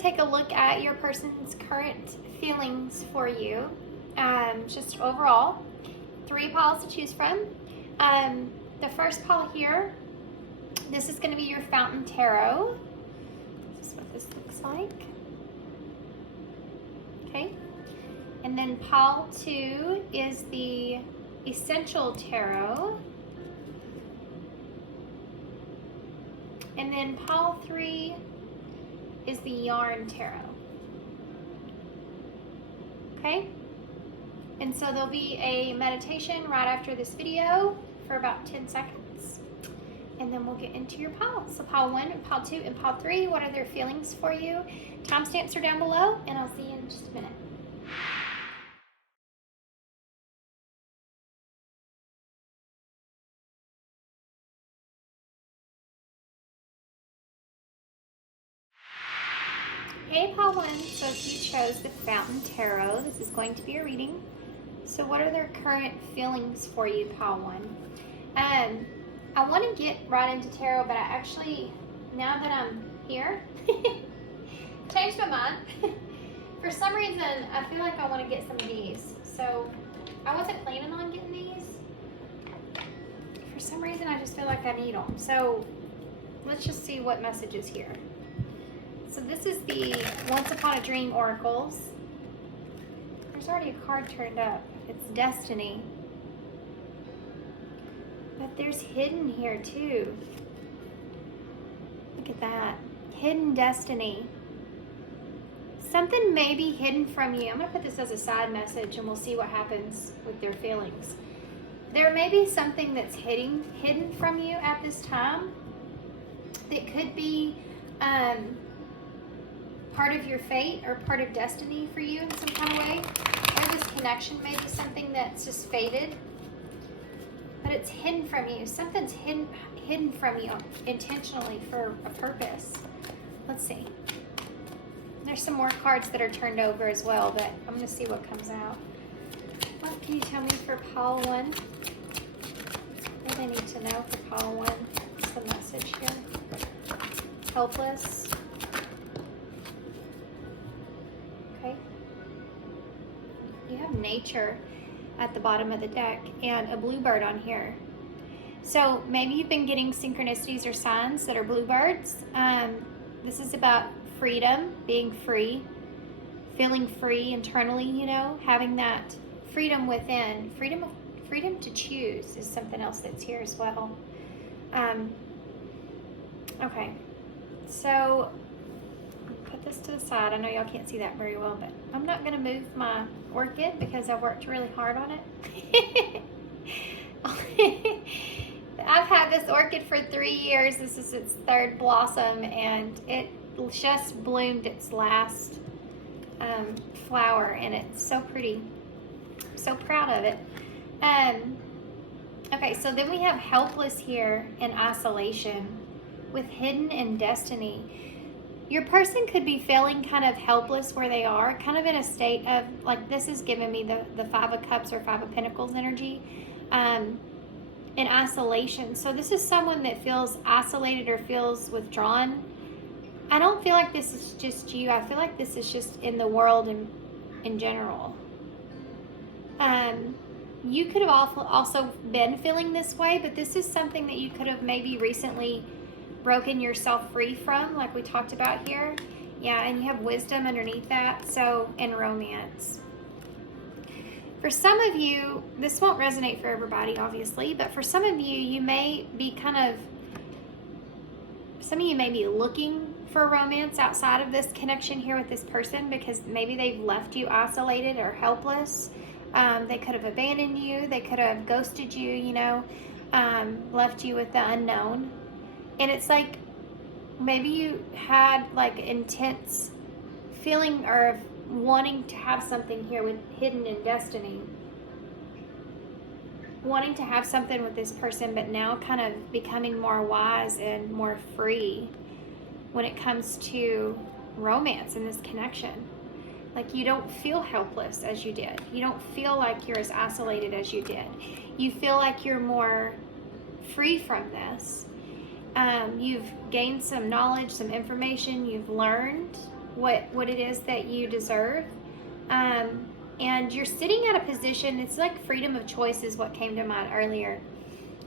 to take a look at your person's current feelings for you, just overall. 3 piles to choose from. The first pile here, this is going to be your Fountain Tarot. This is what this looks like. Okay. And then pile 2 is the Essential Tarot. And then pile 3 is the Yarn Tarot. Okay? And so there'll be a meditation right after this video for about 10 seconds. And then we'll get into your piles. So pile 1, and pile 2, and pile 3, what are their feelings for you? Timestamps are down below, and I'll see you in just a minute. Hey, pile 1, so if you chose the Fountain Tarot, this is going to be a reading. So what are their current feelings for you, pile 1? I want to get right into tarot, but I actually, now that I'm here, changed my mind. For some reason, I feel like I want to get some of these. So I wasn't planning on getting these. For some reason, I just feel like I need them. So let's just see what message is here. So this is the Once Upon a Dream Oracles. There's already a card turned up. It's Destiny. But there's Hidden here too. Look at that. Hidden Destiny. Something may be hidden from you. I'm going to put this as a side message and we'll see what happens with their feelings. There may be something that's hidden from you at this time. That could be part of your fate or part of destiny for you in some kind of way. Or this connection may be something that's just faded. But it's hidden from you. Something's hidden from you intentionally for a purpose. Let's see. There's some more cards that are turned over as well, but I'm going to see what comes out. What can you tell me for pile 1? What do I need to know for pile 1? What's the message here? Helpless. Okay. You have nature at the bottom of the deck and a bluebird on here. So maybe you've been getting synchronicities or signs that are bluebirds. This is about freedom, being free, feeling free internally, you know, having that freedom within. Freedom to choose is something else that's here as well. Okay, so put this to the side. I know y'all can't see that very well, but I'm not going to move my orchid because I worked really hard on it. I've had this orchid for 3 years. This is its 3rd blossom, and it just bloomed its last flower, and it's so pretty. I'm so proud of it. Okay, so then we have helpless here in isolation with hidden in destiny. Your person could be feeling kind of helpless where they are, kind of in a state of, like, this is giving me the 5 of Cups or 5 of Pentacles energy, in isolation. So this is someone that feels isolated or feels withdrawn. I don't feel like this is just you. I feel like this is just in the world in general. You could have also been feeling this way, but this is something that you could have maybe recently broken yourself free from, like we talked about here. Yeah, and you have wisdom underneath that, so, and romance. For some of you, this won't resonate for everybody, obviously, but for some of you, you may be some of you may be looking for romance outside of this connection here with this person because maybe they've left you isolated or helpless. They could have abandoned you. They could have ghosted you, you know, left you with the unknown. And it's like maybe you had like intense feeling or wanting to have something here with hidden in destiny. Wanting to have something with this person, but now kind of becoming more wise and more free when it comes to romance in this connection. Like you don't feel helpless as you did. You don't feel like you're as isolated as you did. You feel like you're more free from this. You've gained some knowledge, some information. You've learned what it is that you deserve. And you're sitting at a position, it's like freedom of choice is what came to mind earlier.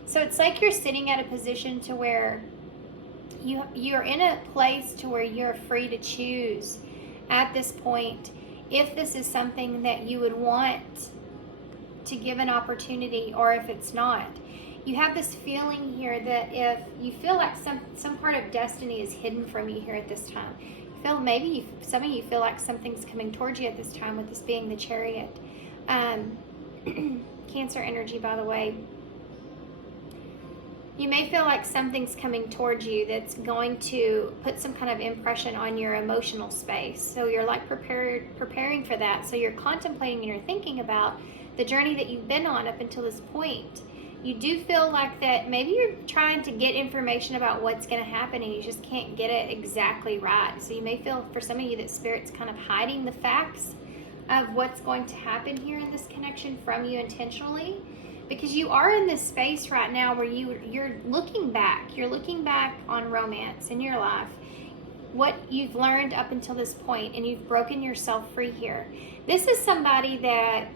So it's like you're sitting at a position to where you're in a place to where you're free to choose at this point if this is something that you would want to give an opportunity, or if it's not. You have this feeling here that if you feel like some part of destiny is hidden from you here at this time, some of you feel like something's coming towards you at this time, with this being the Chariot. Cancer energy, by the way. You may feel like something's coming towards you that's going to put some kind of impression on your emotional space. So you're like preparing for that. So you're contemplating and you're thinking about the journey that you've been on up until this point. You do feel like that maybe you're trying to get information about what's going to happen and you just can't get it exactly right. So you may feel, for some of you, that Spirit's kind of hiding the facts of what's going to happen here in this connection from you intentionally, because you are in this space right now where you're looking back. You're looking back on romance in your life, what you've learned up until this point, and you've broken yourself free here. This is somebody that,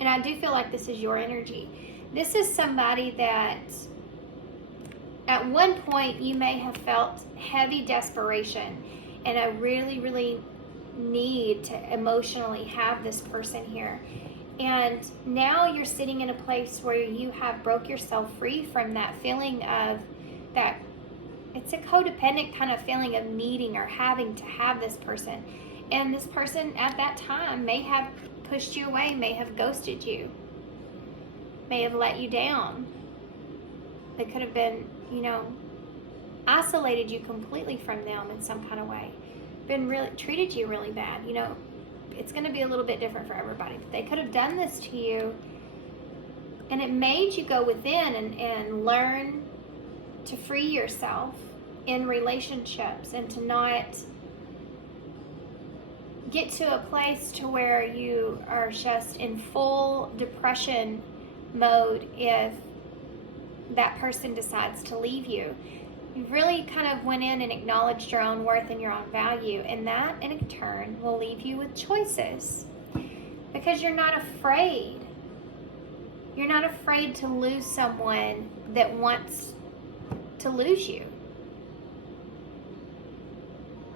and I do feel like this is your energy, this is somebody that at one point you may have felt heavy desperation and a really, really need to emotionally have this person here. And now you're sitting in a place where you have broke yourself free from that feeling of that. It's a codependent kind of feeling of needing or having to have this person. And this person at that time may have pushed you away, may have ghosted you, may have let you down. They could have been, isolated you completely from them in some kind of way. Treated you really bad. It's going to be a little bit different for everybody. But they could have done this to you, and it made you go within and learn to free yourself in relationships and to not get to a place to where you are just in full depression mode if that person decides to leave you. You really kind of went in and acknowledged your own worth and your own value, and that in turn will leave you with choices, because you're not afraid. You're not afraid to lose someone that wants to lose you.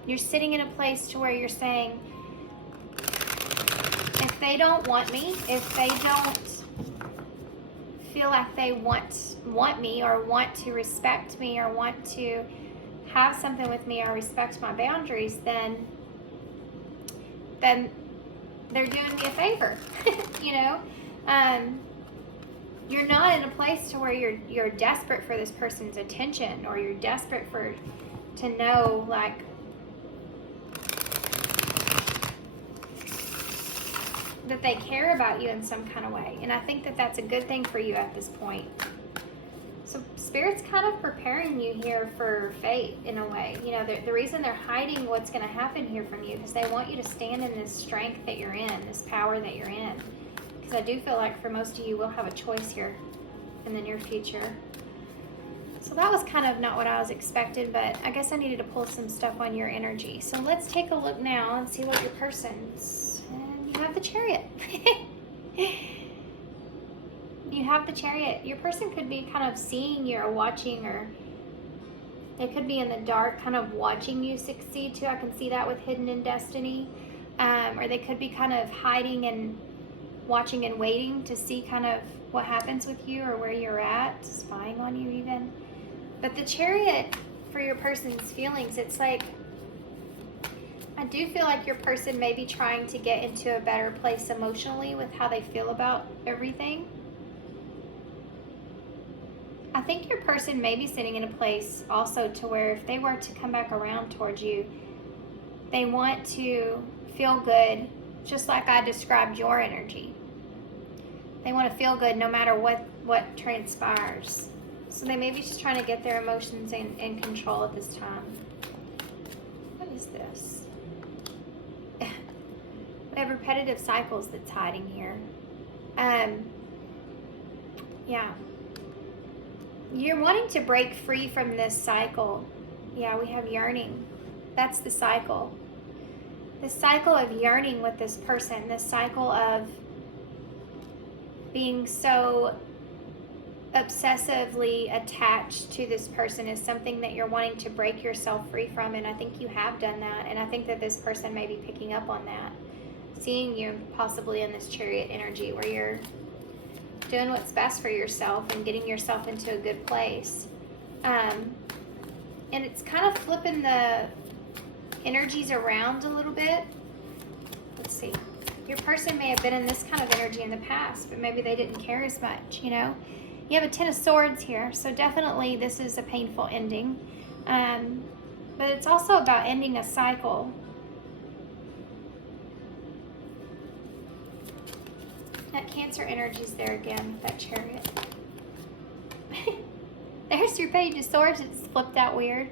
You're sitting in a place to where you're saying, if they don't want me, if they don't feel like they want me or want to respect me or want to have something with me or respect my boundaries, then they're doing me a favor. You're not in a place to where you're desperate for this person's attention, or you're desperate to know, like, that they care about you in some kind of way. And I think that that's a good thing for you at this point. So Spirit's kind of preparing you here for fate in a way. The reason they're hiding what's going to happen here from you is they want you to stand in this strength that you're in, this power that you're in. Because I do feel like for most of you, we'll have a choice here in the near future. So that was kind of not what I was expecting, but I guess I needed to pull some stuff on your energy. So let's take a look now and see what your person's... You have the Chariot. You have the Chariot. Your person could be kind of seeing you or watching, or they could be in the dark kind of watching you succeed too. I can see that with Hidden in Destiny. Or they could be kind of hiding and watching and waiting to see kind of what happens with you or where you're at, spying on you even. But the Chariot, for your person's feelings, it's like, I do feel like your person may be trying to get into a better place emotionally with how they feel about everything. I think your person may be sitting in a place also to where if they were to come back around towards you, they want to feel good, just like I described your energy. They want to feel good no matter what transpires. So they may be just trying to get their emotions in control at this time. What is this? We have repetitive cycles that's hiding here. Yeah. You're wanting to break free from this cycle. Yeah, we have yearning. That's the cycle. This cycle of yearning with this person, this cycle of being so obsessively attached to this person is something that you're wanting to break yourself free from, and I think you have done that, and I think that this person may be picking up on that, seeing you possibly in this Chariot energy where you're doing what's best for yourself and getting yourself into a good place. And it's kind of flipping the energies around a little bit. Let's see. Your person may have been in this kind of energy in the past, but maybe they didn't care as much, you know? You have a Ten of Swords here, so definitely this is a painful ending. But it's also about ending a cycle. That Cancer energy's there again, that Chariot. There's your Page of Swords. It's flipped out weird.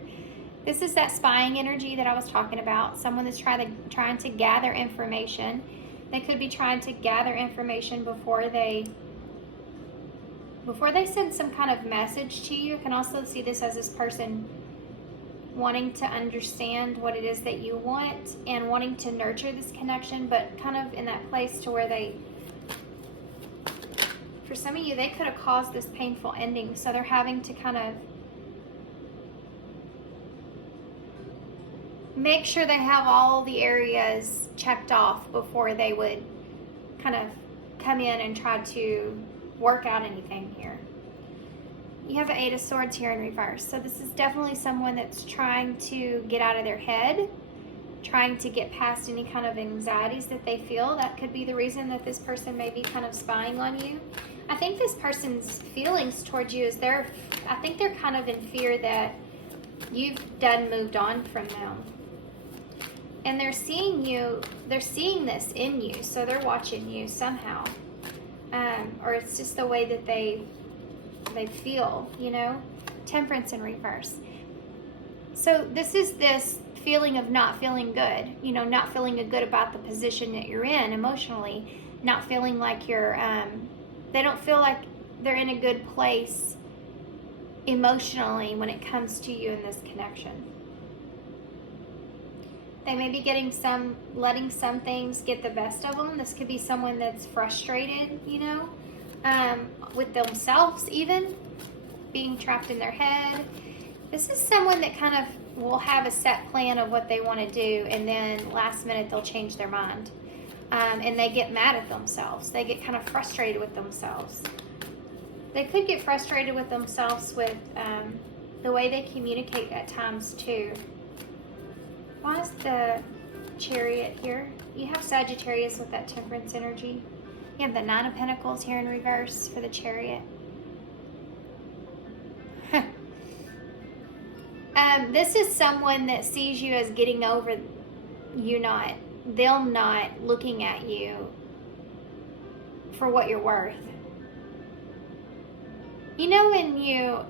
This is that spying energy that I was talking about. Someone that's trying to gather information. They could be trying to gather information before they send some kind of message to you. You can also see this as this person wanting to understand what it is that you want and wanting to nurture this connection, but kind of in that place to where for some of you, they could have caused this painful ending, so they're having to kind of make sure they have all the areas checked off before they would kind of come in and try to work out anything here. You have an Eight of Swords here in reverse, so this is definitely someone that's trying to get out of their head, trying to get past any kind of anxieties that they feel. That could be the reason that this person may be kind of spying on you. I think this person's feelings towards you is I think they're kind of in fear that you've moved on from them. And they're seeing this in you, so they're watching you somehow. Or it's just the way that they feel, you know? Temperance in reverse. So this is this feeling of not feeling good, you know, not feeling good about the position that you're in emotionally, not feeling like they don't feel like they're in a good place emotionally when it comes to you in this connection. They may be letting some things get the best of them. This could be someone that's frustrated, you know, with themselves even, being trapped in their head. This is someone that kind of will have a set plan of what they want to do, and then last minute they'll change their mind. And they get mad at themselves. They get kind of frustrated with themselves. They could get frustrated with themselves with the way they communicate at times too. Why is the Chariot here? You have Sagittarius with that Temperance energy. You have the Nine of Pentacles here in reverse for the Chariot. This is someone that sees you as getting over them not looking at you for what you're worth. You know,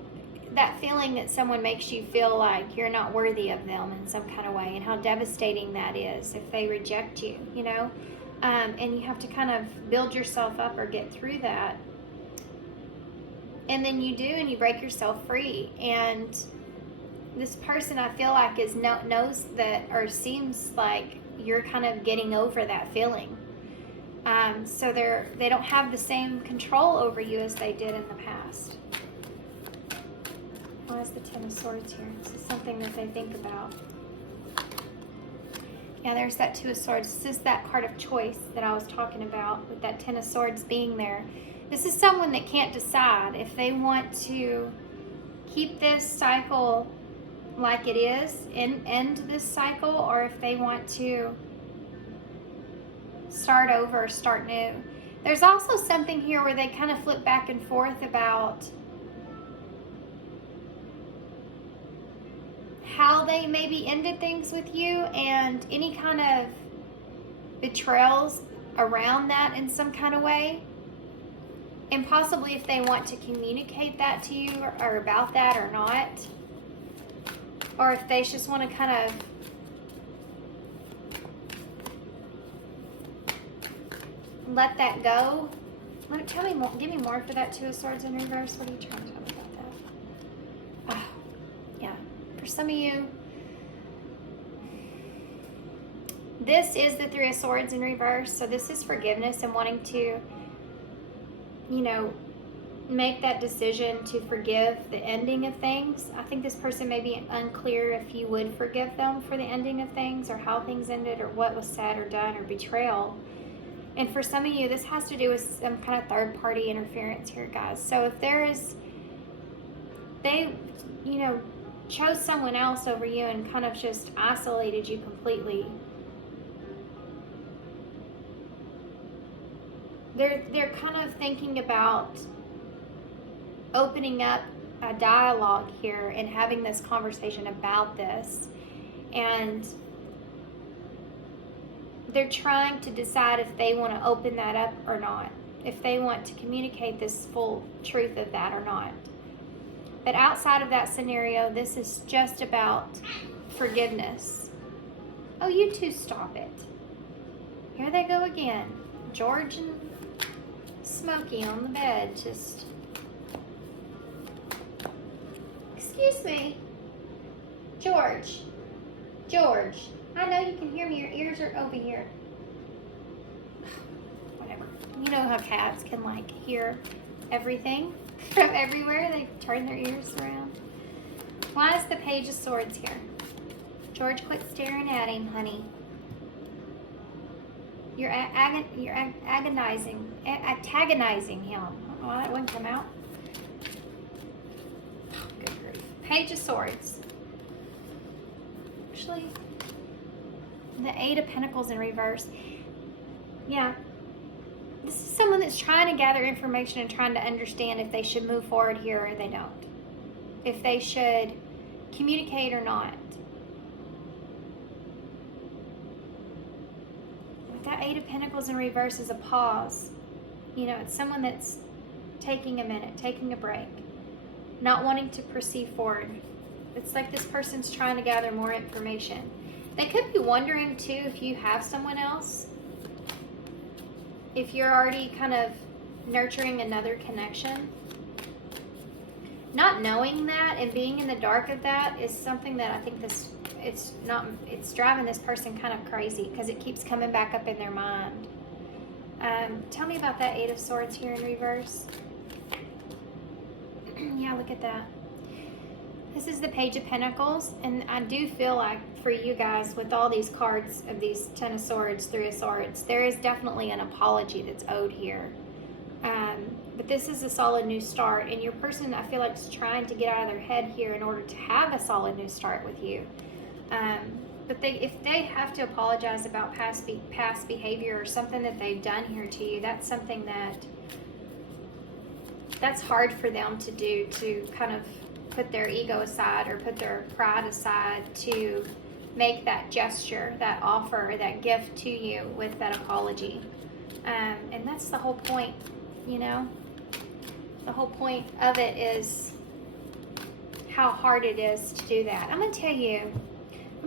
that feeling that someone makes you feel like you're not worthy of them in some kind of way, and how devastating that is if they reject you, you know? And you have to kind of build yourself up or get through that. And then you do, and you break yourself free. And this person, I feel like, knows that, or seems like you're kind of getting over that feeling. So they don't have the same control over you as they did in the past. Why is the Ten of Swords here? This is something that they think about. Yeah, there's that Two of Swords. This is that card of choice that I was talking about, with that Ten of Swords being there. This is someone that can't decide if they want to keep this cycle like it is and end this cycle, or if they want to start over, start new. There's also something here where they kind of flip back and forth about how they maybe ended things with you, and any kind of betrayals around that in some kind of way, and possibly if they want to communicate that to you or about that or not, or if they just want to kind of let that go. Tell me more. Give me more for that Two of Swords in reverse. What are you trying to tell me about that? Oh, yeah. For some of you, This is the Three of Swords in reverse. So this is forgiveness and wanting to, you know, make that decision to forgive the ending of things. I think this person may be unclear if you would forgive them for the ending of things, or how things ended, or what was said or done, or betrayal. And for some of you, this has to do with some kind of third party interference here, guys. So if there is, they, you know, chose someone else over you and kind of just isolated you completely. They're kind of thinking about opening up a dialogue here and having this conversation about this, and they're trying to decide if they want to open that up or not, if they want to communicate this full truth of that or not. But outside of that scenario, this is just about forgiveness. Oh, you two, stop it. Here they go again. George and Smokey on the bed, just... Excuse me. George. George. I know you can hear me. Your ears are over here. Whatever. You know how cats can, like, hear everything from everywhere. They turn their ears around. Why is the Page of Swords here? George, quit staring at him, honey. You're agonizing, antagonizing him. Well, that wouldn't come out. Good grief. Page of Swords. Actually, the Eight of Pentacles in reverse. Yeah. This is someone that's trying to gather information and trying to understand if they should move forward here or they don't. If they should communicate or not. With that Eight of Pentacles in reverse is a pause. You know, it's someone that's taking a minute, taking a break, not wanting to proceed forward. It's like this person's trying to gather more information. They could be wondering too if you have someone else. If you're already kind of nurturing another connection. Not knowing that and being in the dark of that is something that I think it's driving this person kind of crazy, because it keeps coming back up in their mind. Tell me about that Eight of Swords here in reverse. Yeah, look at that. This is the Page of Pentacles, and I do feel like for you guys, with all these cards of these Ten of Swords, Three of Swords, there is definitely an apology that's owed here. But this is a solid new start, and your person, I feel like, is trying to get out of their head here in order to have a solid new start with you. But if they have to apologize about past behavior or something that they've done here to you, that's something that's hard for them to do, to kind of put their ego aside or put their pride aside to make that gesture, that offer, that gift to you with that apology. And that's the whole point, you know? The whole point of it is how hard it is to do that. Let me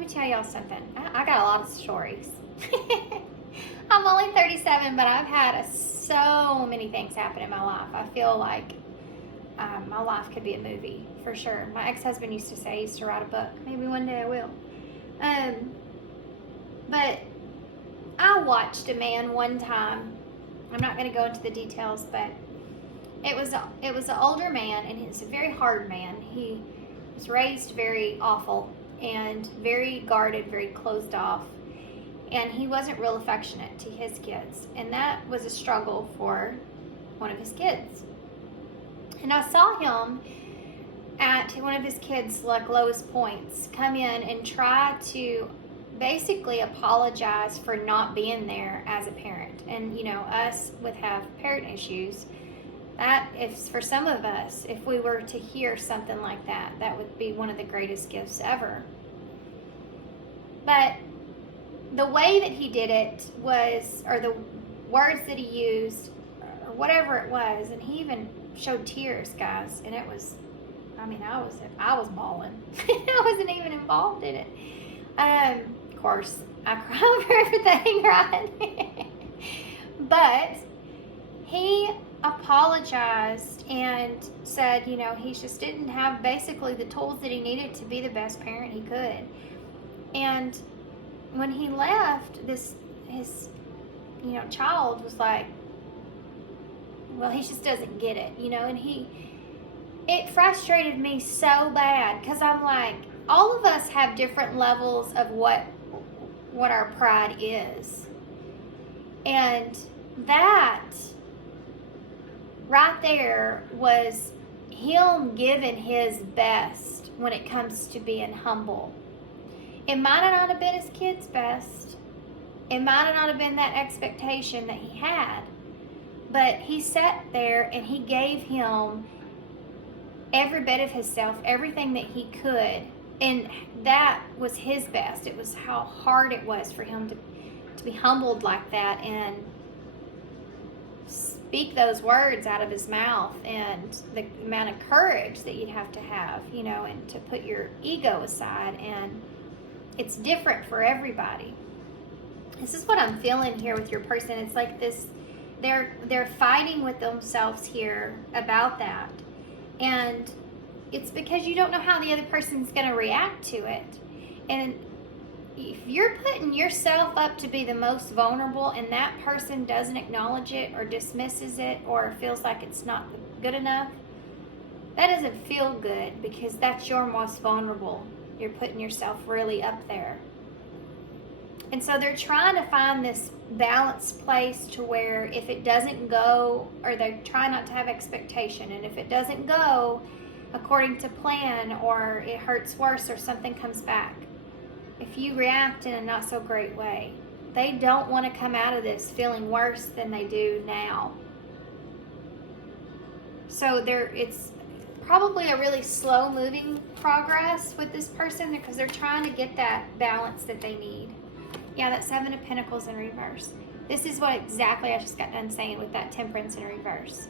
tell y'all something. I got a lot of stories. I'm only 37, but I've had so many things happen in my life. I feel like my life could be a movie, for sure. My ex-husband used to say he used to write a book. Maybe one day I will. But I watched a man one time. I'm not going to go into the details, but it was an older man, and he's a very hard man. He was raised very awful and very guarded, very closed off, and he wasn't real affectionate to his kids, and that was a struggle for one of his kids. And I saw him at one of his kids' like lowest points come in and try to basically apologize for not being there as a parent. And you know, us with have parent issues, that if for some of us, if we were to hear something like that, that would be one of the greatest gifts ever. But the way that he did it was, or the words that he used, or whatever it was, and he even showed tears, guys, and it was, I mean, I was bawling. I wasn't even involved in it. Of course, I cry over everything, right? But he apologized and said, you know, he just didn't have basically the tools that he needed to be the best parent he could. And when he left, his child was like, well, he just doesn't get it, and it frustrated me so bad, because I'm like, all of us have different levels of what our pride is. And that right there was him giving his best when it comes to being humble. It might not have been his kid's best. It might not have been that expectation that he had. But he sat there and he gave him every bit of himself, everything that he could. And that was his best. It was how hard it was for him to be humbled like that and speak those words out of his mouth, and the amount of courage that you'd have to have, and to put your ego aside. And it's different for everybody. This is what I'm feeling here with your person. It's like this, they're fighting with themselves here about that. And it's because you don't know how the other person's going to react to it. And if you're putting yourself up to be the most vulnerable and that person doesn't acknowledge it or dismisses it or feels like it's not good enough, that doesn't feel good, because that's your most vulnerable. You're putting yourself really up there. And so they're trying to find this balanced place to where if it doesn't go, or they try not to have expectation, and if it doesn't go according to plan, or it hurts worse, or something comes back, if you react in a not so great way, they don't want to come out of this feeling worse than they do now. So it's probably a really slow moving progress with this person, because they're trying to get that balance that they need. Yeah, that Seven of Pentacles in reverse. This is what exactly I just got done saying with that Temperance in reverse.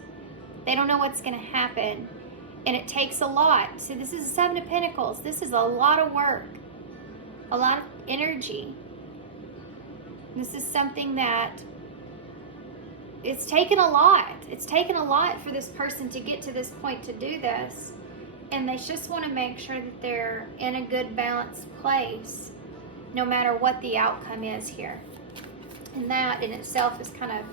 They don't know what's going to happen, and it takes a lot. So this is the Seven of Pentacles. This is a lot of work, a lot of energy. This is something that it's taken a lot. It's taken a lot for this person to get to this point to do this. And they just want to make sure that they're in a good balanced place, no matter what the outcome is here. And that in itself is kind of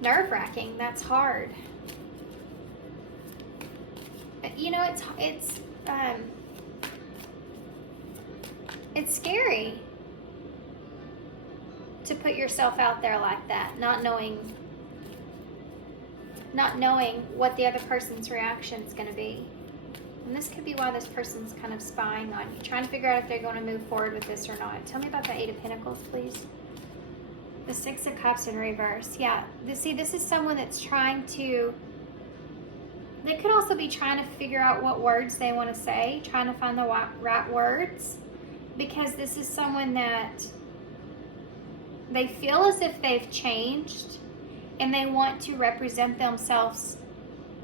nerve-wracking. That's hard. It's scary to put yourself out there like that, not knowing what the other person's reaction is going to be. And this could be why this person's kind of spying on you, trying to figure out if they're going to move forward with this or not. Tell me about the Eight of Pentacles, please. The Six of Cups in reverse. Yeah, this is someone that's trying to, they could also be trying to figure out what words they want to say, trying to find the right words, because this is someone that they feel as if they've changed, and they want to represent themselves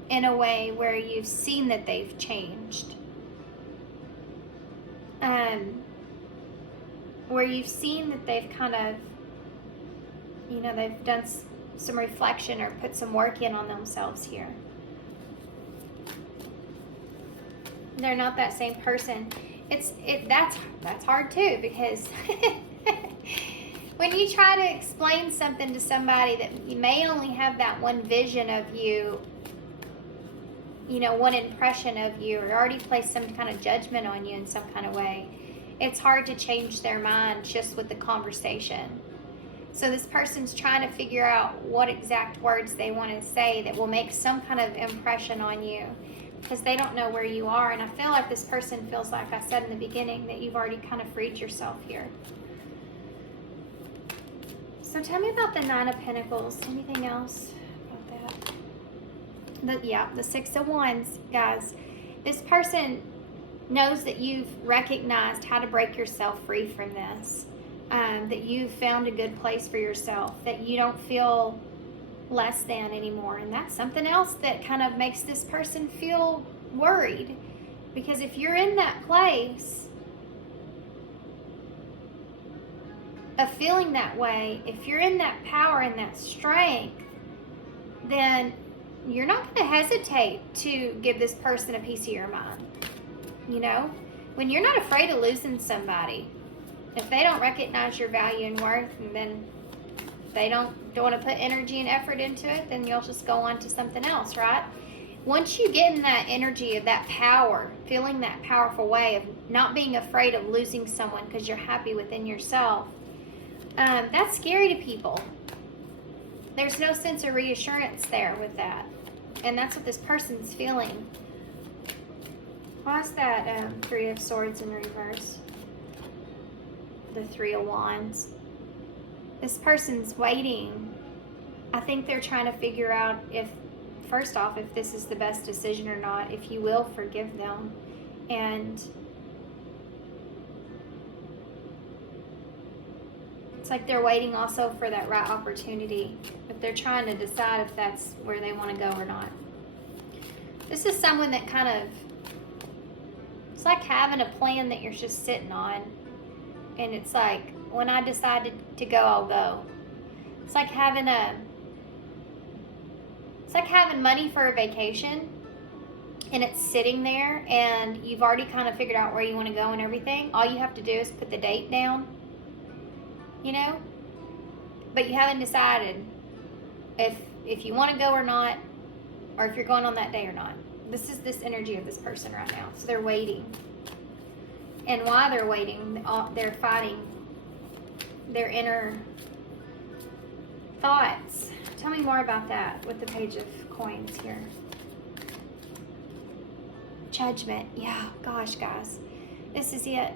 in a way where you've seen that they've changed. Where you've seen that they've kind of, they've done some reflection or put some work in on themselves here. They're not that same person. That's hard too, because when you try to explain something to somebody that you may only have that one vision of you, one impression of you, or already placed some kind of judgment on you in some kind of way, it's hard to change their mind just with the conversation. So this person's trying to figure out what exact words they want to say that will make some kind of impression on you, because they don't know where you are. And I feel like this person feels, like I said in the beginning, that you've already kind of freed yourself here. So tell me about the Nine of Pentacles. Anything else about that? The Six of Wands, guys. This person knows that you've recognized how to break yourself free from this. That you've found a good place for yourself. That you don't feel less than anymore. And that's something else that kind of makes this person feel worried. Because if you're in that place of feeling that way, if you're in that power and that strength, then you're not going to hesitate to give this person a piece of your mind. when you're not afraid of losing somebody, if they don't recognize your value and worth, and then they don't want to put energy and effort into it, then you'll just go on to something else, right? Once you get in that energy of that power, feeling that powerful way of not being afraid of losing someone because you're happy within yourself, that's scary to people. There's no sense of reassurance there with that. And that's what this person's feeling. Why is that Three of Swords in reverse? The Three of Wands. This person's waiting. I think they're trying to figure out if, first off, if this is the best decision or not, if you will forgive them. And it's like they're waiting also for that right opportunity. But they're trying to decide if that's where they want to go or not. This is someone that kind of, it's like having a plan that you're just sitting on. And it's like, when I decided to go, I'll go. It's like having money for a vacation, and it's sitting there, and you've already kind of figured out where you want to go and everything. All you have to do is put the date down, you know? But you haven't decided if you want to go or not, or if you're going on that day or not. This is this energy of this person right now. So they're waiting. And while they're waiting, they're fighting their inner thoughts. Tell me more about that with the Page of Coins here. Judgment. Yeah, gosh, guys. This is it.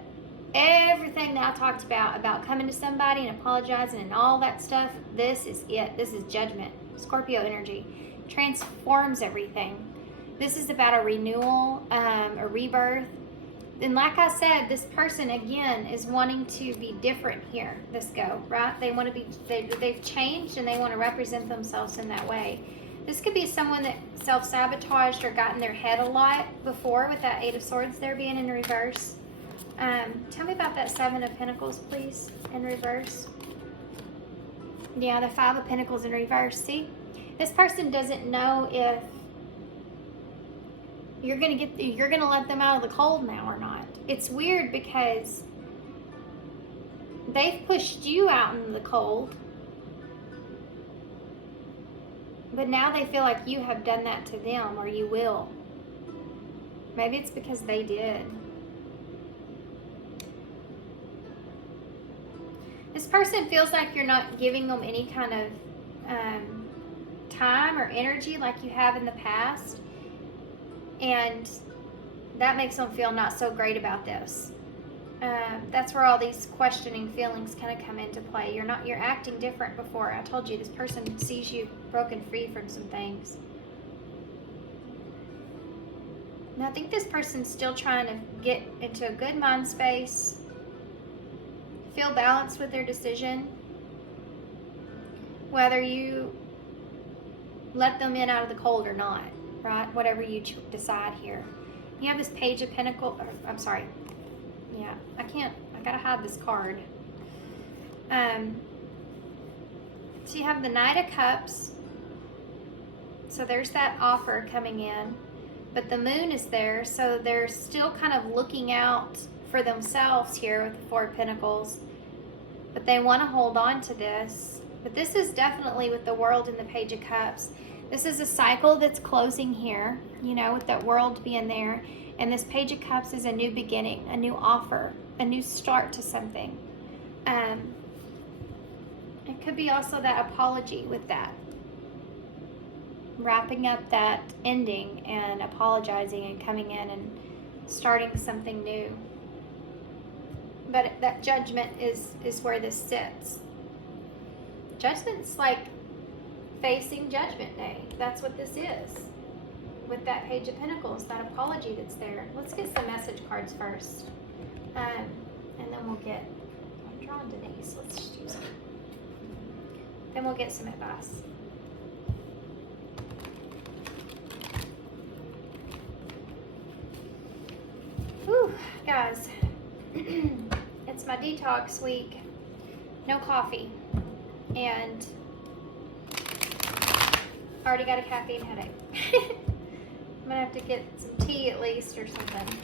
Everything that I talked about coming to somebody and apologizing and all that stuff, this is it. This is judgment. Scorpio energy. Transforms everything. This is about a renewal, a rebirth. And like I said, this person, again, is wanting to be different here, this go, right? They want to be, they've changed and they want to represent themselves in that way. This could be someone that self-sabotaged or got in their head a lot before with that Eight of Swords there being in reverse. Tell me about that Seven of Pentacles, please, in reverse. Yeah, the Five of Pentacles in reverse. See? This person doesn't know if you're gonna let them out of the cold now or not. It's weird because they've pushed you out into the cold, but now they feel like you have done that to them, or you will. Maybe it's because they did. This person feels like you're not giving them any kind of time or energy like you have in the past. And that makes them feel not so great about this. That's where all these questioning feelings kind of come into play. You're acting different before. I told you this person sees you broken free from some things. Now I think this person's still trying to get into a good mind space, feel balanced with their decision, whether you let them in out of the cold or not. Right? Whatever you decide here. You have this Page of Pentacles. I'm sorry. Yeah, I gotta hide this card. So you have the Knight of Cups. So there's that offer coming in. But the Moon is there. So they're still kind of looking out for themselves here with the Four of Pentacles. But they want to hold on to this. But this is definitely with the World and the Page of Cups. This is a cycle that's closing here, you know, with that World being there. And this Page of Cups is a new beginning, a new offer, a new start to something. It could be also that apology with that. Wrapping up that ending and apologizing and coming in and starting something new. But that Judgment is where this sits. Judgment's like facing Judgment Day. That's what this is. With that Page of Pentacles, that apology that's there. Let's get some message cards first. And then we'll get, I'm drawn to these. Let's just use them. Then we'll get some advice. Whew, guys. It's my detox week. No coffee. And I already got a caffeine headache. I'm gonna have to get some tea at least or something.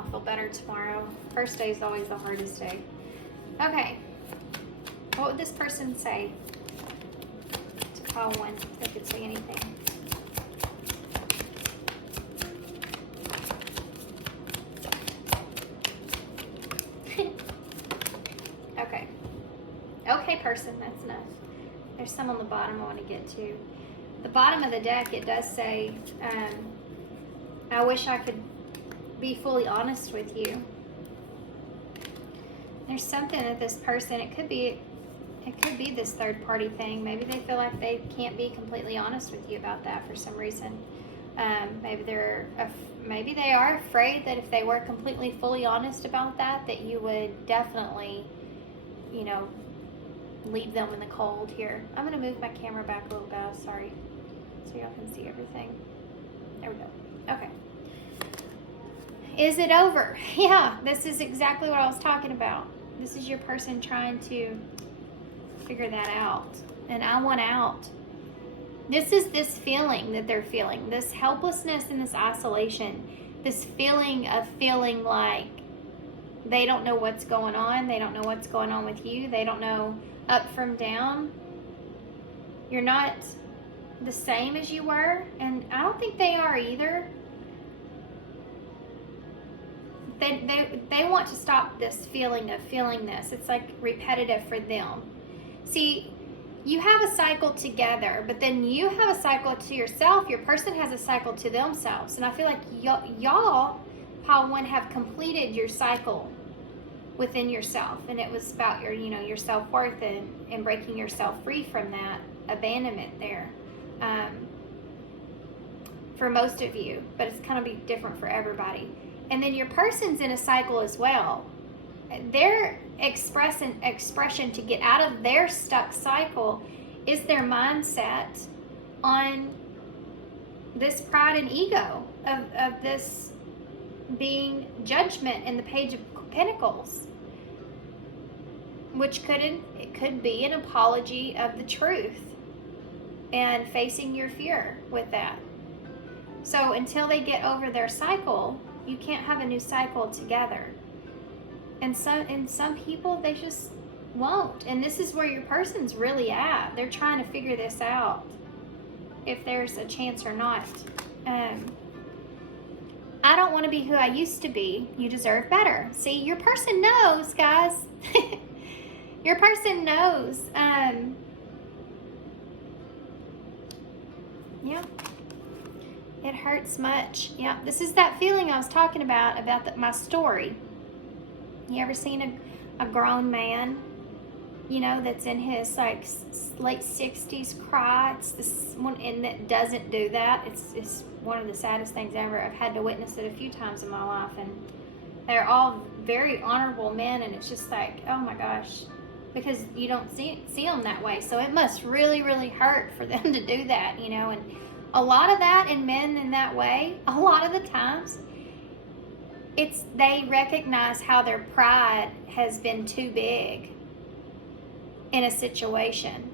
I'll feel better tomorrow. First day is always the hardest day. Okay. What would this person say to pile 1 if they could say anything? Okay. Okay, person, that's enough. There's some on the bottom I want to get to. The bottom of the deck, it does say, I wish I could be fully honest with you. There's something that this person, it could be this third party thing. Maybe they feel like they can't be completely honest with you about that for some reason. Maybe they are afraid that if they were completely fully honest about that you would definitely, you know, leave them in the cold here. I'm going to move my camera back a little bit, sorry, so y'all can see everything. There we go. Okay. Is it over? Yeah, this is exactly what I was talking about. This is your person trying to figure that out. And I want out. This is this feeling that they're feeling. This helplessness and this isolation. This feeling of feeling like they don't know what's going on. They don't know what's going on with you. They don't know up from down. You're not the same as you were. And I don't think they are either. They want to stop this feeling of feeling this. It's like repetitive for them. See, you have a cycle together, but then you have a cycle to yourself. Your person has a cycle to themselves. And I feel like y'all, pile 1, have completed your cycle within yourself. And it was about your self-worth and breaking yourself free from that abandonment there. For most of you, but it's kind of be different for everybody. And then your person's in a cycle as well. Their expression to get out of their stuck cycle is their mindset on this pride and ego of this being judgment in the Page of Pentacles, which could be an apology of the truth and facing your fear with that. So until they get over their cycle, you can't have a new cycle together. And some people, they just won't. And this is where your person's really at. They're trying to figure this out, if there's a chance or not. I don't want to be who I used to be. You deserve better. See, your person knows, guys. Your person knows. Yeah. It hurts much. Yeah, this is that feeling I was talking about my story. You ever seen a grown man, that's in his like late 60s cry? It's this one, and that doesn't do that. It's one of the saddest things ever. I've had to witness it a few times in my life, and they're all very honorable men, and it's just like, oh my gosh, because you don't see them that way. So it must really, really hurt for them to do that, and a lot of that in men in that way, a lot of the times, they recognize how their pride has been too big in a situation.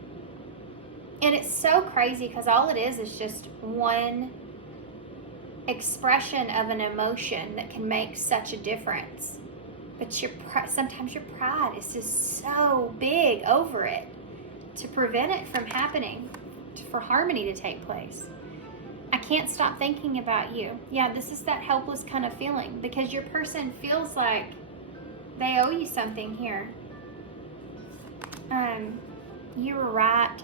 And it's so crazy because all it is just one expression of an emotion that can make such a difference. But sometimes your pride is just so big over it to prevent it from happening, for harmony to take place. I can't stop thinking about you. Yeah, this is that helpless kind of feeling because your person feels like they owe you something here. You were right.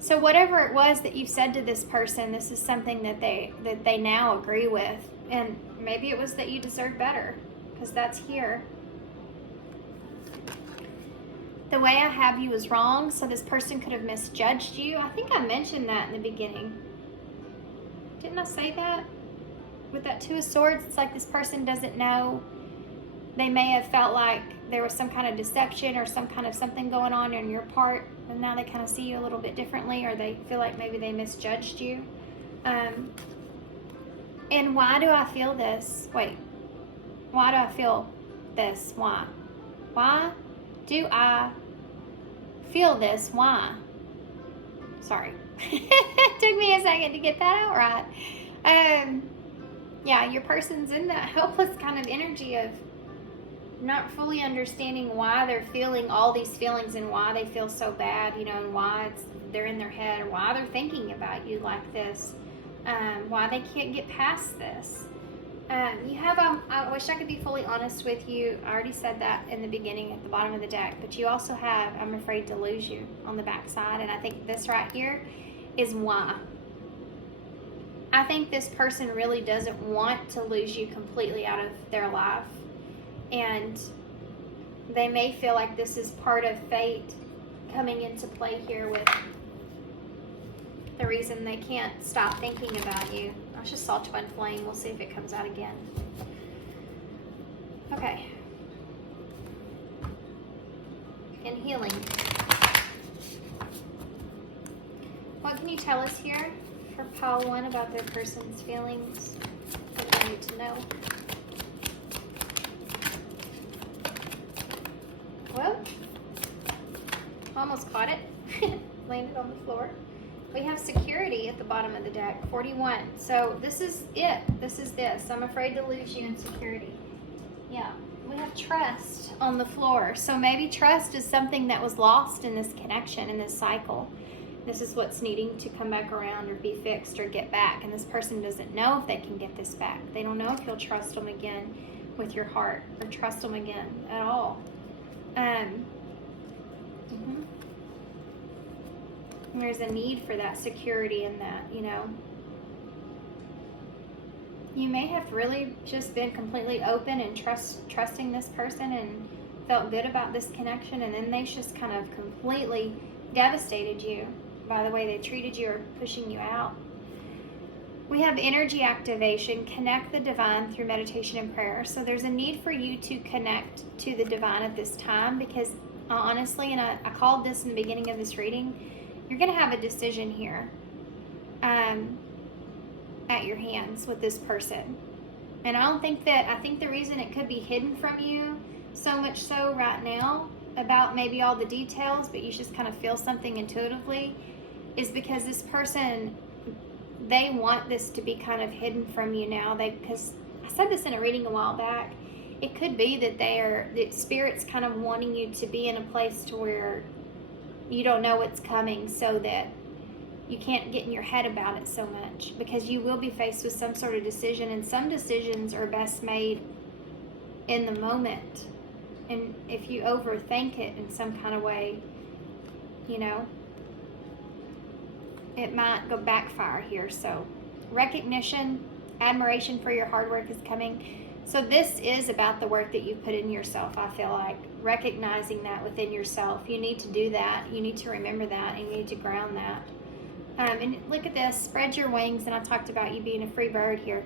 So whatever it was that you said to this person, this is something that they now agree with. And maybe it was that you deserve better, because that's here. The way I have you is wrong, so this person could have misjudged you. I think I mentioned that in the beginning. Didn't I say that? With that Two of Swords, it's like this person doesn't know. They may have felt like there was some kind of deception or some kind of something going on your part, and now they kind of see you a little bit differently, or they feel like maybe they misjudged you. And why do I feel this? Wait. Why do I feel this? Why? Why do I feel this? Why? Sorry. It took me a second to get that out right. Yeah, your person's in that helpless kind of energy of not fully understanding why they're feeling all these feelings and why they feel so bad, you know, and why they're in their head, or why they're thinking about you like this, why they can't get past this. You have, I wish I could be fully honest with you. I already said that in the beginning at the bottom of the deck, but you also have, I'm afraid to lose you on the back side, and I think this right here is why. I think this person really doesn't want to lose you completely out of their life, and they may feel like this is part of fate coming into play here with the reason they can't stop thinking about you. I just saw twin flame. We'll see if it comes out again. Okay. And healing. What can you tell us here for pile 1 about their person's feelings? What do I need to know? Well, almost caught it. Landed on the floor. We have security at the bottom of the deck, 41. So this is it. This is this. I'm afraid to lose you in security. Yeah. We have trust on the floor. So maybe trust is something that was lost in this connection, in this cycle. This is what's needing to come back around or be fixed or get back. And this person doesn't know if they can get this back. They don't know if you'll trust them again with your heart or trust them again at all. There's a need for that security in that, you know. You may have really just been completely open and trusting this person and felt good about this connection, and then they just kind of completely devastated you by the way they treated you or pushing you out. We have energy activation, connect the divine through meditation and prayer. So there's a need for you to connect to the divine at this time, because honestly, and I called this in the beginning of this reading, you're going to have a decision here at your hands with this person. And I think the reason it could be hidden from you so much so right now about maybe all the details, but you just kind of feel something intuitively, is because this person, they want this to be kind of hidden from you now. Because I said this in a reading a while back, it could be that Spirit's kind of wanting you to be in a place to where you don't know what's coming, so that you can't get in your head about it so much, because you will be faced with some sort of decision, and some decisions are best made in the moment. And if you overthink it in some kind of way, you know, it might go backfire here. So recognition, admiration for your hard work is coming. So this is about the work that you put in yourself, I feel like. Recognizing that within yourself. You need to do that. You need to remember that, and you need to ground that. And look at this. Spread your wings, and I talked about you being a free bird here.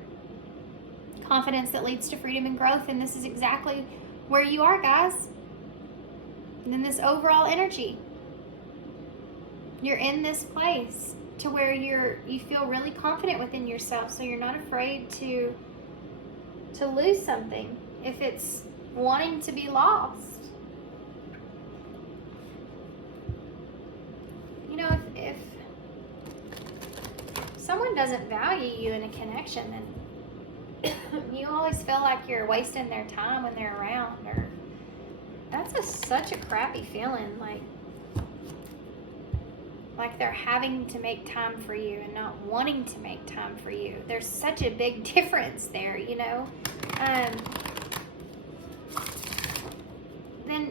Confidence that leads to freedom and growth, and this is exactly where you are, guys. And then this overall energy. You're in this place to where you feel really confident within yourself, so you're not afraid to lose something if it's wanting to be lost. You know, if someone doesn't value you in a connection, then you always feel like you're wasting their time when they're around, or that's such a crappy feeling, like they're having to make time for you and not wanting to make time for you. There's such a big difference there, you know. Then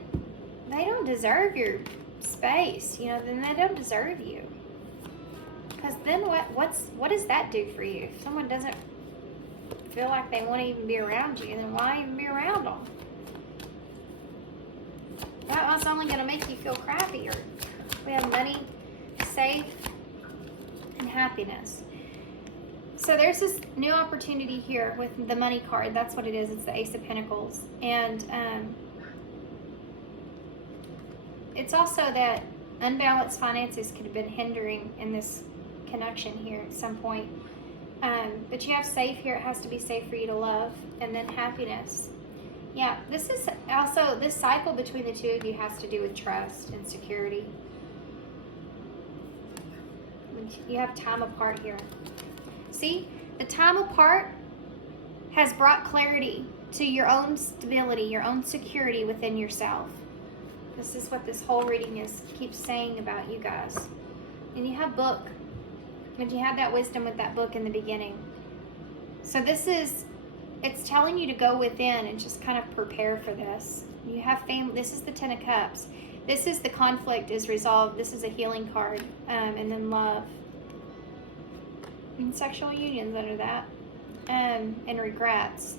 they don't deserve your space, you know. Then they don't deserve you. Because then what does that do for you? If someone doesn't feel like they want to even be around you, then why even be around them? That's only going to make you feel crappier. We have money, safe, and happiness. So there's this new opportunity here with the money card. That's what it is. It's the Ace of Pentacles. And it's also that unbalanced finances could have been hindering in this connection here at some point. But you have safe here. It has to be safe for you to love. And then happiness. Yeah, this is also, this cycle between the two of you has to do with trust and security. You have time apart here. See, the time apart has brought clarity to your own stability, your own security within yourself. This is what this whole reading keeps saying about you guys. And you have book. And you had that wisdom with that book in the beginning. So it's telling you to go within and just kind of prepare for this. You have family. This is the Ten of Cups. This is the conflict is resolved. This is a healing card. And then love. And sexual unions under that. And regrets.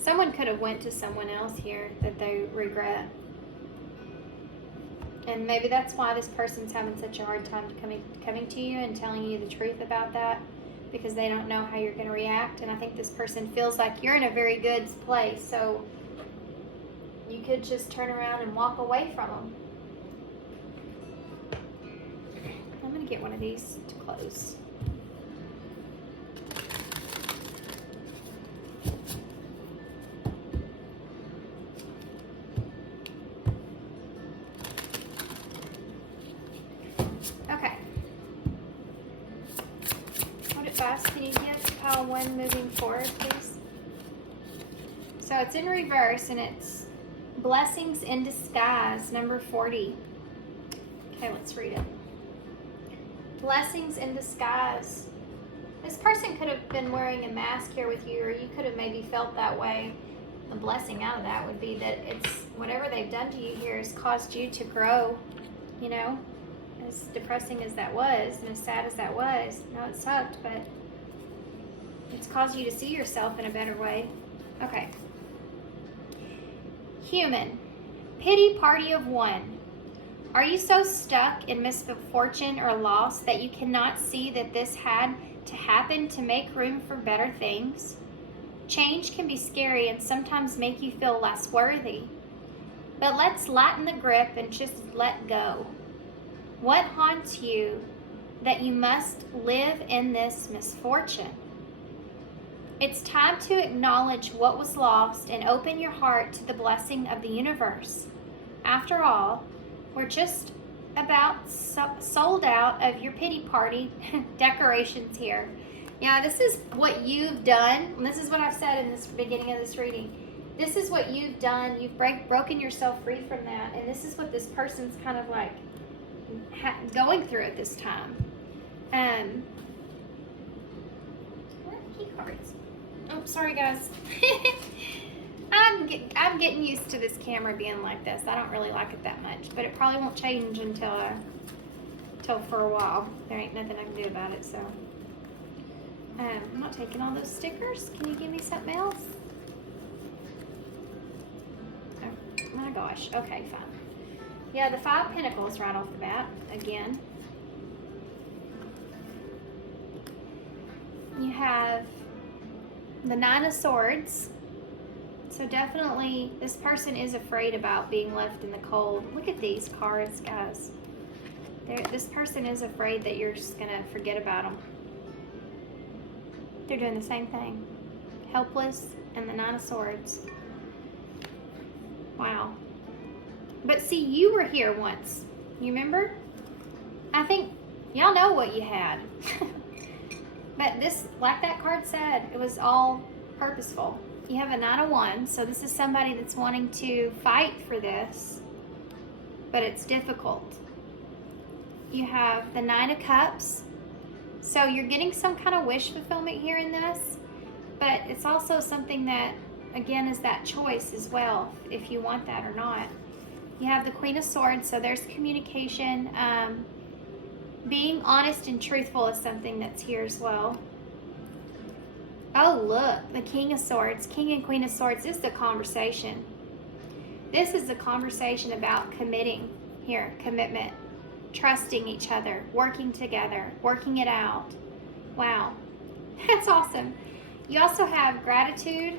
Someone could have went to someone else here that they regret. And maybe that's why this person's having such a hard time coming to you and telling you the truth about that, because they don't know how you're going to react. And I think this person feels like you're in a very good place, so you could just turn around and walk away from them. I'm going to get one of these to close. Can you give pile 1 moving forward, please? So it's in reverse, and it's Blessings in Disguise, number 40. Okay, let's read it. Blessings in Disguise. This person could have been wearing a mask here with you, or you could have maybe felt that way. The blessing out of that would be that it's whatever they've done to you here has caused you to grow, you know? As depressing as that was, and as sad as that was, no, it sucked, but it's caused you to see yourself in a better way. Okay. Human. Pity party of 1. Are you so stuck in misfortune or loss that you cannot see that this had to happen to make room for better things? Change can be scary and sometimes make you feel less worthy. But let's lighten the grip and just let go. What haunts you that you must live in this misfortune? It's time to acknowledge what was lost and open your heart to the blessing of the universe. After all, we're just about sold out of your pity party decorations here. Yeah, this is what you've done. And this is what I've said in this beginning of this reading. This is what you've done. You've broken yourself free from that. And this is what this person's kind of like going through at this time. What key cards? Oh, sorry guys. I'm getting used to this camera being like this. I don't really like it that much, but it probably won't change until for a while. There ain't nothing I can do about it. So I'm not taking all those stickers. Can you give me something else? Oh my gosh. Okay, fine. Yeah, the 5 Pentacles right off the bat, again. You have the 9 of Swords. So definitely, this person is afraid about being left in the cold. Look at these cards, guys. This person is afraid that you're just going to forget about them. They're doing the same thing. Helpless and the 9 of Swords. Wow. But see, you were here once. You remember? I think y'all know what you had. But this, like that card said, it was all purposeful. You have a 9 of Wands, so this is somebody that's wanting to fight for this, but it's difficult. You have the 9 of Cups, so you're getting some kind of wish fulfillment here in this, but it's also something that, again, is that choice as well, if you want that or not. You have the Queen of Swords, so there's communication. Being honest and truthful is something that's here as well. Oh, look, the King of Swords, King and Queen of Swords. This is a conversation. This is a conversation about committing here, commitment, trusting each other, working together, working it out. Wow, that's awesome. You also have gratitude.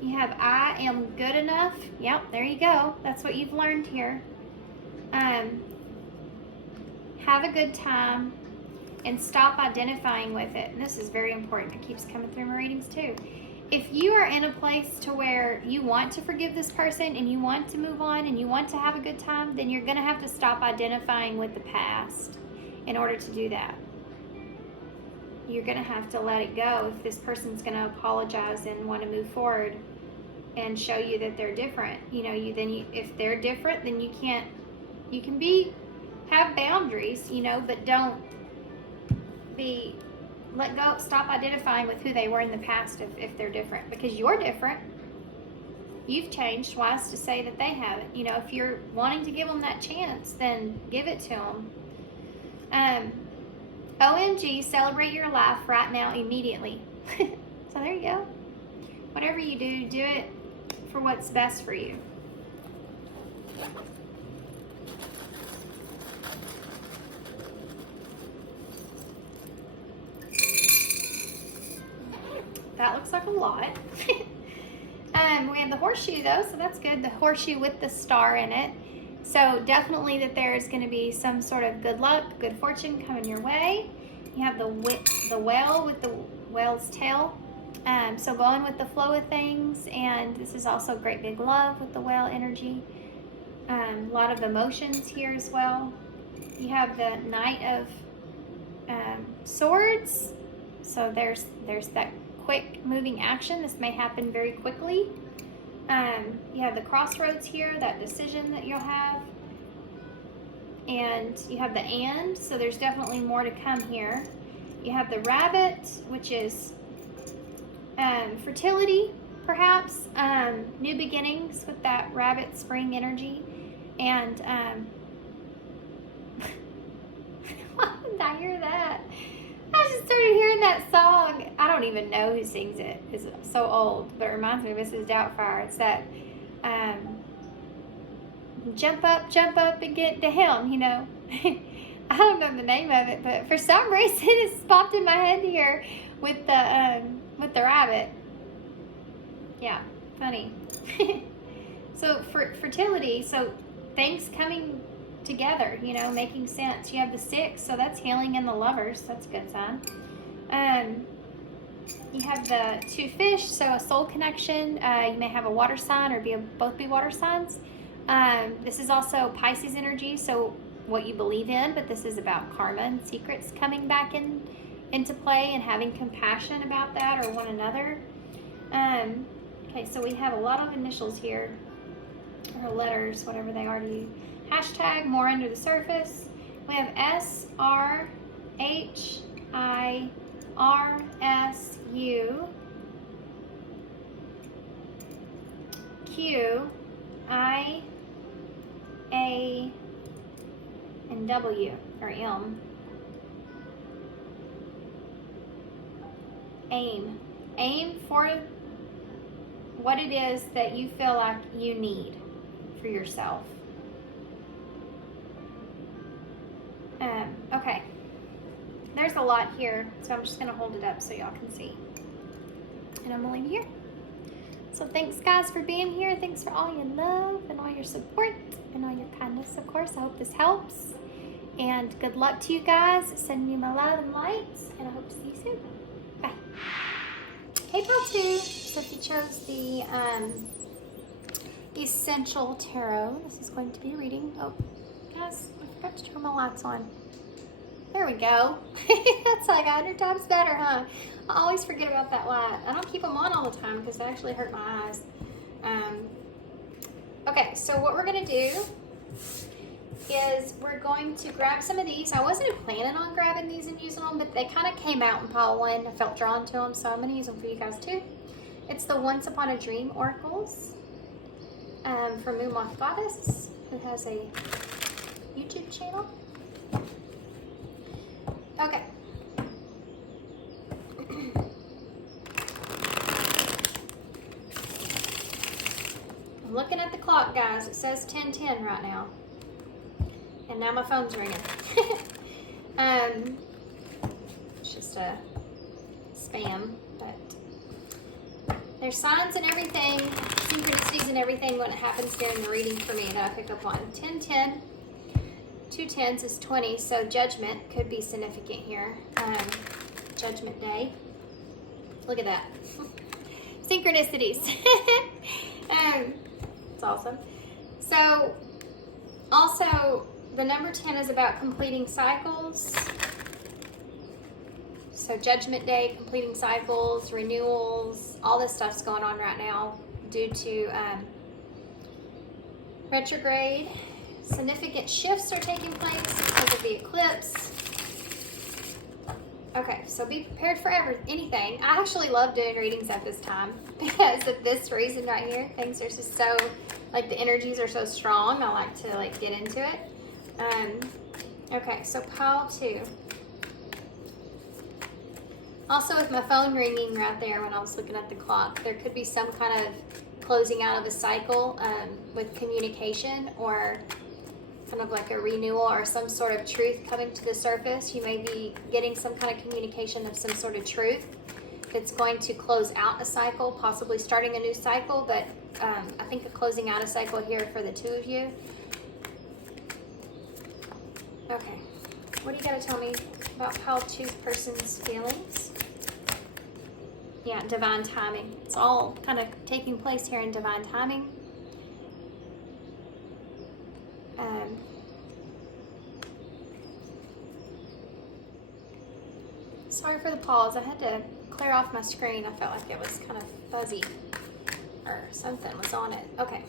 You have I am good enough. Yep, there you go. That's what you've learned here. Have a good time. And stop identifying with it. And this is very important. It keeps coming through my readings too. If you are in a place to where you want to forgive this person and you want to move on and you want to have a good time, then you're going to have to stop identifying with the past in order to do that. you're going to have to let it go if this person's going to apologize and want to move forward and show you that they're different. You know, if they're different, then you can have boundaries, you know, but don't let go, stop identifying with who they were in the past if they're different, because you're different. You've changed. Why is to say that they haven't? You know, if you're wanting to give them that chance, then give it to them. OMG, celebrate your life right now, immediately. So there you go. Whatever you do it for what's best for you. That looks like a lot. We have the horseshoe though, so that's good. The horseshoe with the star in it. So definitely that there's going to be some sort of good luck, good fortune coming your way. You have the whale with the whale's tail. So going with the flow of things, and this is also great big love with the whale energy. A lot of emotions here as well. You have the Knight of Swords. So there's that quick moving action. This may happen very quickly. You have the crossroads here, that decision that you'll have. And you have the and, so there's definitely more to come here. You have the rabbit, which is fertility, perhaps. New beginnings with that rabbit spring energy. And why did I hear that? I just started hearing that song. I don't even know who sings it. It's so old, but it reminds me of Mrs. Doubtfire. It's that jump up and get to him, you know. I don't know the name of it, but for some reason it's popped in my head here with the rabbit. Yeah, funny. So for fertility, so things coming together, you know, making sense. You have the 6, so that's healing in the lovers. That's a good sign. You have the 2 fish, so a soul connection. You may have a water sign or both be water signs. This is also Pisces energy, so what you believe in, but this is about karma and secrets coming back into play and having compassion about that or one another. Okay, so we have a lot of initials here, or letters, whatever they are to you. Hashtag more under the surface. We have SRHIRSU QIA and W, or M. Aim for what it is that you feel like you need for yourself. Okay, there's a lot here, so I'm just going to hold it up so y'all can see. And I'm going to leave you here. So thanks, guys, for being here. Thanks for all your love and all your support and all your kindness, of course. I hope this helps. And good luck to you guys. Send me my love and light, and I hope to see you soon. Bye. April 2. So if you chose the Essential Tarot, this is going to be a reading. Oh, guys, I forgot to turn my lights on. There we go. That's like 100 times better, huh? I always forget about that light. I don't keep them on all the time because they actually hurt my eyes. Okay, so what we're going to do is we're going to grab some of these. I wasn't planning on grabbing these and using them, but they kind of came out in pile 1. I felt drawn to them, so I'm going to use them for you guys too. It's the Once Upon a Dream Oracles from Moonmoth Goddess, who has a YouTube channel. Okay. I'm looking at the clock, guys. It says 10:10 right now. And now my phone's ringing. It's just a spam, but there's signs and everything, synchronicities and everything when it happens during the reading for me that I pick up on. 10:10. 2 10s is 20, so judgment could be significant here. Judgment Day. Look at that. Synchronicities. It's awesome. So, also, the number 10 is about completing cycles. So Judgment Day, completing cycles, renewals, all this stuff's going on right now due to retrograde. Significant shifts are taking place because of the eclipse. Okay, so be prepared for anything. I actually love doing readings at this time because of this reason right here. Things are just so, like, the energies are so strong. I like to, like, get into it. Okay, so pile 2. Also, with my phone ringing right there when I was looking at the clock, there could be some kind of closing out of a cycle with communication, or kind of like a renewal or some sort of truth coming to the surface. You may be getting some kind of communication of some sort of truth that's going to close out a cycle, possibly starting a new cycle, but I think a closing out a cycle here for the 2 of you. Okay, what do you got to tell me about pile 2's person's feelings? Yeah, divine timing. It's all kind of taking place here in divine timing. Sorry for the pause. I had to clear off my screen. I felt like it was kind of fuzzy or something was on it. Okay.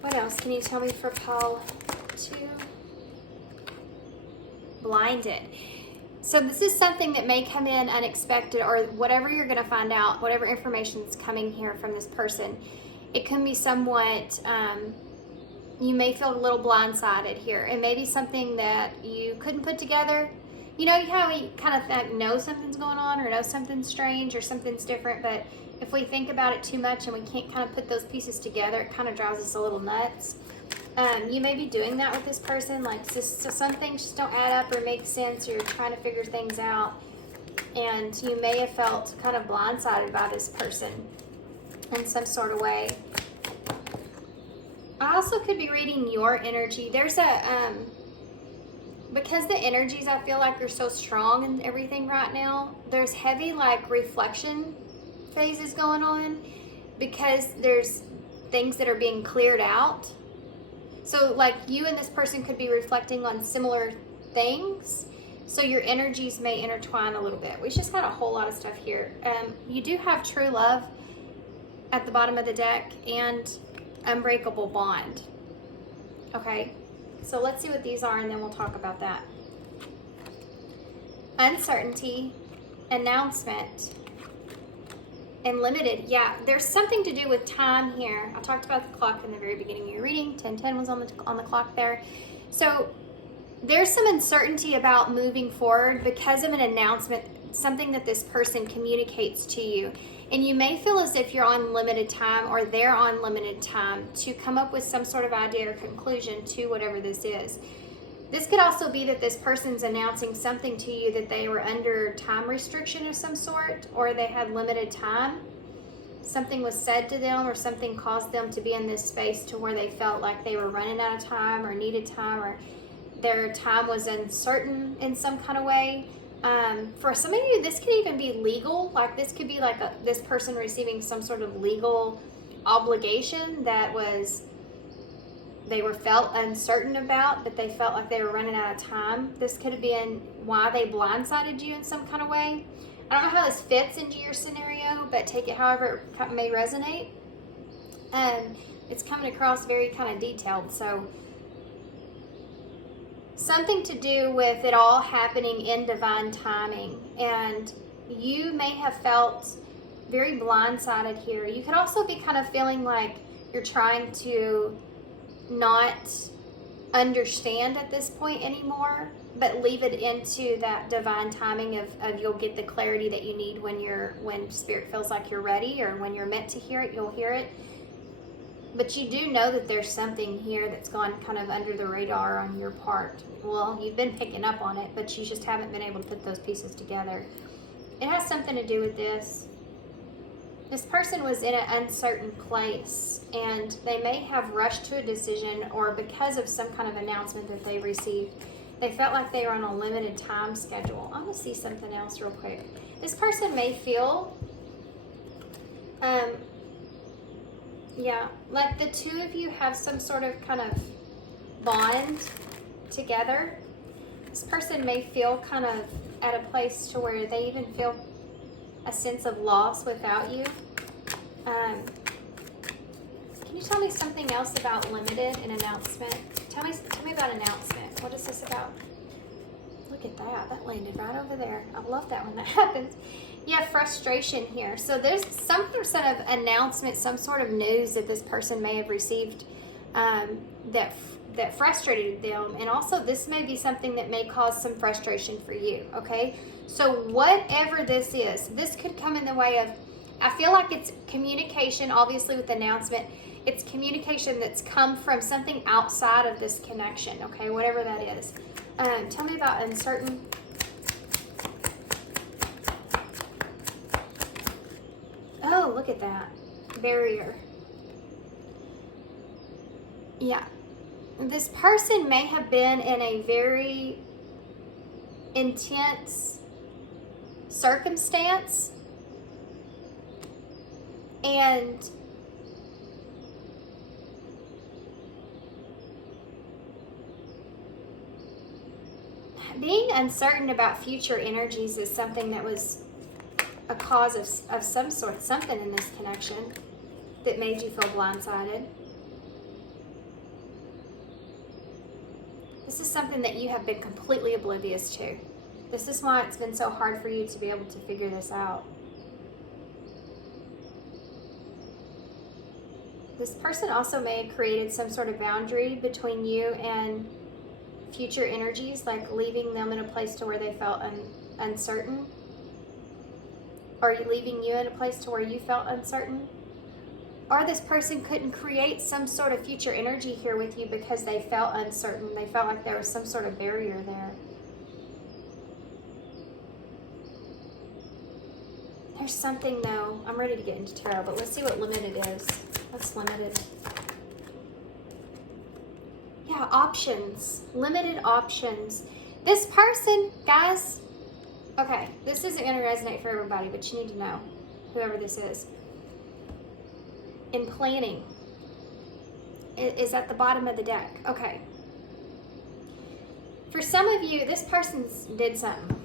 What else can you tell me for pile 2? Blinded. So this is something that may come in unexpected, or whatever you're going to find out, whatever information is coming here from this person. It can be somewhat, you may feel a little blindsided here. It may be something that you couldn't put together. You know how we kind of know something's going on, or know something's strange, or something's different, but if we think about it too much and we can't kind of put those pieces together, it kind of drives us a little nuts. You may be doing that with this person, like, so some things just don't add up or make sense, or you're trying to figure things out, and you may have felt kind of blindsided by this person in some sort of way. I also could be reading your energy. There's a, because the energies I feel like are so strong and everything right now, there's heavy, like, reflection phases going on, because there's things that are being cleared out. So, like, you and this person could be reflecting on similar things, so your energies may intertwine a little bit. We just got a whole lot of stuff here. You do have true love at the bottom of the deck, and unbreakable bond. Okay, so let's see what these are, and then we'll talk about that. Uncertainty, announcement, and limited. Yeah, there's something to do with time here. I talked about the clock in the very beginning of your reading. 10:10 was on the clock there. So there's some uncertainty about moving forward because of an announcement, something that this person communicates to you. And you may feel as if you're on limited time, or they're on limited time to come up with some sort of idea or conclusion to whatever this is. This could also be that this person's announcing something to you that they were under time restriction of some sort, or they had limited time. Something was said to them, or something caused them to be in this space to where they felt like they were running out of time, or needed time, or their time was uncertain in some kind of way. For some of you, this could even be legal. Like, this could be like this person receiving some sort of legal obligation that they were felt uncertain about, but they felt like they were running out of time. This could have been why they blindsided you in some kind of way. I don't know how this fits into your scenario, but take it however it may resonate. It's coming across very kind of detailed. So something to do with it all happening in divine timing, and you may have felt very blindsided here. You could also be kind of feeling like you're trying to not understand at this point anymore, but leave it into that divine timing of you'll get the clarity that you need when spirit feels like you're ready, or when you're meant to hear it, you'll hear it. But you do know that there's something here that's gone kind of under the radar on your part. Well, you've been picking up on it, but you just haven't been able to put those pieces together. It has something to do with this. This person was in an uncertain place, and they may have rushed to a decision, or because of some kind of announcement that they received, they felt like they were on a limited time schedule. I'm going to see something else real quick. This person may feel, like the 2 of you have some sort of kind of bond together. This person may feel kind of at a place to where they even feel a sense of loss without you. Can you tell me something else about limited and announcement? Tell me about announcement. What is this about? Look at that. That landed right over there. I love that when that happens. You have frustration here. So there's some sort of announcement, some sort of news that this person may have received that frustrated them. And also this may be something that may cause some frustration for you, okay? So whatever this is, this could come in the way of, I feel like it's communication, obviously with the announcement. It's communication that's come from something outside of this connection, okay? Whatever that is. Tell me about uncertain. Oh, look at that. Barrier. Yeah. This person may have been in a very intense circumstance, and being uncertain about future energies is something that was a cause of some sort, something in this connection that made you feel blindsided. This is something that you have been completely oblivious to. This is why it's been so hard for you to be able to figure this out. This person also may have created some sort of boundary between you and future energies, like leaving them in a place to where they felt uncertain, or leaving you in a place to where you felt uncertain. Or this person couldn't create some sort of future energy here with you because they felt uncertain. They felt like there was some sort of barrier there. There's something though, I'm ready to get into tarot, but let's see what limited is. What's limited? Yeah, options. Limited options. This person, guys, okay, this isn't going to resonate for everybody, but you need to know, whoever this is. In planning, is at the bottom of the deck. Okay. For some of you, this person's did something.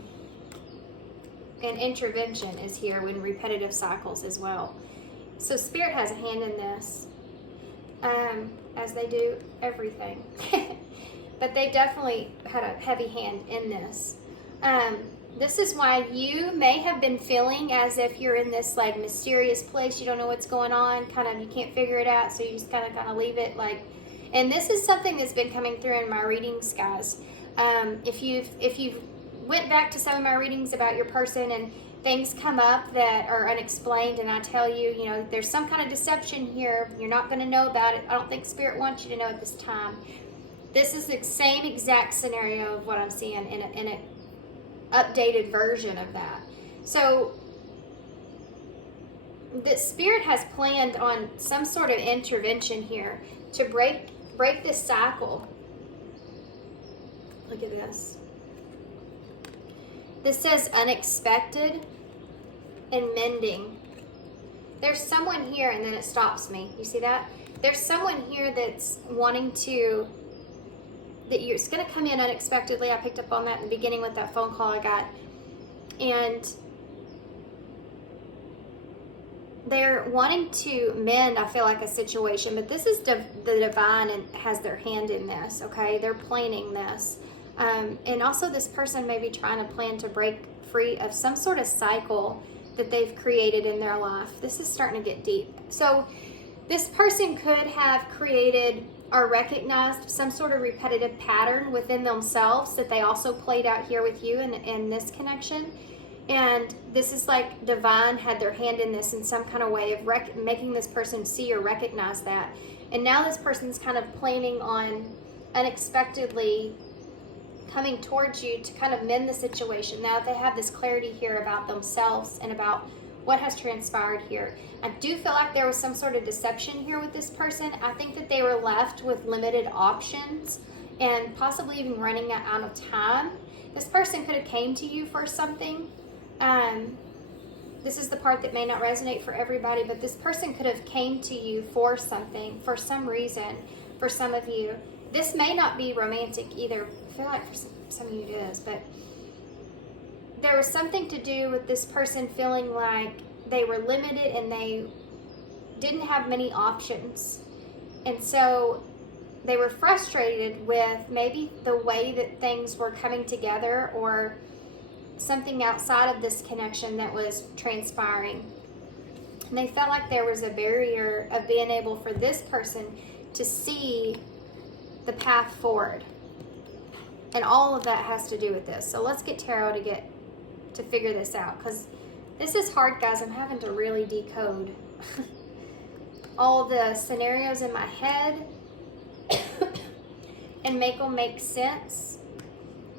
And intervention is here when repetitive cycles as well. So Spirit has a hand in this, as they do everything. But they definitely had a heavy hand in this. This is why you may have been feeling as if you're in this like mysterious place. You don't know what's going on. Kind of, you can't figure it out. So you just kind of leave it like, and this is something that's been coming through in my readings, guys. If you've went back to some of my readings about your person and things come up that are unexplained, and I tell you, you know, there's some kind of deception here. You're not going to know about it. I don't think Spirit wants you to know at this time. This is the same exact scenario of what I'm seeing in a updated version of that. So the Spirit has planned on some sort of intervention here to break this cycle. Look at this. This says unexpected and mending. There's someone here, and then it stops me. You see that? There's someone here that's wanting to, it's going to come in unexpectedly. I picked up on that in the beginning with that phone call I got. And they're wanting to mend, I feel like, a situation. But this is the divine and has their hand in this, okay? They're planning this. And also this person may be trying to plan to break free of some sort of cycle that they've created in their life. This is starting to get deep. So this person could have created or recognized some sort of repetitive pattern within themselves that they also played out here with you in this connection. And this is like divine had their hand in this in some kind of way of making this person see or recognize that. And now this person's kind of planning on unexpectedly coming towards you to kind of mend the situation. Now that they have this clarity here about themselves and about what has transpired here. I do feel like there was some sort of deception here with this person. I think that they were left with limited options and possibly even running out of time. This person could have came to you for something. This is the part that may not resonate for everybody, but this person could have came to you for something, for some reason, for some of you. this may not be romantic either. I feel like for some of you it is, but there was something to do with this person feeling like they were limited and they didn't have many options. And so they were frustrated with maybe the way that things were coming together or something outside of this connection that was transpiring. And they felt like there was a barrier of being able for this person to see the path forward. And all of that has to do with this. So let's get tarot to figure this out, because this is hard, guys. I'm having to really decode all the scenarios in my head and make them make sense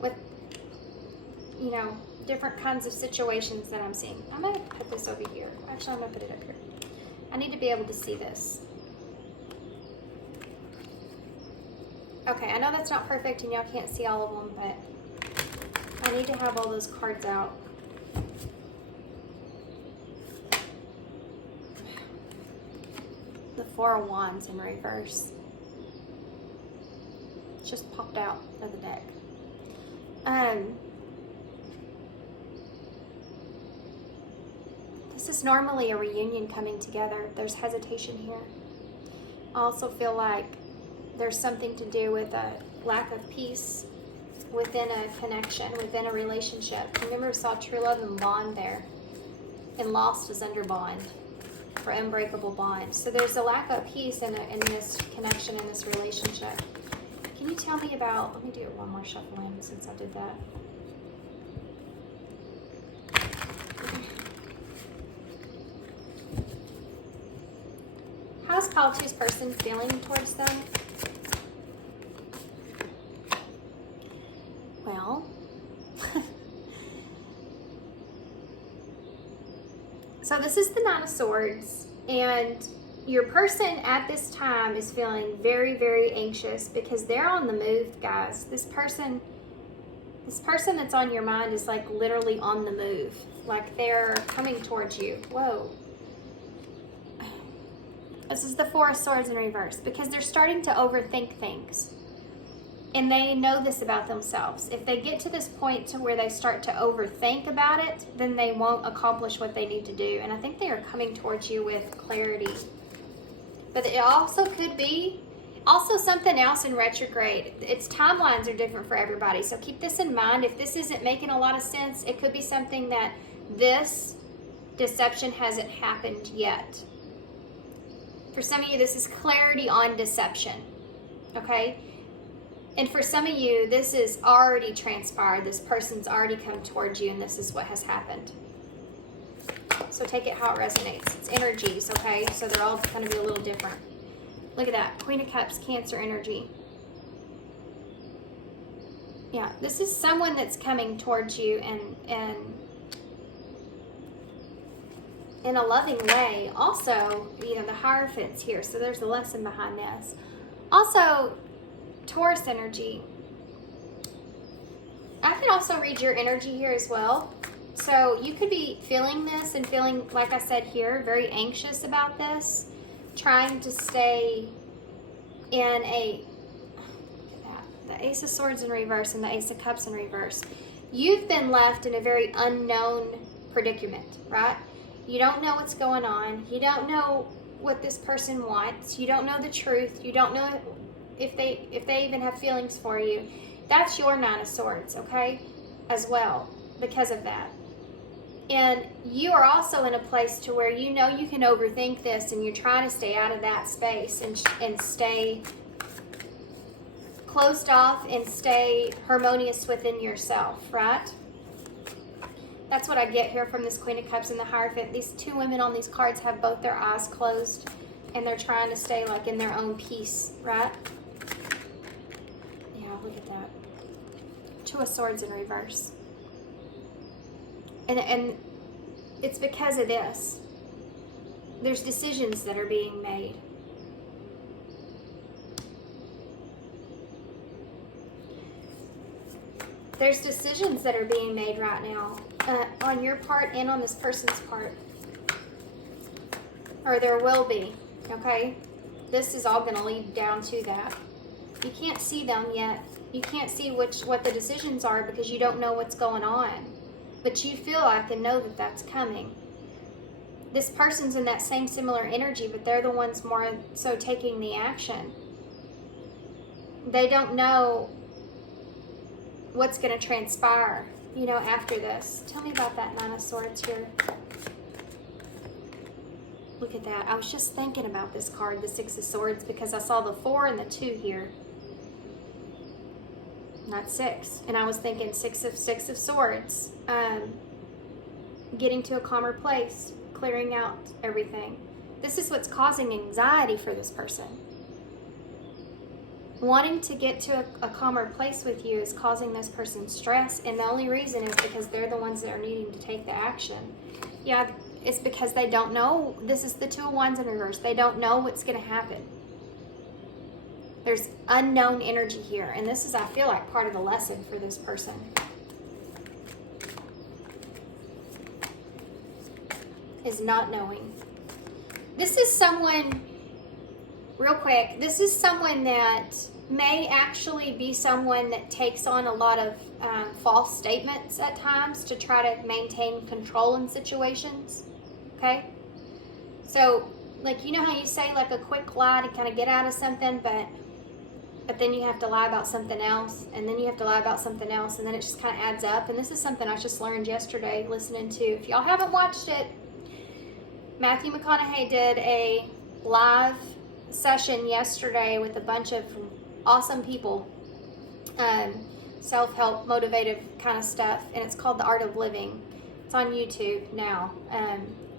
with, you know, different kinds of situations that I'm seeing. I'm going to put this over here. Actually, I'm going to put it up here. I need to be able to see this. Okay, I know that's not perfect and y'all can't see all of them, but I need to have all those cards out. The Four of Wands in reverse. It's just popped out of the deck. This is normally a reunion coming together. There's hesitation here. I also feel like there's something to do with a lack of peace within a connection, within a relationship. Remember, we saw true love and bond there. And lost is under bond for unbreakable bond. So there's a lack of peace in this connection, in this relationship. Can you tell me about, let me do one more shuffling since I did that. How's Pile 2's person feeling towards them? Well, so this is the Nine of Swords, and your person at this time is feeling very, very anxious because they're on the move, guys. This person that's on your mind is like literally on the move. Like they're coming towards you. Whoa. This is the Four of Swords in reverse because they're starting to overthink things. And they know this about themselves. If they get to this point to where they start to overthink about it, then they won't accomplish what they need to do. And I think they are coming towards you with clarity. But it also could be also something else in retrograde. Its timelines are different for everybody. So keep this in mind. If this isn't making a lot of sense, it could be something that this deception hasn't happened yet. For some of you, this is clarity on deception. Okay? And for some of you, this is already transpired. This person's already come towards you, and this is what has happened. So take it how it resonates. It's energies, okay? So they're all going to be a little different. Look at that. Queen of Cups, Cancer energy. Yeah, this is someone that's coming towards you and in a loving way. Also, you know, the Hierophant's here, so there's a lesson behind this. Also, Taurus energy. I can also read your energy here as well. So you could be feeling this and feeling, like I said here, very anxious about this, trying to stay in a, look at that, the Ace of Swords in reverse and the Ace of Cups in reverse. You've been left in a very unknown predicament, right? You don't know what's going on. You don't know what this person wants. You don't know the truth. You don't know if they even have feelings for you. That's your Nine of Swords, okay, as well, because of that. And you are also in a place to where you know you can overthink this, and you're trying to stay out of that space and stay closed off and stay harmonious within yourself, right? That's what I get here from this Queen of Cups and the Hierophant. These two women on these cards have both their eyes closed, and they're trying to stay like in their own peace, right? Yeah, look at that. Two of Swords in reverse. And it's because of this. There's decisions that are being made. There's decisions that are being made right now on your part and on this person's part. Or there will be, okay? This is all going to lead down to that. You can't see them yet. You can't see what the decisions are because you don't know what's going on. But you feel like and know that that's coming. This person's in that same similar energy, but they're the ones more so taking the action. They don't know what's going to transpire, after this. Tell me about that Nine of Swords here. Look at that. I was just thinking about this card, the Six of Swords, because I saw the 4 and the 2 here. Not 6. And I was thinking Six of Swords. Getting to a calmer place. Clearing out everything. This is what's causing anxiety for this person. Wanting to get to a calmer place with you is causing this person stress, and the only reason is because they're the ones that are needing to take the action. Yeah, it's because they don't know. This is the Two of Wands in reverse. They don't know what's going to happen. There's unknown energy here, and this is, I feel like, part of the lesson for this person. Is not knowing. This is someone, real quick, this is someone that may actually be someone that takes on a lot of false statements at times to try to maintain control in situations. Okay? So, like, you know how you say like a quick lie to kind of get out of something, but then you have to lie about something else, and then you have to lie about something else, and then it just kind of adds up. And this is something I just learned yesterday listening to. If y'all haven't watched it, Matthew McConaughey did a live session yesterday with a bunch of awesome people, self-help, motivative kind of stuff, and it's called The Art of Living. It's on YouTube now.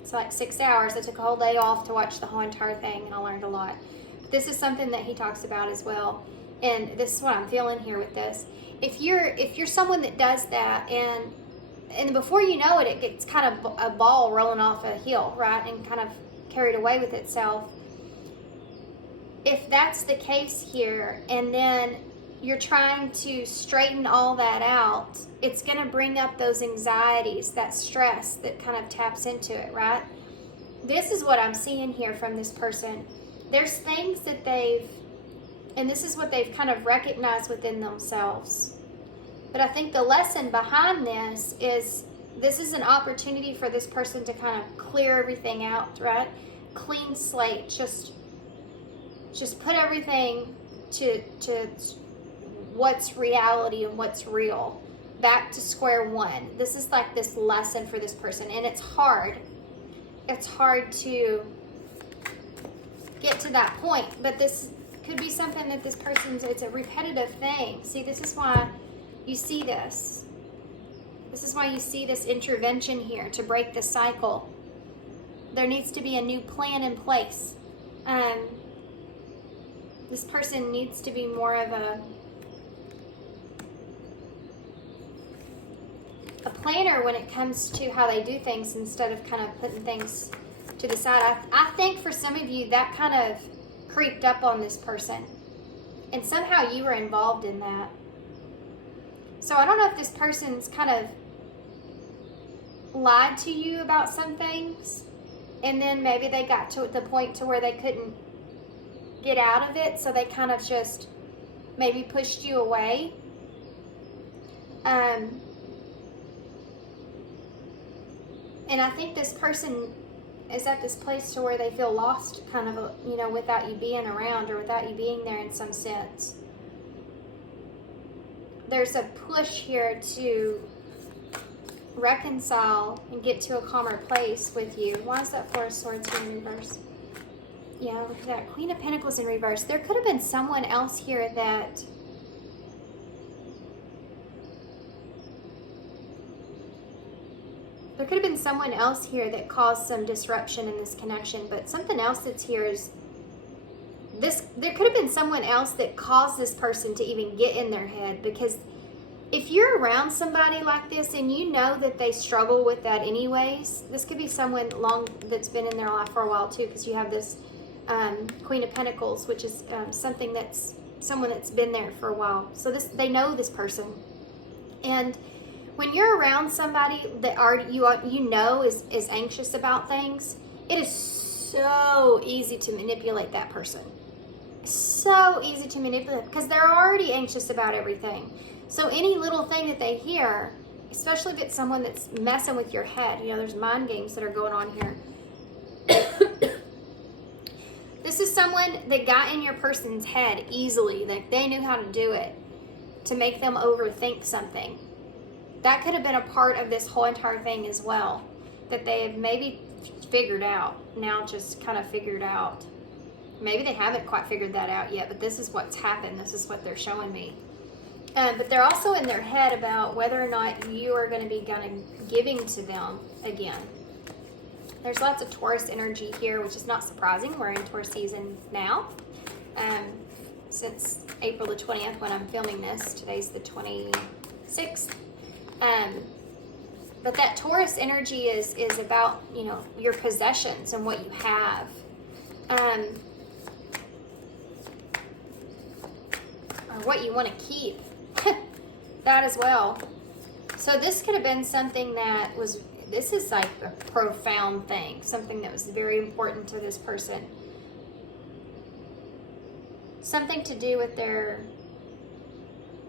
It's like 6 hours. I took a whole day off to watch the whole entire thing, and I learned a lot. But this is something that he talks about as well, and this is what I'm feeling here with this. If you're someone that does that, and before you know it, it gets kind of a ball rolling off a hill, right? And kind of carried away with itself. If that's the case here, and then you're trying to straighten all that out, it's going to bring up those anxieties, that stress that kind of taps into it, right? This is what I'm seeing here from this person. There's things that and this is what they've kind of recognized within themselves. But I think the lesson behind this is an opportunity for this person to kind of clear everything out, right? Clean slate, just put everything to what's reality and what's real, back to square one. This is like this lesson for this person, and it's hard. It's hard to get to that point, but this could be something that this person's, it's a repetitive thing. See, this is why you see this. This is why you see this intervention here to break the cycle. There needs to be a new plan in place. This person needs to be more of a planner when it comes to how they do things instead of kind of putting things to the side. I think for some of you that kind of creeped up on this person, and somehow you were involved in that. So I don't know if this person's kind of lied to you about some things, and then maybe they got to the point to where they couldn't get out of it, so they kind of just maybe pushed you away. And I think this person is at this place to where they feel lost, kind of, without you being around or without you being there in some sense. There's a push here to reconcile and get to a calmer place with you. Why is that Four of Swords here in reverse? Yeah, look at that. Queen of Pentacles in reverse. There could have been someone else here that caused some disruption in this connection, but something else that's here is this. There could have been someone else that caused this person to even get in their head, because if you're around somebody like this and you know that they struggle with that anyways, this could be someone that's been in their life for a while too, because you have this Queen of Pentacles, which is someone that's been there for a while. So they know this person. And when you're around somebody that is anxious about things, it is so easy to manipulate that person. so easy to manipulate because they're already anxious about everything. So any little thing that they hear, especially if it's someone that's messing with your head, you know, there's mind games that are going on here. This is someone that got in your person's head easily, like they knew how to do it to make them overthink something. That could have been a part of this whole entire thing as well, that they have maybe figured out, now just kind of figured out. Maybe they haven't quite figured that out yet, but this is what's happened. This is what they're showing me. But they're also in their head about whether or not you are going to be giving to them again. There's lots of Taurus energy here, which is not surprising. We're in Taurus season now. Since April the 20th when I'm filming this. Today's the 26th. But that Taurus energy is about, you know, your possessions and what you have. Or what you want to keep. That as well. So this could have been something that was, this is like a profound thing. Something that was very important to this person. Something to do with their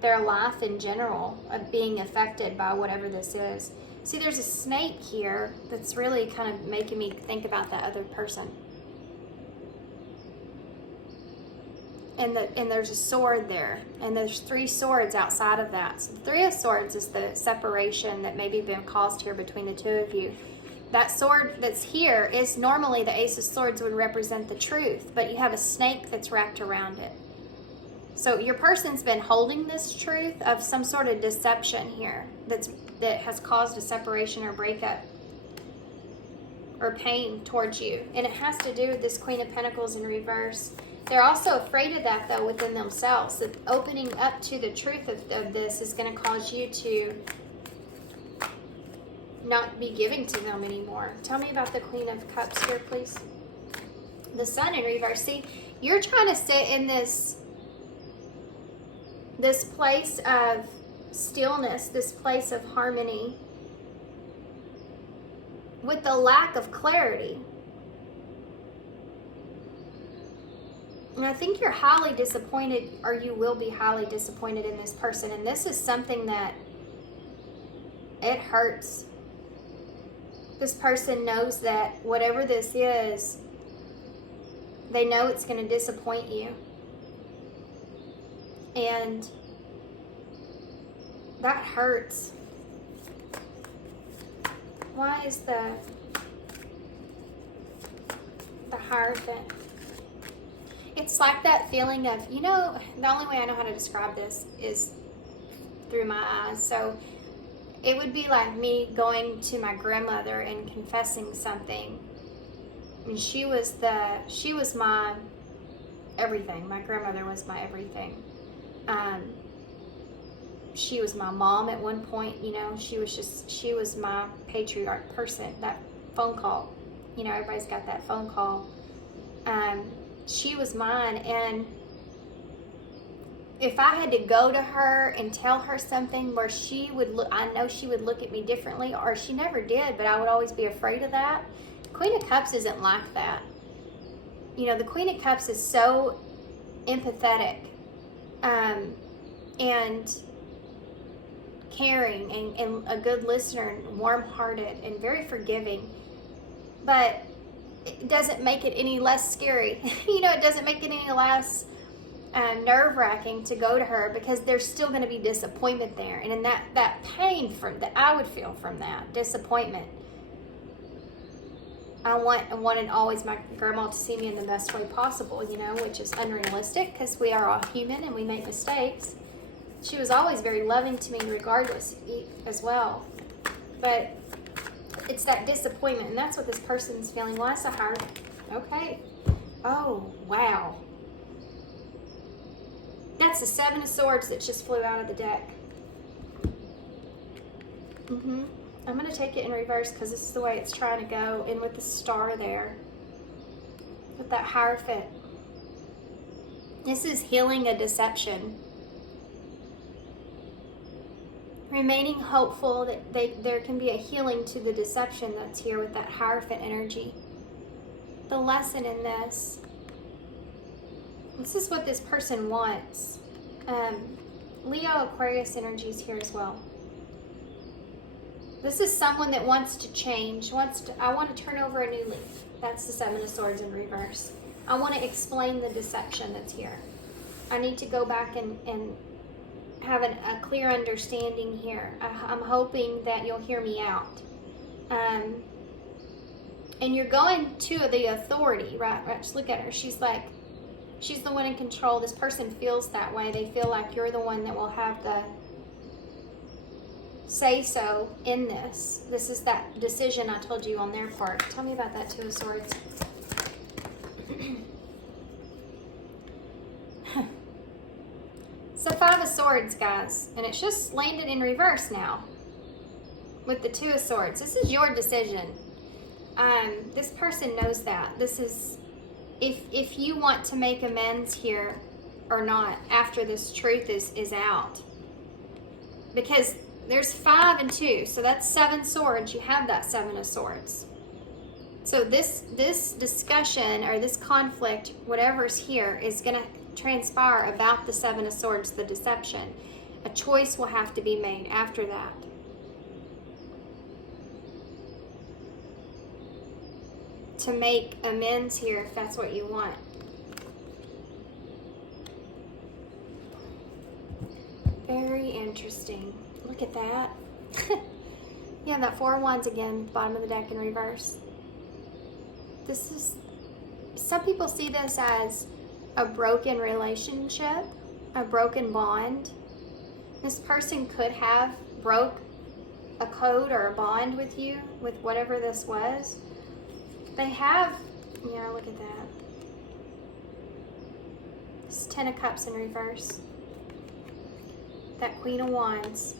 life in general, of being affected by whatever this is. See, there's a snake here that's really kind of making me think about that other person. And there's a sword there, and there's 3 swords outside of that. So the 3 of Swords is the separation that maybe been caused here between the 2 of you. That sword that's here is normally the Ace of Swords would represent the truth, but you have a snake that's wrapped around it. So your person's been holding this truth of some sort of deception here that has caused a separation or breakup or pain towards you. And it has to do with this Queen of Pentacles in reverse. They're also afraid of that, though, within themselves. That opening up to the truth of this is going to cause you to not be giving to them anymore. Tell me about the Queen of Cups here, please. The Sun in reverse. See, you're trying to sit in this place of stillness, this place of harmony, with the lack of clarity. And I think you're highly disappointed, or you will be highly disappointed in this person. And this is something that, it hurts. This person knows that whatever this is, they know it's going to disappoint you. And that hurts. Why is the Hierophant? It's like that feeling of, you know, the only way I know how to describe this is through my eyes. So it would be like me going to my grandmother and confessing something. And she was my everything. My grandmother was my everything. She was my mom at one point, you know. She was my patriarch person. That phone call, you know, everybody's got that phone call. She was mine, and if I had to go to her and tell her something where she would look, I know she would look at me differently, or she never did, but I would always be afraid of that. Queen of Cups isn't like that. You know, the Queen of Cups is so empathetic, and caring, and a good listener, and warm-hearted, and very forgiving, but it doesn't make it any less scary. You know, it doesn't make it any less nerve-wracking to go to her, because there's still going to be disappointment there. And in that pain that I would feel from that disappointment, I wanted always my grandma to see me in the best way possible, you know, which is unrealistic because we are all human and we make mistakes. She was always very loving to me regardless as well. But it's that disappointment, and that's what this person's feeling. Why so hard? Okay. Oh, wow. That's the 7 of Swords that just flew out of the deck. I'm going to take it in reverse because this is the way it's trying to go. And with the star there. With that Hierophant. This is healing a deception. Remaining hopeful that there can be a healing to the deception that's here with that Hierophant energy. The lesson in this. This is what this person wants. Leo, Aquarius energy is here as well. This is someone that wants to change, I want to turn over a new leaf. That's the Seven of Swords in reverse. I want to explain the deception that's here. I need to go back and have a clear understanding here. I'm hoping that you'll hear me out. And you're going to the authority, right? Just look at her. She's like, she's the one in control. This person feels that way. They feel like you're the one that will have the say so in this. This is that decision I told you on their part. Tell me about that Two of Swords. So Five of Swords, guys, and it's just landed in reverse now with the Two of Swords. This is your decision. This person knows that. This is, if you want to make amends here or not after this truth is out. Because there's 5 and 2, so that's 7 swords. You have that 7 of Swords. So this discussion or this conflict, whatever's here, is going to transpire about the 7 of Swords, the deception. A choice will have to be made after that. To make amends here, if that's what you want. Very interesting. Look at that. You have that 4 of Wands again, bottom of the deck in reverse. This is, some people see this as a broken relationship, a broken bond. This person could have broke a code or a bond with you, with whatever this was. They have, yeah, look at that. It's 10 of Cups in reverse. That Queen of Wands.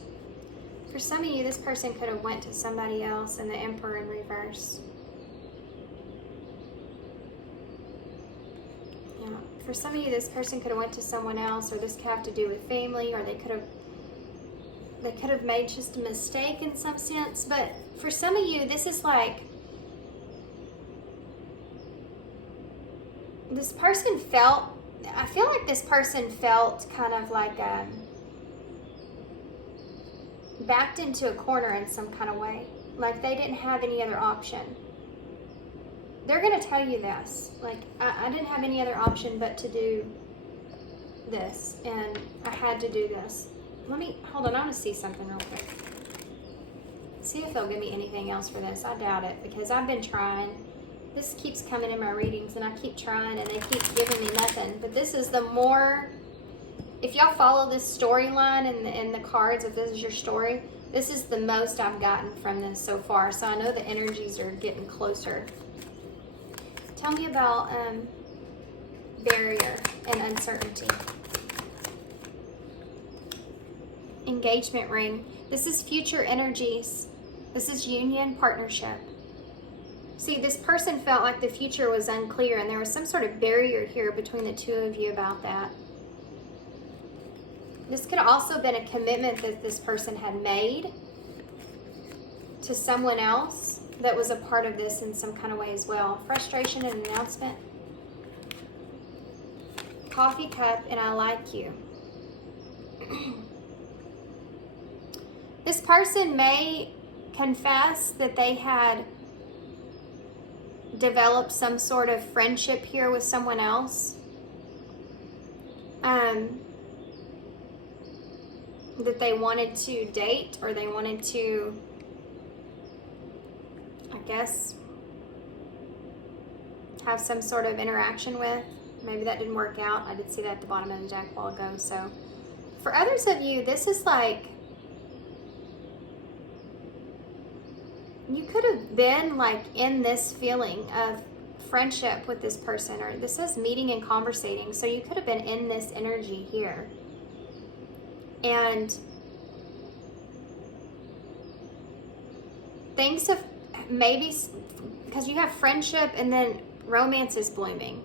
For some of you, this person could have went to somebody else, and the Emperor in reverse. Yeah. For some of you, this person could have went to someone else, or this could have to do with family, or they could have made just a mistake in some sense. But for some of you, this is like, this person felt, I feel like this person felt kind of like backed into a corner in some kind of way. Like they didn't have any other option. They're going to tell you this. Like, I didn't have any other option but to do this. And I had to do this. Hold on, I want to see something real quick. See if they'll give me anything else for this. I doubt it, because I've been trying. This keeps coming in my readings, and I keep trying, and they keep giving me nothing. But this is the more, if y'all follow this storyline in the cards, if this is your story, this is the most I've gotten from this so far. So I know the energies are getting closer. Tell me about barrier and uncertainty. Engagement ring. This is future energies. This is union, partnership. See, this person felt like the future was unclear, and there was some sort of barrier here between the two of you about that. This could have also been a commitment that this person had made to someone else that was a part of this in some kind of way as well. Frustration and announcement. Coffee cup and I like you. This person may confess that they had developed some sort of friendship here with someone else. That they wanted to date, or they wanted to, I guess, have some sort of interaction with. Maybe that didn't work out. I did see that at the bottom of the deck a while ago. So for others of you, this is like, you could have been like in this feeling of friendship with this person, or this says meeting and conversating. So you could have been in this energy here. And things have maybe, because you have friendship and then romance is blooming.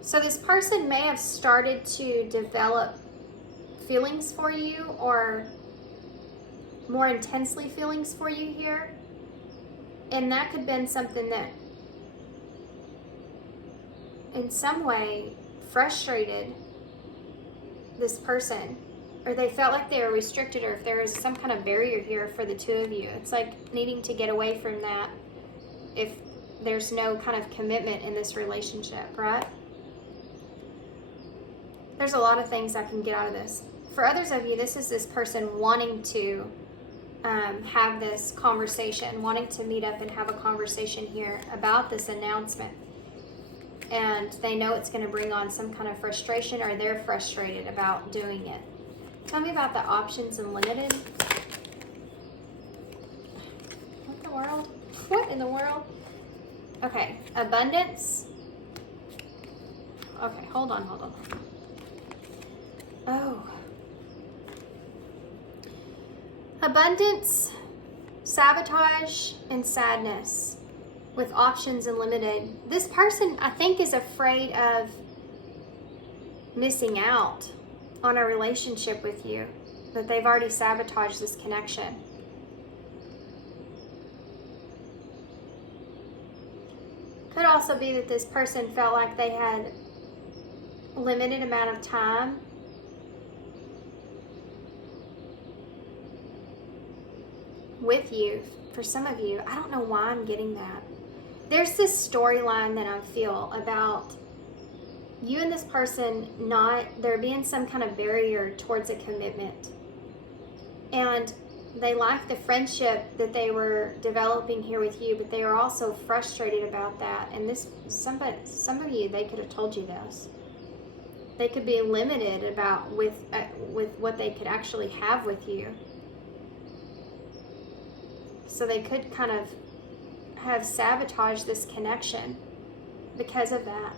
So this person may have started to develop feelings for you, or more intensely feelings for you here. And that could have been something that in some way frustrated this person, or they felt like they were restricted, or if there was some kind of barrier here for the two of you. It's like needing to get away from that if there's no kind of commitment in this relationship, right? There's a lot of things I can get out of this. For others of you, this is this person wanting to have this conversation, wanting to meet up and have a conversation here about this announcement. And they know it's going to bring on some kind of frustration, or they're frustrated about doing it. Tell me about the options and limited. What in the world? What in the world? Okay, abundance. Okay, hold on. Oh. Abundance, sabotage, and sadness with options and limited. This person, I think, is afraid of missing out on a relationship with you, that they've already sabotaged this connection. Could also be that this person felt like they had a limited amount of time with you. For some of you, I don't know why I'm getting that. There's this storyline that I feel about you and this person there being some kind of barrier towards a commitment. And they like the friendship that they were developing here with you, but they are also frustrated about that. And some of you, they could have told you this. They could be limited about with what they could actually have with you. So they could kind of have sabotaged this connection because of that.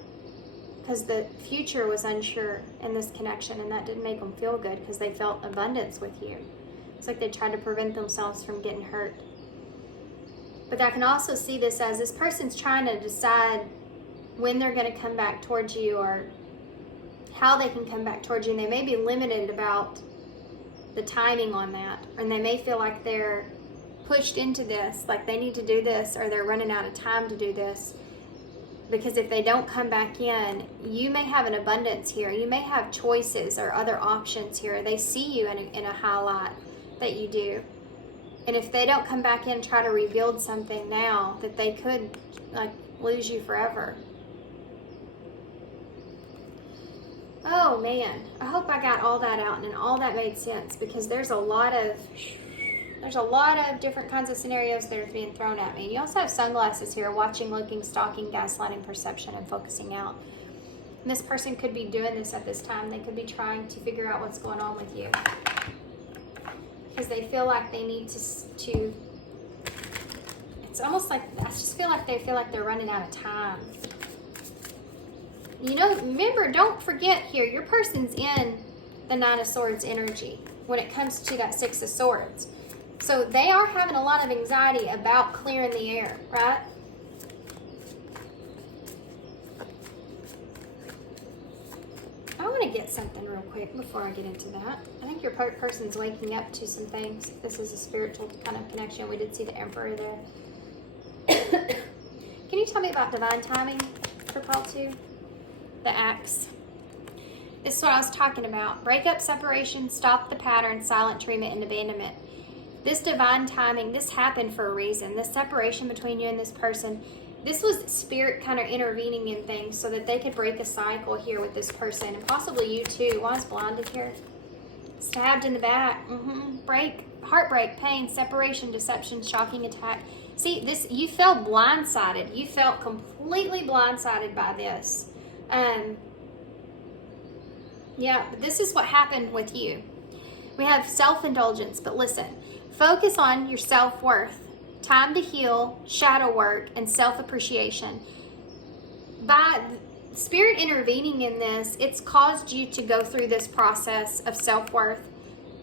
Because the future was unsure in this connection, and that didn't make them feel good because they felt abundance with you. It's like they tried to prevent themselves from getting hurt. But I can also see this as this person's trying to decide when they're going to come back towards you, or how they can come back towards you. And they may be limited about the timing on that. And they may feel like they're pushed into this, like they need to do this, or they're running out of time to do this. Because if they don't come back in, you may have an abundance here. You may have choices or other options here. They see you in a highlight that you do. And if they don't come back in and try to rebuild something now, that they could like lose you forever. Oh man, I hope I got all that out and all that made sense, because there's a lot of different kinds of scenarios that are being thrown at me. And you also have sunglasses here: watching, looking, stalking, gaslighting, perception, and focusing out. And this person could be doing this at this time. They could be trying to figure out what's going on with you, because they feel like they need to it's almost like, I just feel like they feel like they're running out of time. You know, remember, don't forget here, your person's in the Nine of Swords energy when it comes to that Six of Swords. So they are having a lot of anxiety about clearing the air, right? I want to get something real quick before I get into that. I think your person's waking up to some things. This is a spiritual kind of connection. We did see the Emperor there. Can you tell me about divine timing for call 2? The Axe. This is what I was talking about. Breakup, separation, stop the pattern, silent treatment, and abandonment. This divine timing, this happened for a reason. This separation between you and this person, this was spirit kind of intervening in things so that they could break a cycle here with this person, and possibly you too. Why is blinded here? Stabbed in the back. Break, heartbreak, pain, separation, deception, shocking attack. See, this, you felt blindsided. You felt completely blindsided by this. Yeah, but this is what happened with you. We have self-indulgence, but listen, focus on your self-worth, time to heal, shadow work, and self-appreciation. By spirit intervening in this, it's caused you to go through this process of self-worth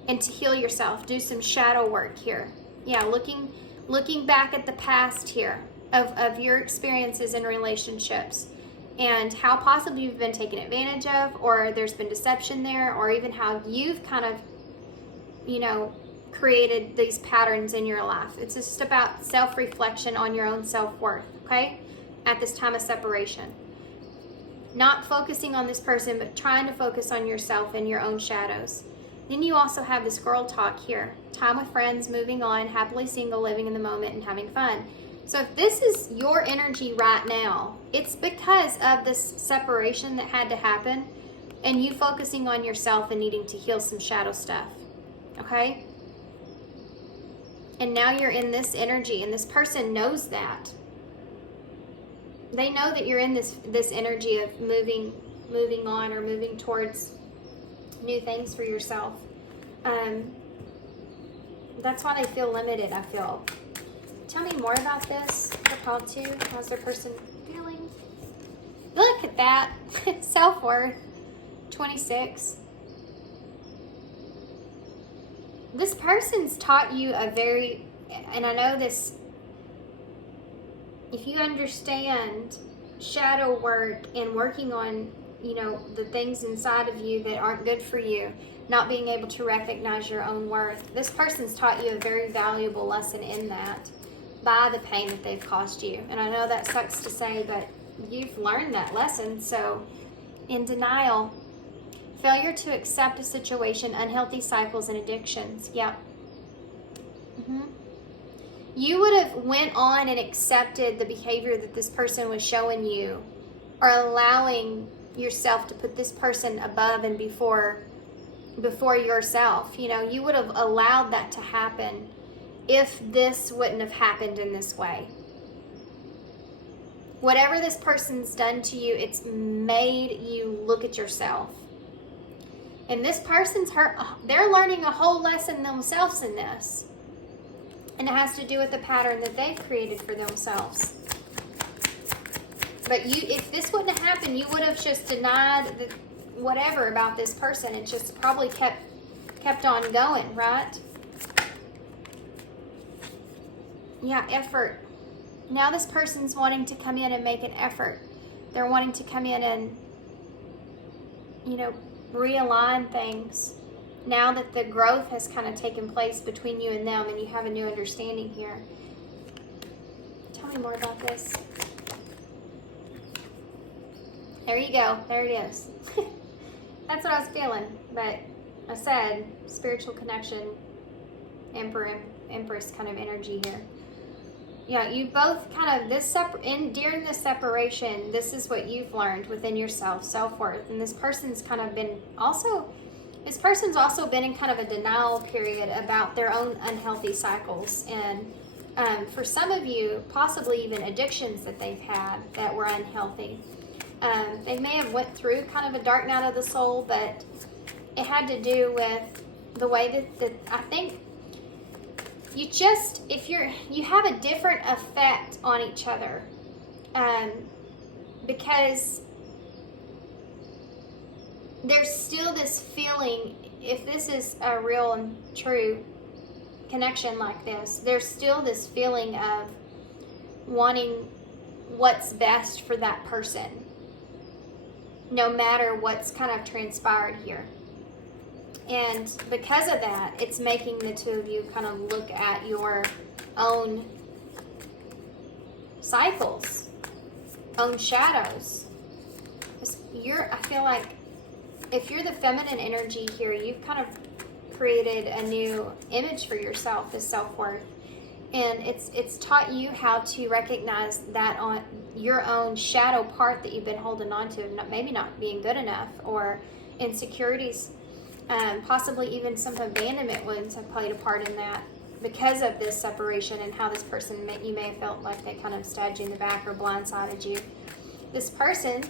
and to heal yourself. Do some shadow work here. Yeah, looking back at the past here of your experiences in relationships, and how possibly you've been taken advantage of, or there's been deception there, or even how you've kind of, you know, created these patterns in your life. It's just about self-reflection on your own self-worth, okay, at this time of separation. not focusing on this person, but trying to focus on yourself and your own shadows. Then you also have this girl talk here. Time with friends, moving on, happily single, living in the moment, and having fun. So if this is your energy right now, it's because of this separation that had to happen and you focusing on yourself and needing to heal some shadow stuff. Okay? And now you're in this energy, and this person knows that. They know that you're in this energy of moving on or moving towards new things for yourself. That's why they feel limited, I feel. Tell me more about this. The pile 2. How's their person feeling? Look at that. Self-worth. 26. This person's taught you and I know this, if you understand shadow work and working on, the things inside of you that aren't good for you, not being able to recognize your own worth, this person's taught you a very valuable lesson in that by the pain that they've caused you. And I know that sucks to say, but you've learned that lesson. So, in denial, failure to accept a situation, unhealthy cycles, and addictions. Yep. You would have went on and accepted the behavior that this person was showing you, or allowing yourself to put this person above and before yourself. You would have allowed that to happen if this wouldn't have happened in this way. Whatever this person's done to you, it's made you look at yourself. And this person's they're learning a whole lesson themselves in this. And it has to do with the pattern that they've created for themselves. But if this wouldn't have happened, you would have just denied whatever about this person. It just probably kept on going, right? Yeah, effort. Now this person's wanting to come in and make an effort. They're wanting to come in and, realign things. Now that the growth has kind of taken place between you and them, and you have a new understanding here. Tell me more about this. There you go. There it is. That's what I was feeling. But I said spiritual connection, Empress kind of energy here. Yeah, you both kind of during this separation, this is what you've learned within yourself, self-worth. And this person's also been in kind of a denial period about their own unhealthy cycles. And for some of you, possibly even addictions that they've had that were unhealthy. They may have went through kind of a dark night of the soul, but it had to do with the way that I think you have a different effect on each other, because there's still this feeling, if this is a real and true connection like this, there's still this feeling of wanting what's best for that person, no matter what's kind of transpired here. And because of that, it's making the two of you kind of look at your own cycles, own shadows. I feel like if you're the feminine energy here, you've kind of created a new image for yourself as self-worth. And it's taught you how to recognize that on your own shadow part that you've been holding on to, maybe not being good enough, or insecurities. Possibly even some abandonment wounds have played a part in that because of this separation, and how this person, you may have felt like they kind of stabbed you in the back or blindsided you. This person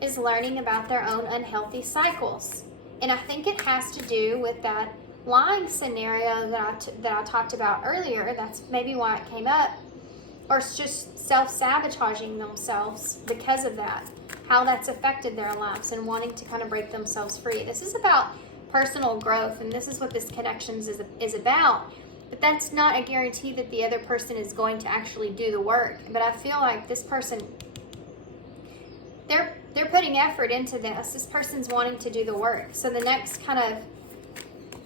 is learning about their own unhealthy cycles. And I think it has to do with that lying scenario that I talked about earlier. That's maybe why it came up. Or it's just self-sabotaging themselves because of that. How that's affected their lives and wanting to kind of break themselves free. This is about personal growth, and this is what this connections is about. But that's not a guarantee that the other person is going to actually do the work. But I feel like this person, they're putting effort into this. This person's wanting to do the work. So the next kind of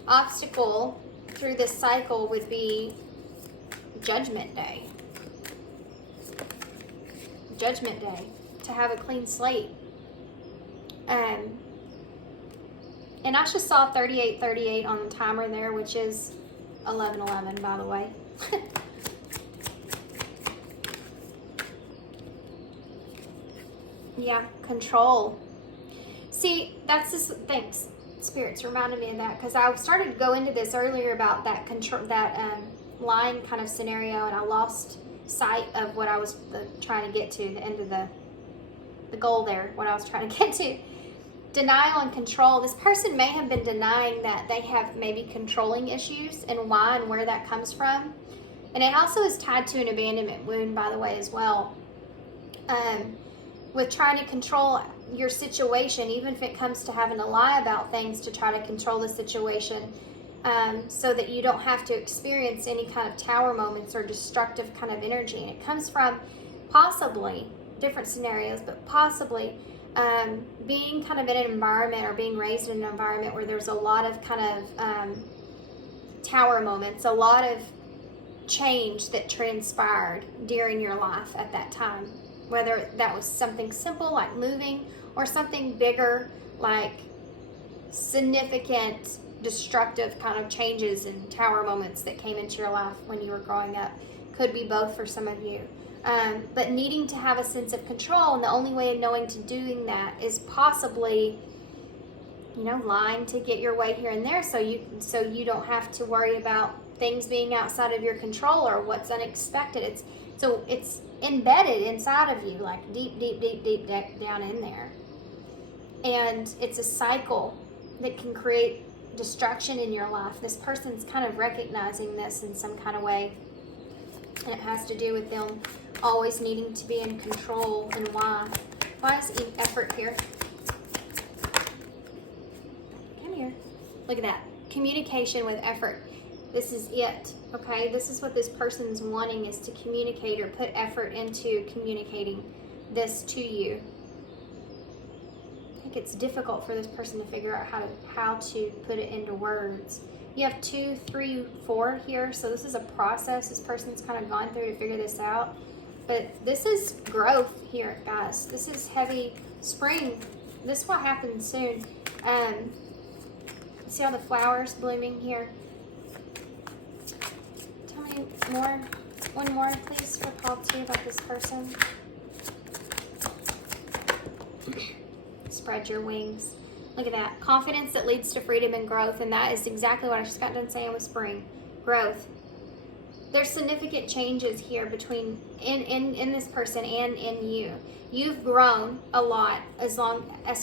obstacle through this cycle would be Judgment Day. Judgment Day. To have a clean slate. And I just saw 3838 on the timer there, which is 1111, by the way. Yeah, control. See, that's just thanks. Spirits reminded me of that because I started to go into this earlier about that control, that line kind of scenario, and I lost sight of what I was trying to get to, the end of the goal there, what I was trying to get to. Denial and control. This person may have been denying that they have maybe controlling issues and why and where that comes from. And it also is tied to an abandonment wound, by the way, as well. With trying to control your situation, even if it comes to having to lie about things to try to control the situation, so that you don't have to experience any kind of tower moments or destructive kind of energy. And it comes from possibly different scenarios, but possibly being kind of in an environment or being raised in an environment where there's a lot of kind of tower moments, a lot of change that transpired during your life at that time, whether that was something simple like moving or something bigger like significant destructive kind of changes and tower moments that came into your life when you were growing up. Could be both for some of you. But needing to have a sense of control, and the only way of knowing to doing that is possibly, lying to get your way here and there, so you don't have to worry about things being outside of your control or what's unexpected. It's embedded inside of you, like deep down in there, and it's a cycle that can create destruction in your life. This person's kind of recognizing this in some kind of way, and it has to do with them always needing to be in control. And why is effort here? Come here. Look at that. Communication with effort. This is it, okay? This is what this person's wanting, is to communicate or put effort into communicating this to you. I think it's difficult for this person to figure out how to put it into words. You have 2, 3, 4 here, so this is a process this person's kind of gone through to figure this out. But this is growth here, guys. This is heavy spring. This will happen soon. See all the flowers blooming here? Tell me more. One more, please, for call 2 about this person. Spread your wings. Look at that. Confidence that leads to freedom and growth. And that is exactly what I just got done saying with spring. Growth. There's significant changes here between in this person and in you. You've grown a lot as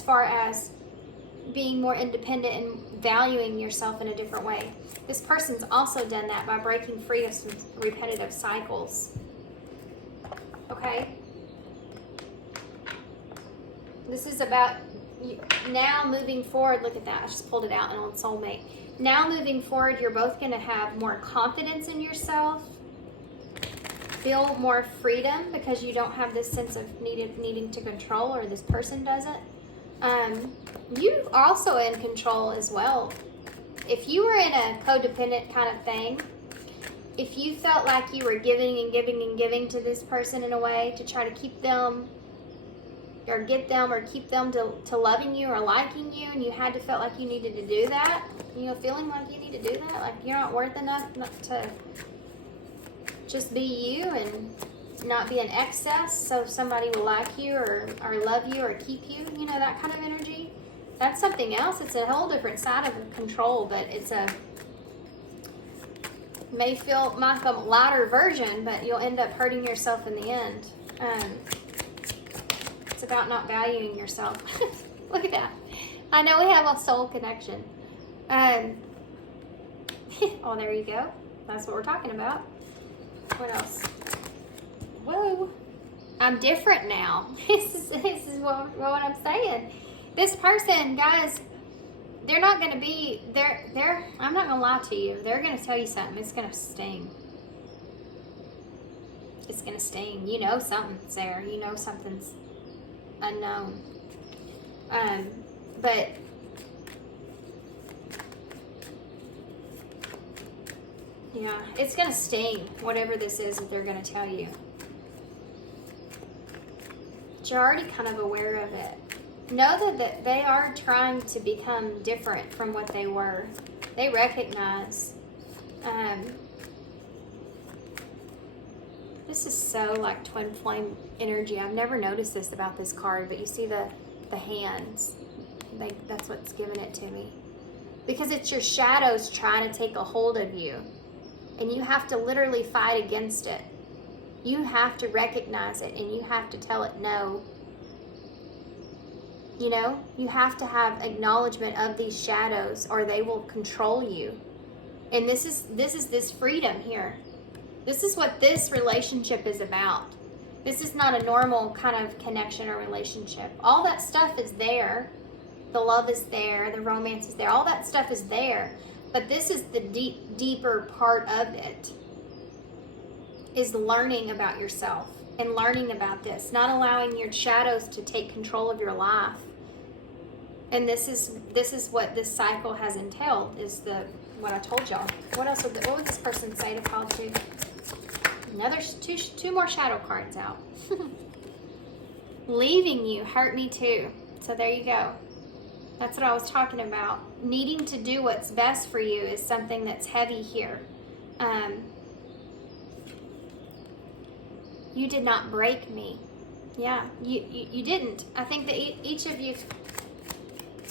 far as being more independent and valuing yourself in a different way. This person's also done that by breaking free of some repetitive cycles. Okay? This is about now moving forward. Look at that. I just pulled it out and on soulmate. Now moving forward, you're both going to have more confidence in yourself. Feel more freedom because you don't have this sense of needing to control, or this person doesn't. You're also in control as well. If you were in a codependent kind of thing, if you felt like you were giving and giving and giving to this person in a way to try to keep them or get them or keep them to loving you or liking you, and you had to felt like you needed to do that, feeling like you need to do that, like you're not worth enough to just be you and not be in excess so somebody will like you or love you or keep you, that kind of energy. That's something else. It's a whole different side of control, but it's might feel like a lighter version, but you'll end up hurting yourself in the end. It's about not valuing yourself. Look at that. I know we have a soul connection. Oh, there you go. That's what we're talking about. What else? Whoa. I'm different now. This is what I'm saying. This person, guys, they're not going to be, I'm not going to lie to you. They're going to tell you something. It's going to sting. It's going to sting. Something's there. Something's unknown. But yeah, it's going to sting, whatever this is that they're going to tell you. But you're already kind of aware of it. know that they are trying to become different from what they were. They recognize. This is so like twin flame energy. I've never noticed this about this card, but you see the hands. That's what's giving it to me. Because it's your shadows trying to take a hold of you. And you have to literally fight against it. You have to recognize it and you have to tell it no. You know, you have to have acknowledgement of these shadows or they will control you. And this is this freedom here. This is what this relationship is about. This is not a normal kind of connection or relationship. All that stuff is there. The love is there. The romance is there. All that stuff is there. But this is the deeper part of it. Is learning about yourself and learning about this. Not allowing your shadows to take control of your life. And this is what this cycle has entailed. Is what I told y'all. What else what would this person say to pile 2? Another two more shadow cards out. Leaving you hurt me too. So there you go. That's what I was talking about. Needing to do what's best for you is something that's heavy here. You did not break me. Yeah, you didn't. I think that each of you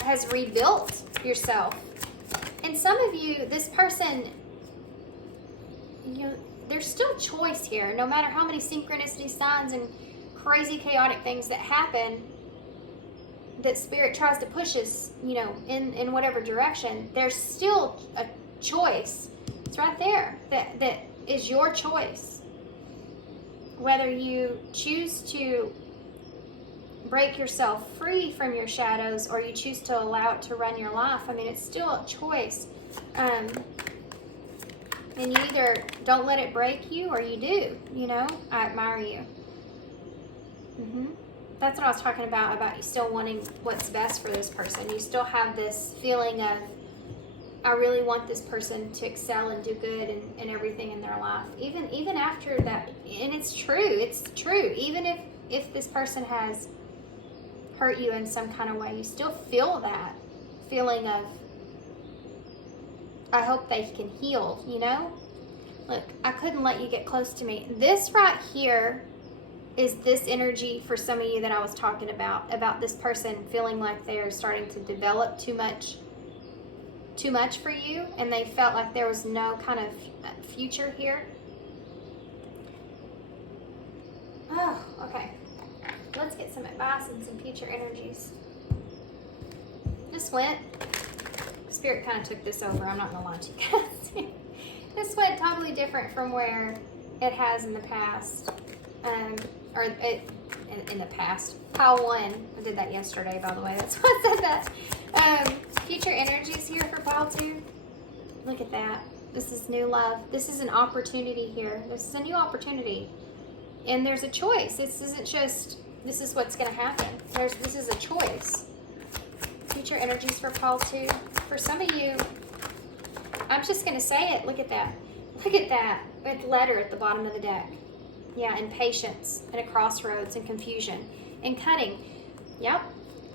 has rebuilt yourself. And some of you, this person, there's still choice here. No matter how many synchronicity signs and crazy chaotic things that happen, that spirit tries to push us, in whatever direction, there's still a choice. It's right there. That is your choice. Whether you choose to break yourself free from your shadows or you choose to allow it to run your life, I mean, it's still a choice. And you either don't let it break you or you do, I admire you. That's what I was talking about you still wanting what's best for this person. You still have this feeling of, I really want this person to excel and do good and everything in their life. Even after that, and it's true. Even if this person has hurt you in some kind of way, you still feel that feeling of, I hope they can heal, Look, I couldn't let you get close to me. This right here is this energy for some of you that I was talking about this person feeling like they're starting to develop too much for you, and they felt like there was no kind of future here. Oh, okay. Let's get some advice and some future energies. This went, Spirit kind of took this over, I'm not gonna lie to you guys. This went totally different from where it has in the past. In the past. Pile 1, I did that yesterday, by the way. That's why I said that. Future energies here for pile 2. Look at that. This is new love. This is an opportunity here. This is a new opportunity. And there's a choice. This isn't just, this is what's going to happen. This is a choice. Future energies for pile 2. For some of you, I'm just going to say it. Look at that. Look at that. That letter at the bottom of the deck. Yeah, and patience, and a crossroads, and confusion, and cutting. Yep.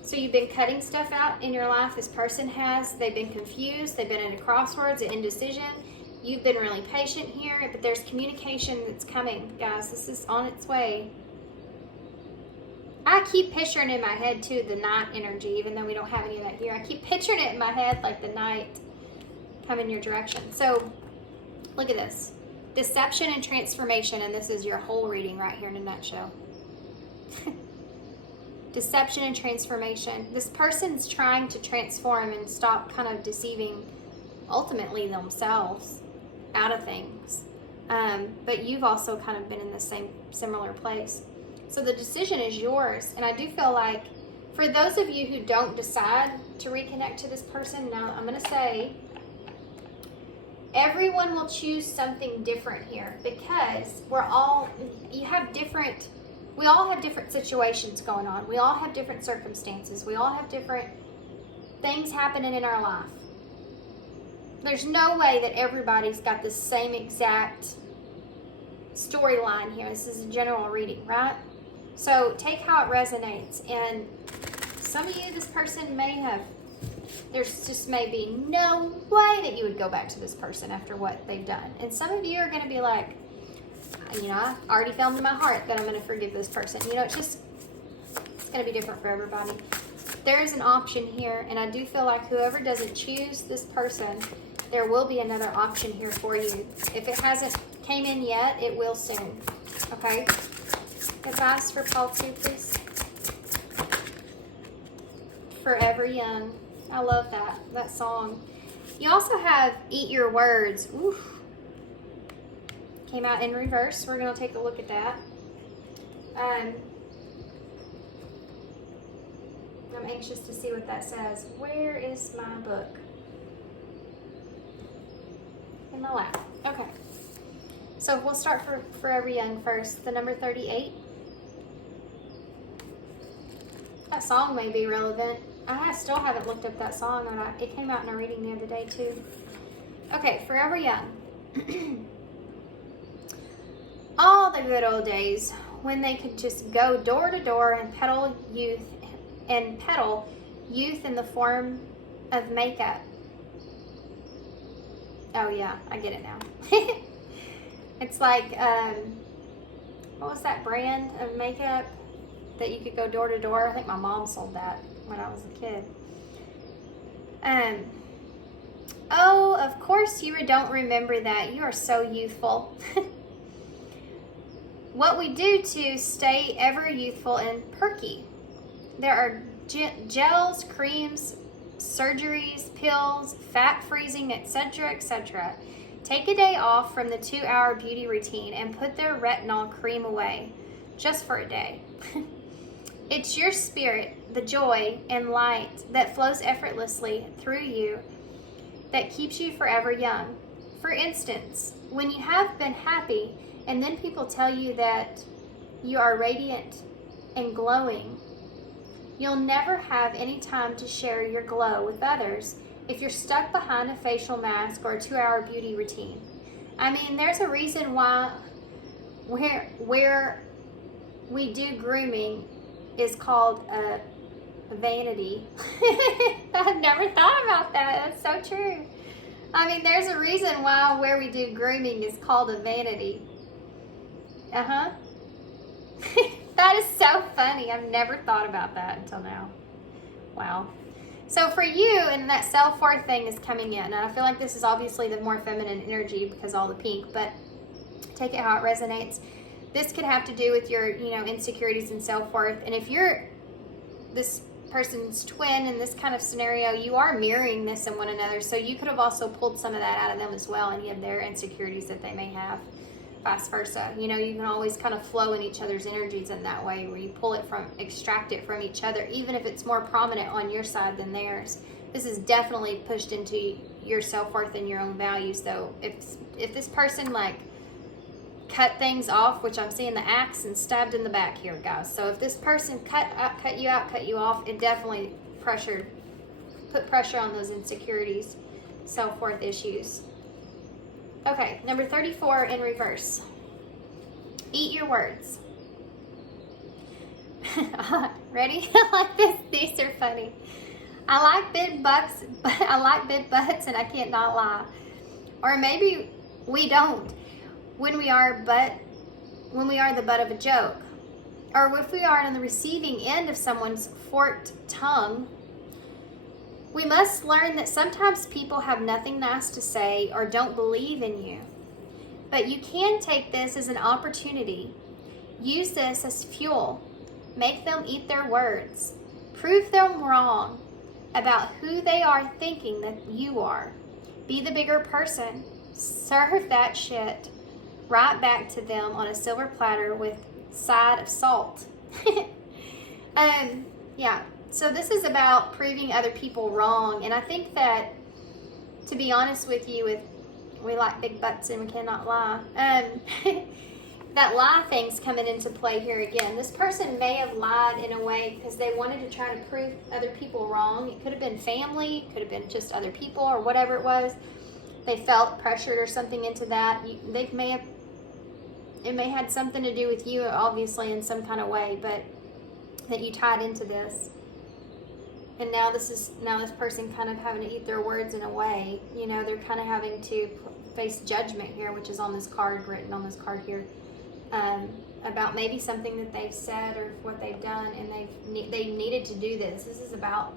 So you've been cutting stuff out in your life. This person has. They've been confused. They've been at a crossroads, an indecision. You've been really patient here, but there's communication that's coming, guys. This is on its way. I keep picturing in my head, too, the night energy, even though we don't have any of that here. I keep picturing it in my head like the night coming your direction. So, look at this. Deception and transformation, and this is your whole reading right here in a nutshell. Deception and transformation. This person's trying to transform and stop kind of deceiving, ultimately, themselves out of things. But you've also kind of been in the similar place. So the decision is yours. And I do feel like for those of you who don't decide to reconnect to this person, now I'm going to say everyone will choose something different here because we all have different situations going on. We all have different circumstances. We all have different things happening in our life. There's no way that everybody's got the same exact storyline here. This is a general reading, right? So take how it resonates. And some of you, this person may have, there's just maybe no way that you would go back to this person after what they've done. And some of you are going to be like, you know, I already felt in my heart that I'm going to forgive this person. You know, it's going to be different for everybody. There's an option here, and I do feel like whoever doesn't choose this person, there will be another option here for you. If it hasn't came in yet, it will soon. Okay? Advice for Paul 2, please. Forever Young. I love that song. You also have Eat Your Words. Oof. Came out in reverse. We're going to take a look at that. I'm anxious to see what that says. Where is my book? In my lap. Okay. So we'll start for Forever Young first. The number 38. That song may be relevant. I still haven't looked up that song. It came out in a reading the other day too. Okay, Forever Young. All the good old days when they could just go door to door and peddle youth in the form of makeup. Oh yeah, I get it now. It's like, what was that brand of makeup that you could go door to door? I think my mom sold that when I was a kid. Oh, of course you don't remember that. You are so youthful. What we do to stay ever youthful and perky. There are gels, creams, surgeries, pills, fat freezing, etc., etc. Take a day off from the 2-hour beauty routine and put their retinol cream away, just for a day. It's your spirit, the joy and light that flows effortlessly through you that keeps you forever young. For instance, when you have been happy and then people tell you that you are radiant and glowing, you'll never have any time to share your glow with others if you're stuck behind a facial mask or a 2-hour beauty routine. I mean, there's a reason why where we do grooming is called a vanity. I've never thought about that. That's so true. I mean, there's a reason why where we do grooming is called a vanity. Uh-huh. That is so funny. I've never thought about that until now. Wow. So for you, and that self-worth thing is coming in. And I feel like this is obviously the more feminine energy because all the pink, but take it how it resonates. This could have to do with your, insecurities and self-worth. And if you're this person's twin in this kind of scenario, you are mirroring this in one another. So you could have also pulled some of that out of them as well, any of their insecurities that they may have. Vice versa. You can always kind of flow in each other's energies in that way where you extract it from each other, even if it's more prominent on your side than theirs. This is definitely pushed into your self-worth and your own values, though. If this person cut things off, which I'm seeing the axe and stabbed in the back here, guys. So if this person cut you off, it definitely put pressure on those insecurities, self-worth issues. Okay, number 34 in reverse. Eat your words. Ready? I like this. These are funny. I like big butts, and I can't not lie. Or maybe we don't. When we are the butt of a joke, or if we are on the receiving end of someone's forked tongue. We must learn that sometimes people have nothing nice to say or don't believe in you. But you can take this as an opportunity. Use this as fuel. Make them eat their words. Prove them wrong about who they are thinking that you are. Be the bigger person. Serve that shit right back to them on a silver platter with side of salt. Yeah. So this is about proving other people wrong. And I think that, to be honest with you, we like big butts and we cannot lie. That lie thing's coming into play here again. This person may have lied in a way because they wanted to try to prove other people wrong. It could have been family, it could have been just other people or whatever it was. They felt pressured or something into that. It may have had something to do with you, obviously, in some kind of way, but that you tied into this. And now this person kind of having to eat their words in a way. You know, they're kind of having to face judgment here, which is on this card, written on this card here, about maybe something that they've said or what they've done, and they needed to do this. This is about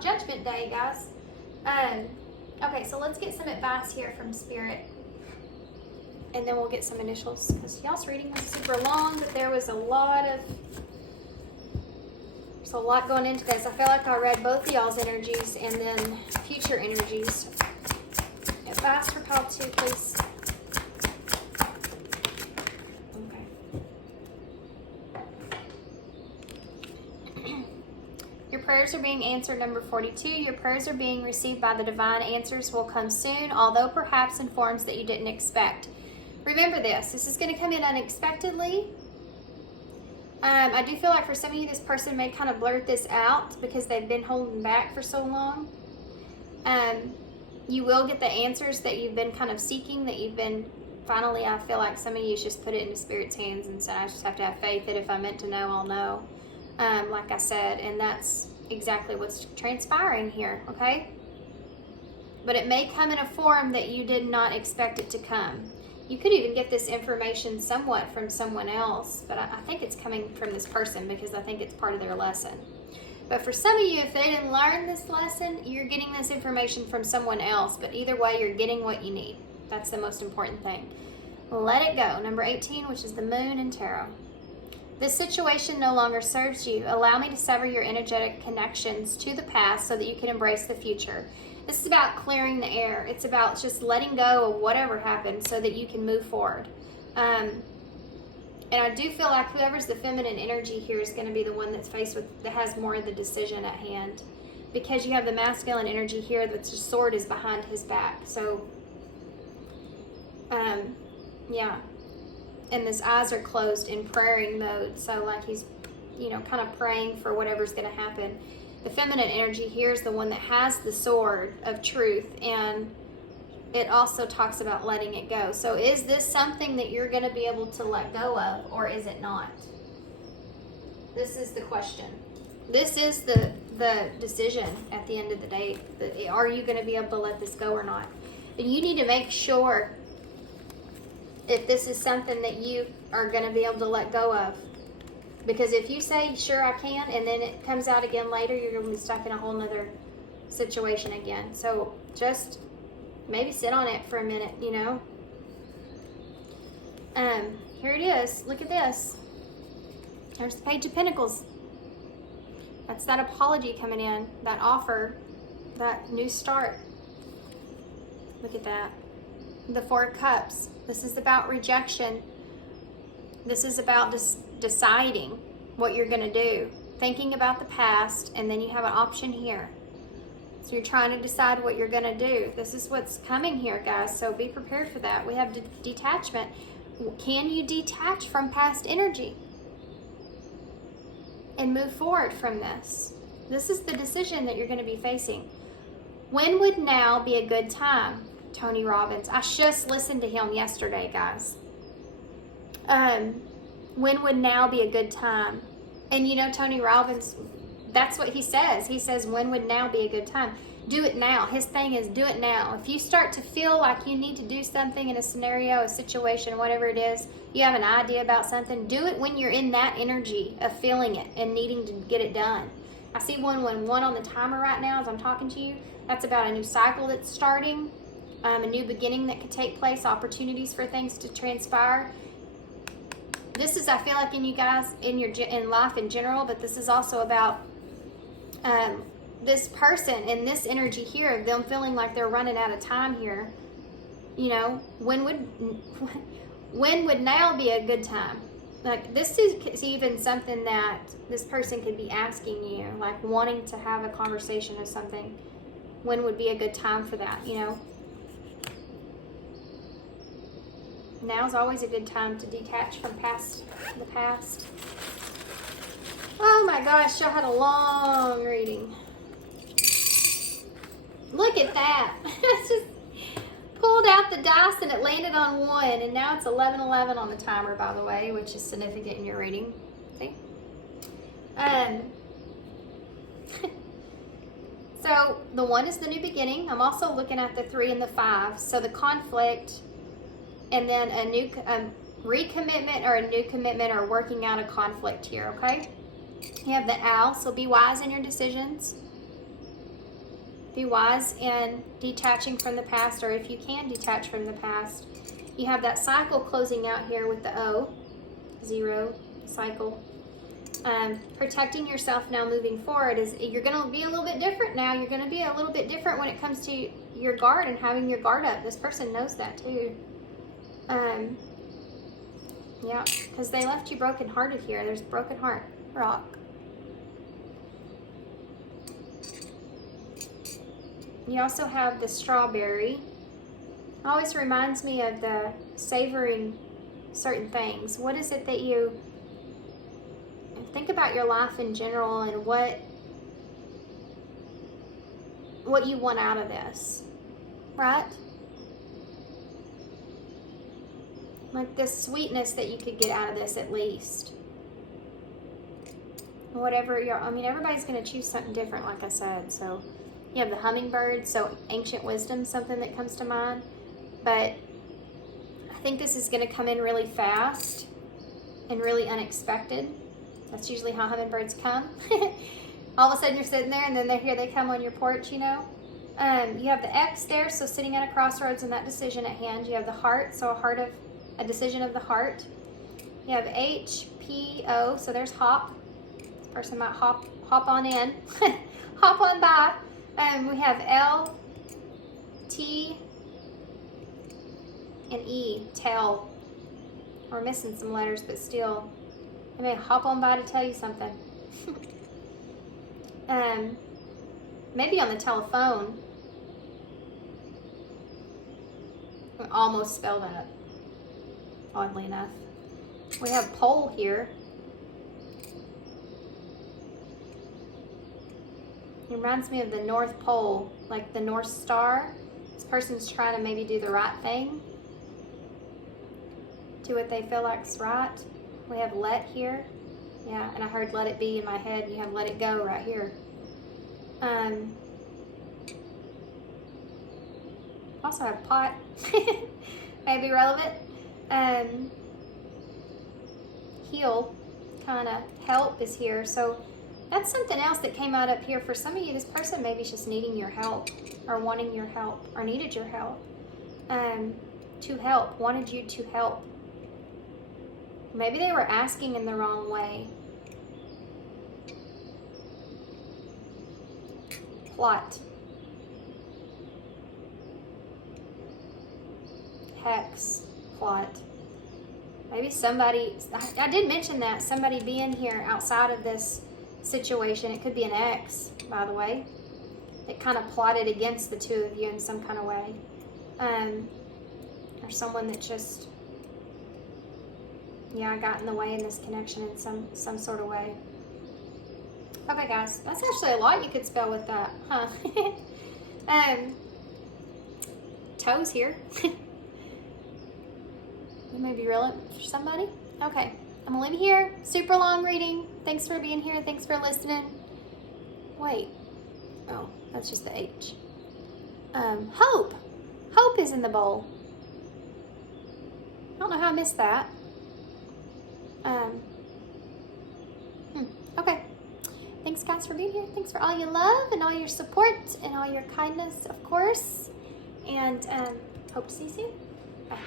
Judgment Day, guys. Okay, so let's get some advice here from Spirit, and then we'll get some initials, because y'all's reading was super long, but there's a lot going into this. I feel like I read both of y'all's energies and then future energies. Advice for pile 2, please. Okay. Your prayers are being answered, number 42. Your prayers are being received by the divine. Answers will come soon, although perhaps in forms that you didn't expect. Remember this. This is going to come in unexpectedly. I do feel like for some of you, this person may kind of blurt this out because they've been holding back for so long. You will get the answers that you've been kind of seeking, that you've been, finally, I feel like some of you just put it into Spirit's hands and said, I just have to have faith that if I'm meant to know, I'll know. Like I said, and that's exactly what's transpiring here, okay? But it may come in a form that you did not expect it to come. You could even get this information somewhat from someone else, but I think it's coming from this person because I think it's part of their lesson. But for some of you, if they didn't learn this lesson, you're getting this information from someone else. But either way, you're getting what you need. That's the most important thing. Let it go. Number 18, which is the Moon in Tarot. This situation no longer serves you. Allow me to sever your energetic connections to the past so that you can embrace the future. This is about clearing the air. It's about just letting go of whatever happened so that you can move forward. And I do feel like whoever's the feminine energy here is going to be the one that's faced with, that has more of the decision at hand. Because you have the masculine energy here, that the sword is behind his back. So, yeah. And his eyes are closed in praying mode. So like he's, you know, kind of praying for whatever's going to happen. The feminine energy here is the one that has the sword of truth, and it also talks about letting it go. So is this something that you're going to be able to let go of, or is it not? This is the question. This is the decision at the end of the day. Are you going to be able to let this go or not? And you need to make sure if this is something that you are going to be able to let go of. Because if you say, sure, I can, and then it comes out again later, you're going to be stuck in a whole nother situation again. So just maybe sit on it for a minute, you know. Here it is. Look at this. There's the Page of Pentacles. That's that apology coming in, that offer, that new start. Look at that. The Four of Cups. This is about rejection. This is about deciding what you're going to do, thinking about the past, and then you have an option here. So you're trying to decide what you're going to do. This is what's coming here, guys, so be prepared for that. We have detachment. Can you detach from past energy and move forward from this? This is the decision that you're going to be facing. When would now be a good time? Tony Robbins. I just listened to him yesterday, guys. When would now be a good time? And you know, Tony Robbins, that's what he says. He says, when would now be a good time? Do it now. His thing is, do it now. If you start to feel like you need to do something in a scenario, a situation, whatever it is, you have an idea about something, do it when you're in that energy of feeling it and needing to get it done. I see one on the timer right now as I'm talking to you. That's about a new cycle that's starting, a new beginning that could take place, opportunities for things to transpire. This is, I feel like, in you guys, in life in general, but this is also about this person and this energy here of them feeling like they're running out of time here. You know, when would now be a good time? Like, this is even something that this person could be asking you, like wanting to have a conversation or something. When would be a good time for that, you know? Now's always a good time to detach from the past. Oh my gosh, y'all had a long reading. Look at that. It's just pulled out the dice and it landed on 1, and now it's 11:11 on the timer, by the way, which is significant in your reading. See? So the 1 is the new beginning. I'm also looking at the 3 and the 5. So the conflict, and then a new recommitment or a new commitment, or working out a conflict here, okay? You have the owl, so be wise in your decisions. Be wise in detaching from the past, or if you can detach from the past. You have that cycle closing out here with the O, 0, cycle. Protecting yourself now moving forward is you're going to be a little bit different now. You're going to be a little bit different when it comes to your guard and having your guard up. This person knows that too. Yeah, because they left you brokenhearted here. There's broken heart rock. You also have the strawberry. It always reminds me of the savoring certain things. What is it that you think about your life in general, and what you want out of this, right? Like this sweetness that you could get out of this at least. Whatever I mean, everybody's going to choose something different, like I said. So you have the hummingbird, so ancient wisdom, something that comes to mind. But I think this is going to come in really fast and really unexpected. That's usually how hummingbirds come. All of a sudden you're sitting there, and then here they come on your porch, you know. You have the X there, so sitting at a crossroads and that decision at hand. You have the heart, so a decision of the heart. You have H, P, O, so there's hop. This person might hop on in, hop on by. We have L, T, and E, tell. We're missing some letters, but still. I may hop on by to tell you something. Maybe on the telephone. I almost spell that, oddly enough. We have pole here. It reminds me of the North Pole, like the North Star. This person's trying to maybe do the right thing. Do what they feel like's right. We have let here. Yeah, and I heard let it be in my head. You have let it go right here. Also have pot. Maybe relevant. Heal, kind of help is here. So that's something else that came out up here. For some of you, this person maybe is just needing your help, or wanting your help, or needed your help. To help, wanted you to help. Maybe they were asking in the wrong way. Plot. Hex. Plot. Maybe somebody, I did mention that, somebody being here outside of this situation. It could be an ex, by the way, that kind of plotted against the two of you in some kind of way. Or someone that just, yeah, got in the way in this connection in some sort of way. Okay, guys, that's actually a lot you could spell with that, huh? Toes here. It may be relevant for somebody. Okay, I'm gonna leave you here. Super long reading. Thanks for being here. Thanks for listening. Wait. Oh, that's just the H. Hope. Hope is in the bowl. I don't know how I missed that. Okay. Thanks, guys, for being here. Thanks for all your love and all your support and all your kindness, of course. And hope to see you soon. Bye.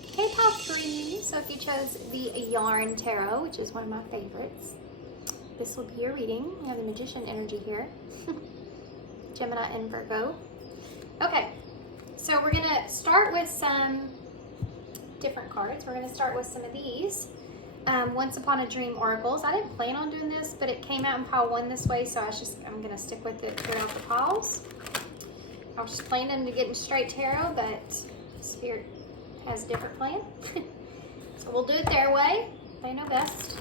Hey, pile 3. So if you chose the Yarn Tarot, which is one of my favorites, this will be your reading. We have the Magician energy here. Gemini and Virgo. Okay, so we're going to start with some different cards. We're going to start with some of these. Once Upon a Dream Oracles. I didn't plan on doing this, but it came out in pile 1 this way, so I'm going to stick with it throughout the piles. I was just planning to get in straight tarot, but Spirit has a different plan. So we'll do it their way. They know best.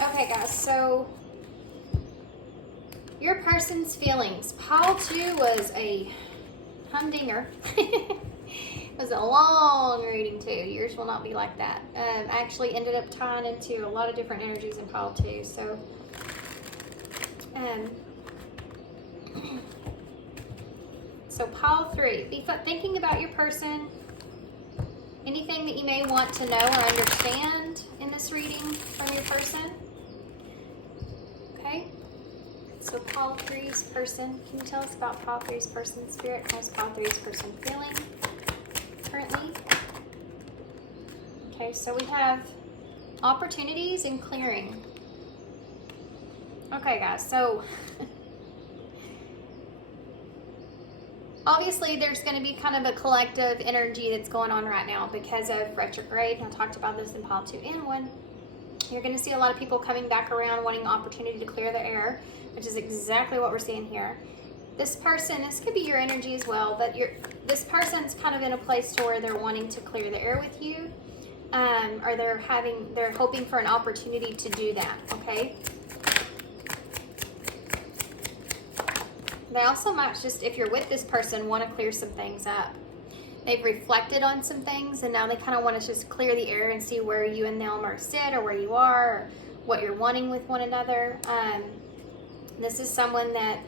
Okay, guys, so your person's feelings. Pile 2 was a humdinger. It was a long reading too. Yours will not be like that. I actually ended up tying into a lot of different energies in pile 2. So So pile 3, be thinking about your person, anything that you may want to know or understand in this reading from your person. Okay, so pile 3's person, can you tell us about pile 3's person, Spirit? How's pile 3's person feeling currently? Okay, so we have opportunities and clearing. Okay, guys, so obviously there's going to be kind of a collective energy that's going on right now because of retrograde. I talked about this in pile 2 and 1. You're going to see a lot of people coming back around wanting opportunity to clear their air, which is exactly what we're seeing here. This person, this could be your energy as well, but this person's kind of in a place to where they're wanting to clear the air with you, or they're hoping for an opportunity to do that, okay? They also might just, if you're with this person, want to clear some things up. They've reflected on some things and now they kind of want to just clear the air and see where you and them are sit, or where you are, or what you're wanting with one another. This is someone that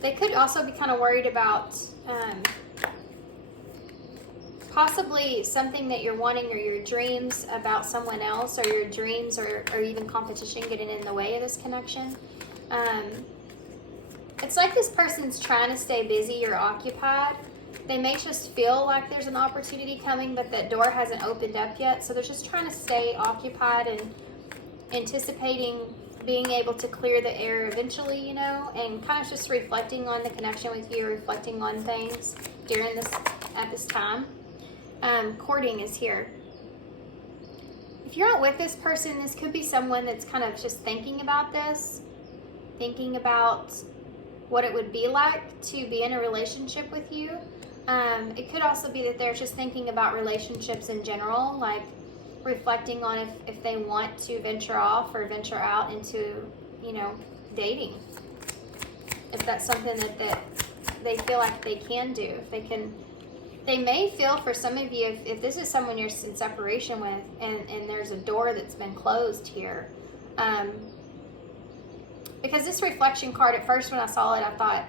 they could also be kind of worried about, possibly something that you're wanting or your dreams about someone else, or your dreams or even competition getting in the way of this connection. It's like this person's trying to stay busy or occupied. They may just feel like there's an opportunity coming, but that door hasn't opened up yet. So they're just trying to stay occupied and anticipating being able to clear the air eventually, you know, and kind of just reflecting on the connection with you, reflecting on things at this time. Courting is here. If you're not with this person, this could be someone that's kind of just thinking about this, thinking about what it would be like to be in a relationship with you. It could also be that they're just thinking about relationships in general, like reflecting on if they want to venture off or venture out into, you know, dating. If that's something that they feel like they can do. If they can, they may feel, for some of you, if this is someone you're in separation with and there's a door that's been closed here, because this reflection card, at first when I saw it, I thought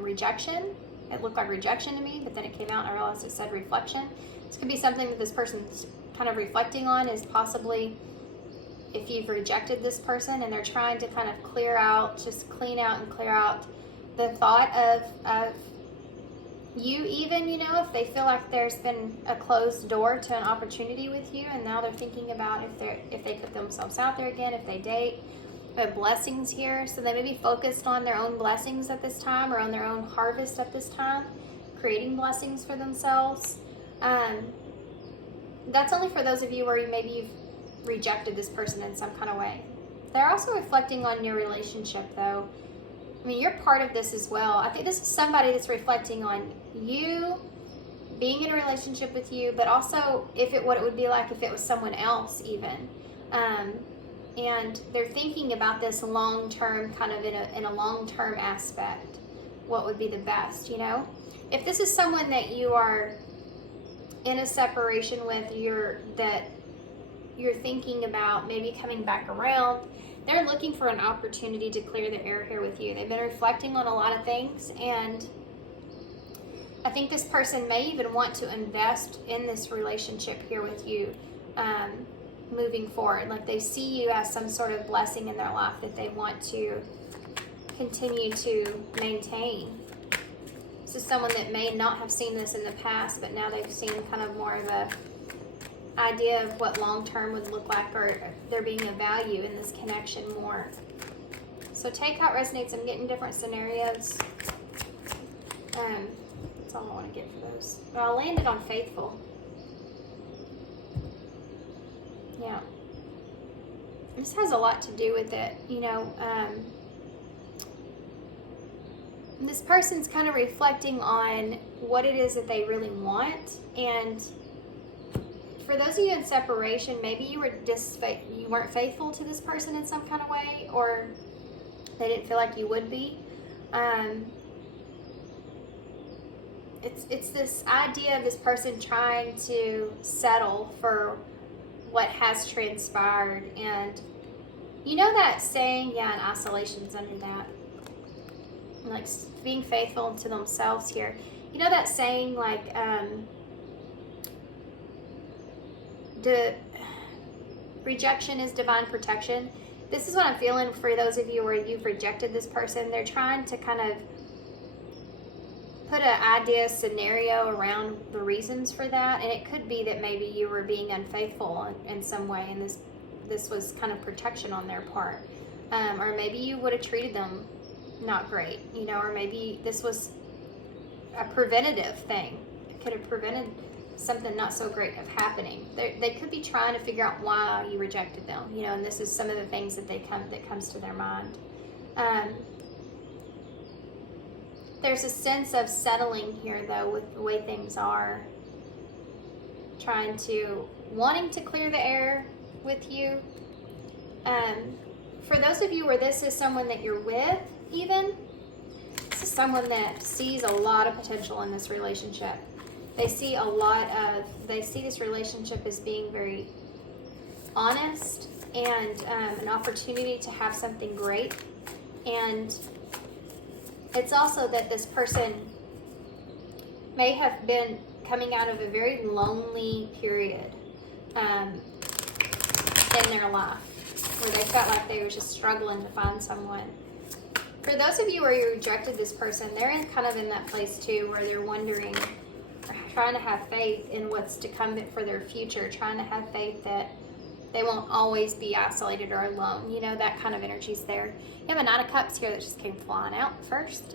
rejection. It looked like rejection to me, but then it came out and I realized it said reflection. This could be something that this person's kind of reflecting on, is possibly if you've rejected this person and they're trying to kind of clear out, just clean out and clear out the thought of you, even, you know, if they feel like there's been a closed door to an opportunity with you, and now they're thinking about if they put themselves out there again, if they date. We have blessings here, so they may be focused on their own blessings at this time, or on their own harvest at this time, creating blessings for themselves. That's only for those of you where maybe you've rejected this person in some kind of way. They're also reflecting on your relationship, though. I mean, you're part of this as well. I think this is somebody that's reflecting on you being in a relationship with you, but also what it would be like if it was someone else even. And they're thinking about this long-term, kind of in a long-term aspect. What would be the best, you know? If this is someone that you are in a separation with, that you're thinking about maybe coming back around, they're looking for an opportunity to clear the air here with you. They've been reflecting on a lot of things, and I think this person may even want to invest in this relationship here with you, moving forward. Like they see you as some sort of blessing in their life that they want to continue to maintain. This is someone that may not have seen this in the past, but now they've seen kind of more of a idea of what long-term would look like, or there being a value in this connection more. So take how it resonates. I'm getting different scenarios. That's all I want to get for those. But I'll land it on faithful. Yeah. This has a lot to do with it, you know. This person's kind of reflecting on what it is that they really want, and for those of you in separation, maybe you weren't faithful to this person in some kind of way, or they didn't feel like you would be. It's this idea of this person trying to settle for what has transpired, and you know that saying, yeah, and isolation's under that. like being faithful to themselves here. You know that saying, like, rejection is divine protection? This is what I'm feeling for those of you where you've rejected this person. They're trying to kind of put an idea, scenario around the reasons for that, and it could be that maybe you were being unfaithful in some way, and this was kind of protection on their part, or maybe you would have treated them not great, you know, or maybe this was a preventative thing. It could have prevented something not so great of happening. They could be trying to figure out why you rejected them, you know, and this is some of the things that comes to their mind. There's a sense of settling here, though, with the way things are. Wanting to clear the air with you. For those of you where this is someone that you're with, even, this is someone that sees a lot of potential in this relationship. They see this relationship as being very honest and an opportunity to have something great. And it's also that this person may have been coming out of a very lonely period in their life, where they felt like they were just struggling to find someone. For those of you where you rejected this person, they're kind of in that place too, where they're wondering, or trying to have faith in what's to come for their future, trying to have faith that they won't always be isolated or alone. You know, that kind of energy's there. You have a Nine of Cups here that just came flying out first.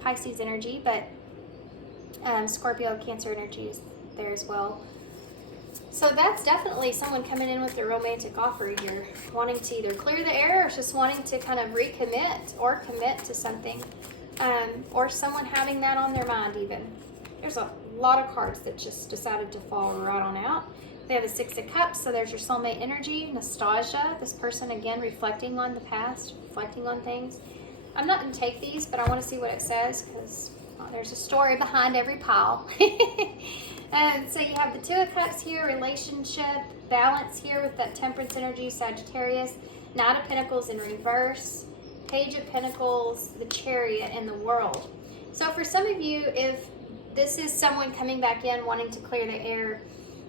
Pisces energy, but Scorpio, Cancer energy is there as well. So that's definitely someone coming in with a romantic offer here, wanting to either clear the air or just wanting to kind of recommit or commit to something, or someone having that on their mind even. There's a lot of cards that just decided to fall right on out. We have the Six of Cups, so there's your soulmate energy, nostalgia. This person, again, reflecting on the past, reflecting on things. I'm not going to take these, but I want to see what it says, because there's a story behind every pile. So you have the Two of Cups here, relationship, balance here with that Temperance energy, Sagittarius, Knight of Pentacles in reverse, Page of Pentacles, the Chariot, and the World. So for some of you, if this is someone coming back in wanting to clear the air,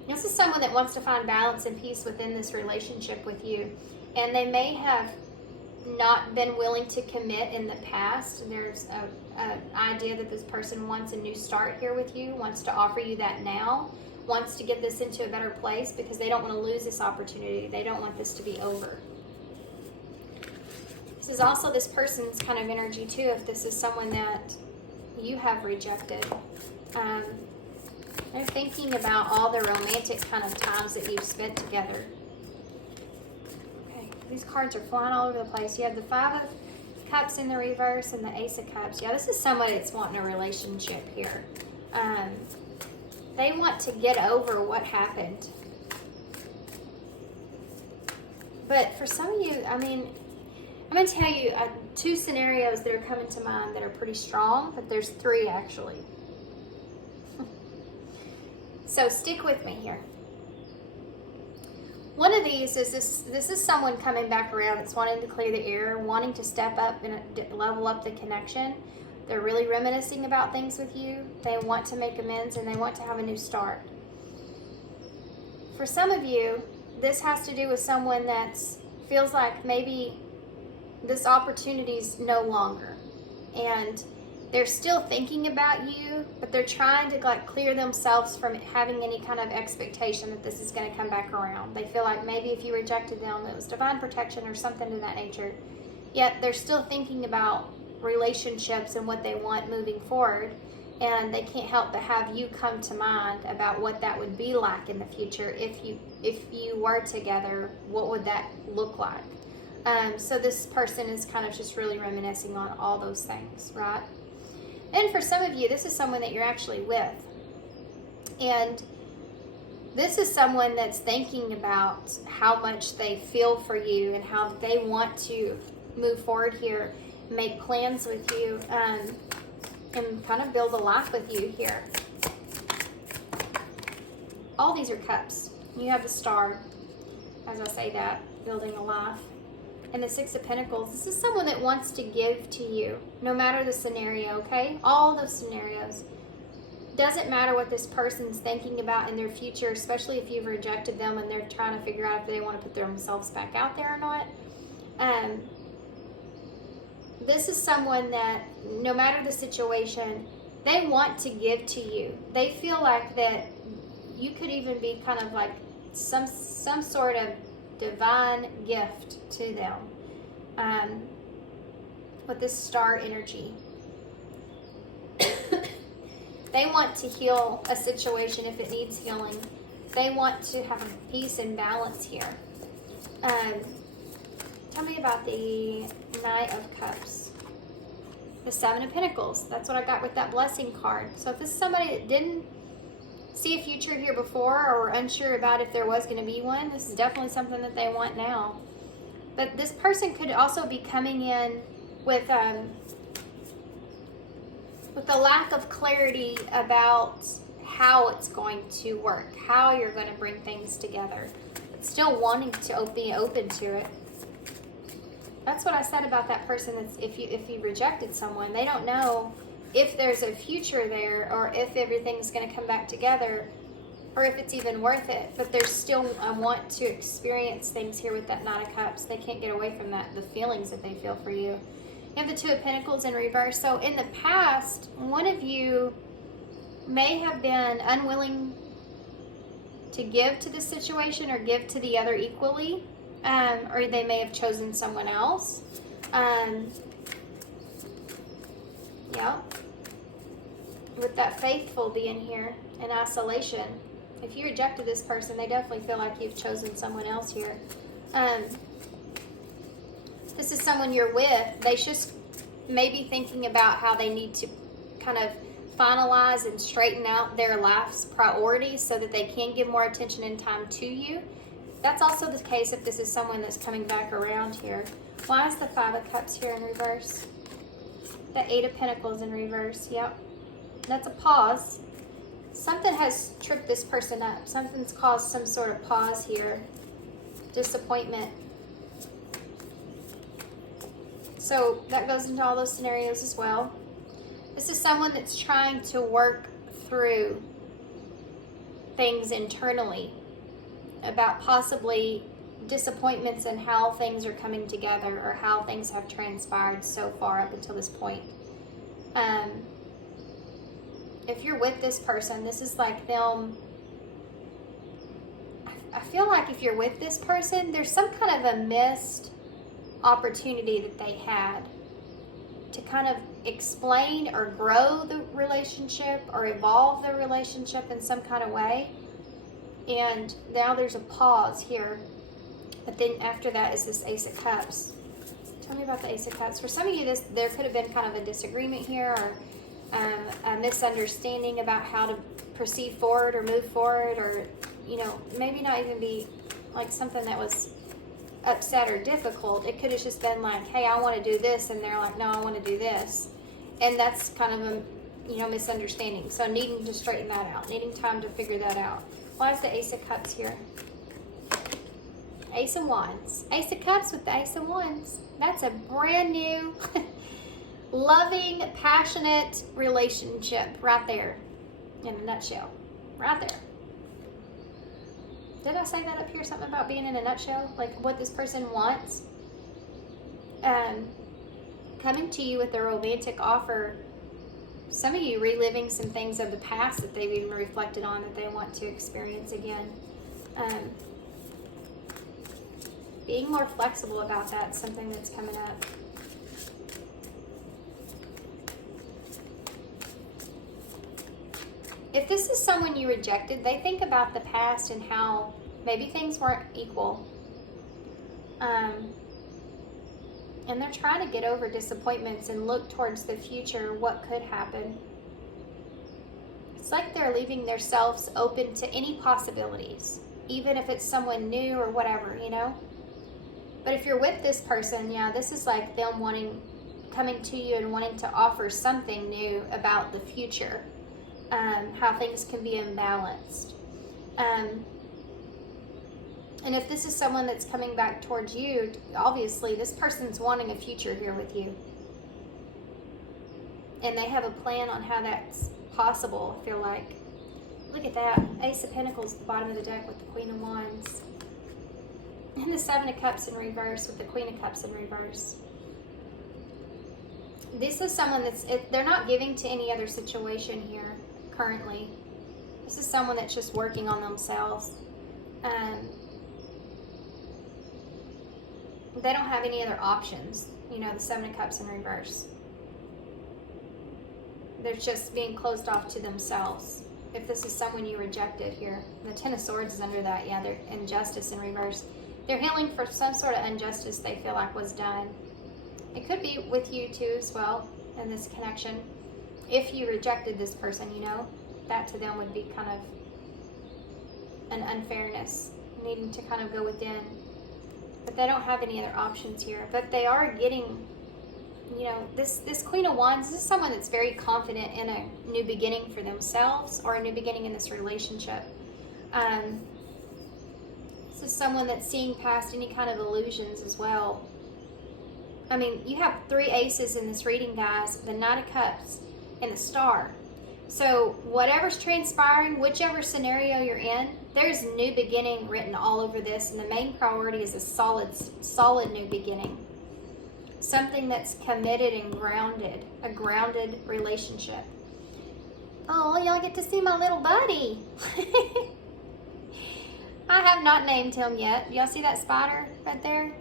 this is someone that wants to find balance and peace within this relationship with you. And they may have not been willing to commit in the past. There's an idea that this person wants a new start here with you, wants to offer you that now, wants to get this into a better place because they don't want to lose this opportunity. They don't want this to be over. This is also this person's kind of energy too, if this is someone that you have rejected. They're thinking about all the romantic kind of times that you've spent together. Okay, these cards are flying all over the place. You have the Five of Cups in the reverse and the Ace of Cups. Yeah, this is somebody that's wanting a relationship here. They want to get over what happened. But for some of you, I mean, I'm going to tell you two scenarios that are coming to mind that are pretty strong, but there's three actually. So stick with me here. One of these is this is someone coming back around that's wanting to clear the air, wanting to step up and level up the connection. They're really reminiscing about things with you. They want to make amends and they want to have a new start. For some of you, this has to do with someone that feels like maybe this opportunity's no longer. And they're still thinking about you, but they're trying to like clear themselves from having any kind of expectation that this is going to come back around. They feel like maybe if you rejected them, it was divine protection or something to that nature. Yet they're still thinking about relationships and what they want moving forward, and they can't help but have you come to mind about what that would be like in the future if you were together. What would that look like? So this person is kind of just really reminiscing on all those things, right? And for some of you, this is someone that you're actually with. And this is someone that's thinking about how much they feel for you and how they want to move forward here, make plans with you, and kind of build a life with you here. All these are cups. You have the Star, as I say that, building a life. and the Six of Pentacles. This is someone that wants to give to you, no matter the scenario, okay? All those scenarios. Doesn't matter what this person's thinking about in their future, especially if you've rejected them and they're trying to figure out if they want to put themselves back out there or not. This is someone that, no matter the situation, they want to give to you. They feel like that you could even be kind of like some sort of divine gift to them with this star energy. They want to heal a situation if it needs healing. They want to have peace and balance here. Tell me about the Knight of Cups. The Seven of Pentacles. That's what I got with that blessing card. So if this is somebody that didn't see a future here before or unsure about if there was going to be one, this is definitely something that they want now. But this person could also be coming in with a lack of clarity about how it's going to work, how you're going to bring things together, but still wanting to be open to it. That's what I said about that person. That's if you rejected someone, they don't know if there's a future there or if everything's going to come back together or if it's even worth it. But there's still a want to experience things here with that Knight of Cups. They can't get away from that, the feelings that they feel for you. You have the Two of Pentacles in reverse. So in the past, one of you may have been unwilling to give to the situation or give to the other equally. Or they may have chosen someone else. Yeah. With that faithful being here in isolation. If you rejected this person, they definitely feel like you've chosen someone else here. This is someone you're with. They just may be thinking about how they need to kind of finalize and straighten out their life's priorities so that they can give more attention and time to you. That's also the case if this is someone that's coming back around here. Why is the Five of Cups here in reverse? The Eight of Pentacles in reverse. Yep. That's a pause. Something has tripped this person up. Something's caused some sort of pause here. Disappointment. So that goes into all those scenarios as well. This is someone that's trying to work through things internally about possibly disappointments and how things are coming together or how things have transpired so far up until this point. If you're with this person, this is like them. I feel like if you're with this person, there's some kind of a missed opportunity that they had to kind of explain or grow the relationship or evolve the relationship in some kind of way. And now there's a pause here. But then after that is this Ace of Cups. Tell me about the Ace of Cups. For some of you, there could have been kind of a disagreement here or a misunderstanding about how to proceed forward or move forward, or, you know, maybe not even be like something that was upset or difficult. It could have just been like, hey, I want to do this, and they're like, no, I want to do this. And that's kind of a, you know, misunderstanding. So needing to straighten that out, needing time to figure that out. Why is the Ace of Cups here? Ace of Wands. Ace of Cups with the Ace of Wands. That's a brand new, loving, passionate relationship right there in a nutshell. Right there. Did I say that up here? Something about being in a nutshell? Like what this person wants? Coming to you with a romantic offer. Some of you reliving some things of the past that they've even reflected on that they want to experience again. Being more flexible about that is something that's coming up. If this is someone you rejected, they think about the past and how maybe things weren't equal. And they're trying to get over disappointments and look towards the future, what could happen. It's like they're leaving themselves open to any possibilities, even if it's someone new or whatever, you know? But if you're with this person, yeah, this is like them coming to you and wanting to offer something new about the future. How things can be imbalanced. And if this is someone that's coming back towards you, obviously this person's wanting a future here with you. And they have a plan on how that's possible, I feel like. Look at that. Ace of Pentacles at the bottom of the deck with the Queen of Wands. And the Seven of Cups in reverse with the Queen of Cups in reverse. This is someone they're not giving to any other situation here currently. This is someone that's just working on themselves. They don't have any other options. You know, the Seven of Cups in reverse. They're just being closed off to themselves. If this is someone you rejected here. The Ten of Swords is under that. Yeah, they're injustice in reverse. They're healing for some sort of injustice they feel like was done. It could be with you too as well in this connection. If you rejected this person, you know, that to them would be kind of an unfairness, needing to kind of go within. But they don't have any other options here. But they are getting, you know, this Queen of Wands, this is someone that's very confident in a new beginning for themselves or a new beginning in this relationship. This is someone that's seeing past any kind of illusions as well. I mean, you have 3 aces in this reading, guys. The Knight of Cups and the Star. So whatever's transpiring, whichever scenario you're in, there's a new beginning written all over this. And the main priority is a solid new beginning. Something that's committed and grounded. A grounded relationship. Oh, y'all get to see my little buddy. I have not named him yet. Y'all see that spider right there?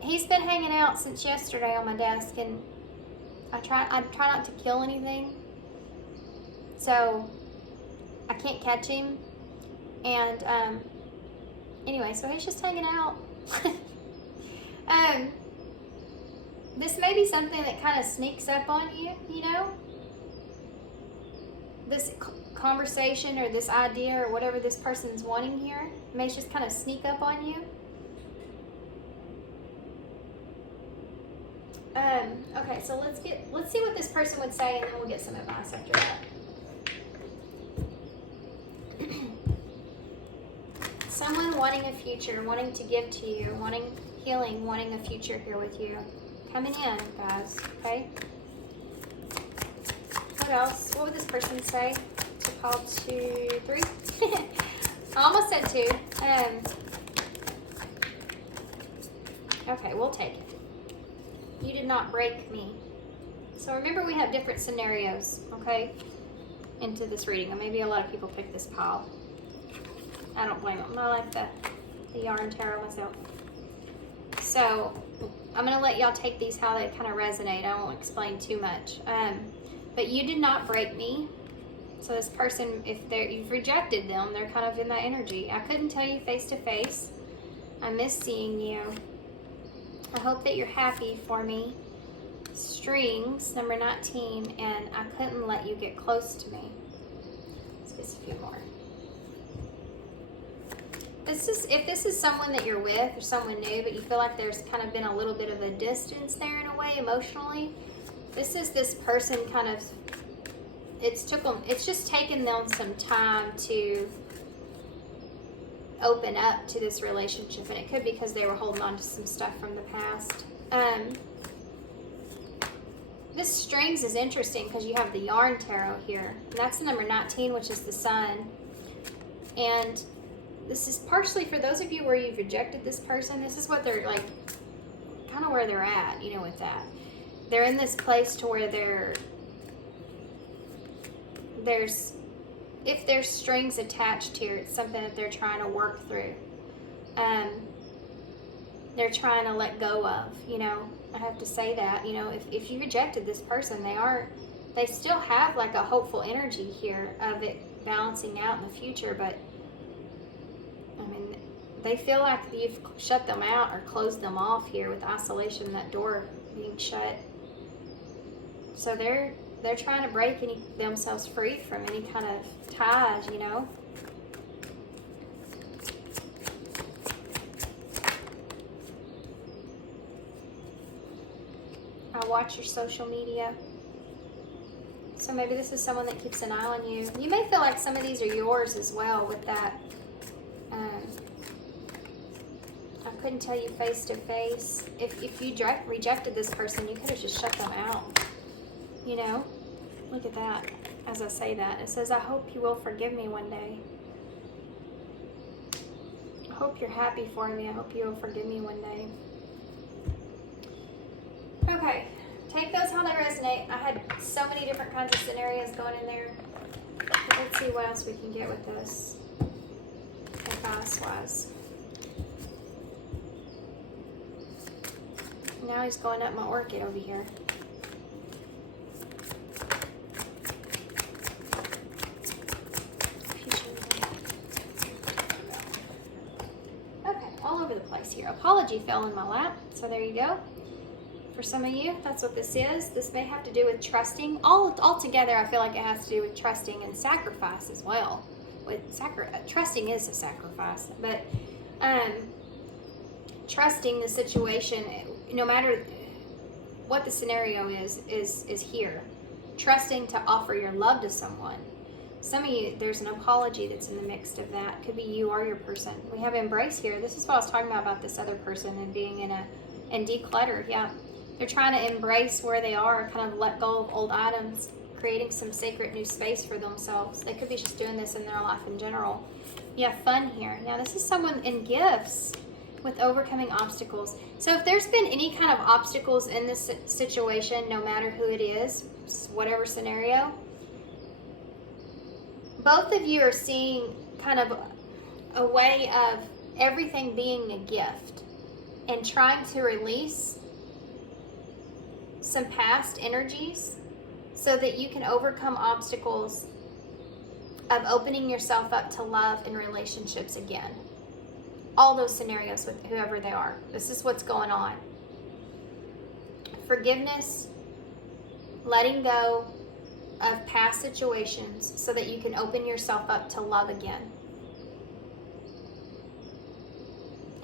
He's been hanging out since yesterday on my desk, and I try not to kill anything, so I can't catch him. And anyway, so he's just hanging out. This may be something that kind of sneaks up on you, you know? This conversation or this idea or whatever this person's wanting here may just kind of sneak up on you. Okay, so let's see what this person would say, and then we'll get some advice after that. Someone wanting a future, wanting to give to you, wanting healing, wanting a future here with you. Coming in, guys, okay? What else? What would this person say? To call 2, 3? I almost said 2. Okay, we'll take it. You did not break me. So remember, we have different scenarios, okay, into this reading. And maybe a lot of people pick this pile. I don't blame them. I like the yarn tarot myself. So I'm going to let y'all take these how they kind of resonate. I won't explain too much. But you did not break me. So this person, if you've rejected them, they're kind of in that energy. I couldn't tell you face to face. I miss seeing you. I hope that you're happy for me. Strings, number 19, and I couldn't let you get close to me. Let's get a few more. If this is someone that you're with or someone new, but you feel like there's kind of been a little bit of a distance there in a way emotionally, this is this person kind of, it's just taken them some time to open up to this relationship, and it could be because they were holding on to some stuff from the past. This strings is interesting because you have the yarn tarot here, and that's the number 19, which is the sun. And this is partially for those of you where you've rejected this person. This is what they're like, kind of where they're at, you know, with that. They're in this place to where if there's strings attached here, it's something that they're trying to work through. They're trying to let go of, you know. I have to say that, you know, if you rejected this person, they still have like a hopeful energy here of it balancing out in the future, but I mean, they feel like you've shut them out or closed them off here with isolation, that door being shut. So they're trying to break themselves free from any kind of ties, you know. I watch your social media. So maybe this is someone that keeps an eye on you. You may feel like some of these are yours as well with that. couldn't tell you face to face. If you rejected this person, you could have just shut them out. You know? Look at that. As I say that, it says, I hope you will forgive me one day. I hope you're happy for me. I hope you will forgive me one day. Okay. Take those how they resonate. I had so many different kinds of scenarios going in there. But let's see what else we can get with this. Advice-wise. Now he's going up my orchid over here. Okay, all over the place here. Apology fell in my lap, so there you go. For some of you, that's what this is. This may have to do with trusting. All together, I feel like it has to do with trusting and sacrifice as well. Trusting is a sacrifice, but trusting the situation, no matter what the scenario is here. Trusting to offer your love to someone. Some of you, there's an apology that's in the mix of that. Could be you or your person. We have embrace here. This is what I was talking about this other person and being and decluttered. Yeah. They're trying to embrace where they are, kind of let go of old items, creating some sacred new space for themselves. They could be just doing this in their life in general. You have fun here. Now, this is someone in gifts with overcoming obstacles. So if there's been any kind of obstacles in this situation, no matter who it is, whatever scenario, both of you are seeing kind of a way of everything being a gift and trying to release some past energies so that you can overcome obstacles of opening yourself up to love and relationships again. All those scenarios with whoever they are. This is what's going on. Forgiveness, letting go of past situations so that you can open yourself up to love again.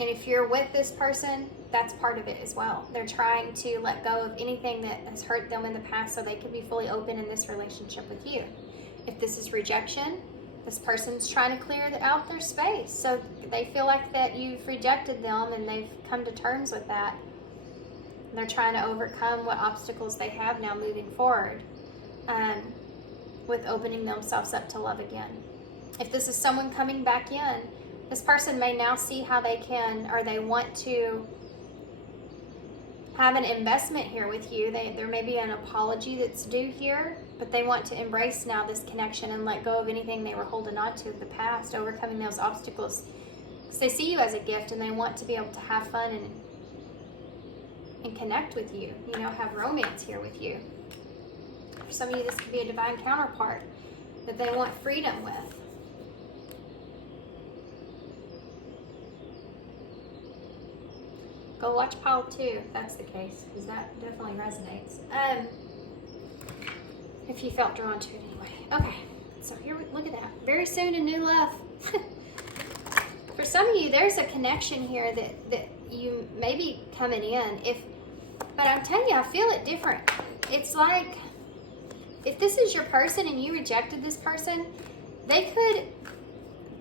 And if you're with this person, that's part of it as well. They're trying to let go of anything that has hurt them in the past so they can be fully open in this relationship with you. If this is rejection, this person's trying to clear out their space. So they feel like that you've rejected them and they've come to terms with that. They're trying to overcome what obstacles they have now moving forward with opening themselves up to love again. If this is someone coming back in, this person may now see how they can, or they want to have an investment here with you. There may be an apology that's due here, but they want to embrace now this connection and let go of anything they were holding on to of the past, overcoming those obstacles. Because they see you as a gift and they want to be able to have fun and connect with you. You know, have romance here with you. For some of you, this could be a divine counterpart that they want freedom with. Go watch pile 2 if that's the case, because that definitely resonates. If you felt drawn to it anyway. Okay, so here, look at that. Very soon, a new love. For some of you, there's a connection here that you may be coming in. But I'm telling you, I feel it different. It's like, if this is your person and you rejected this person, they could,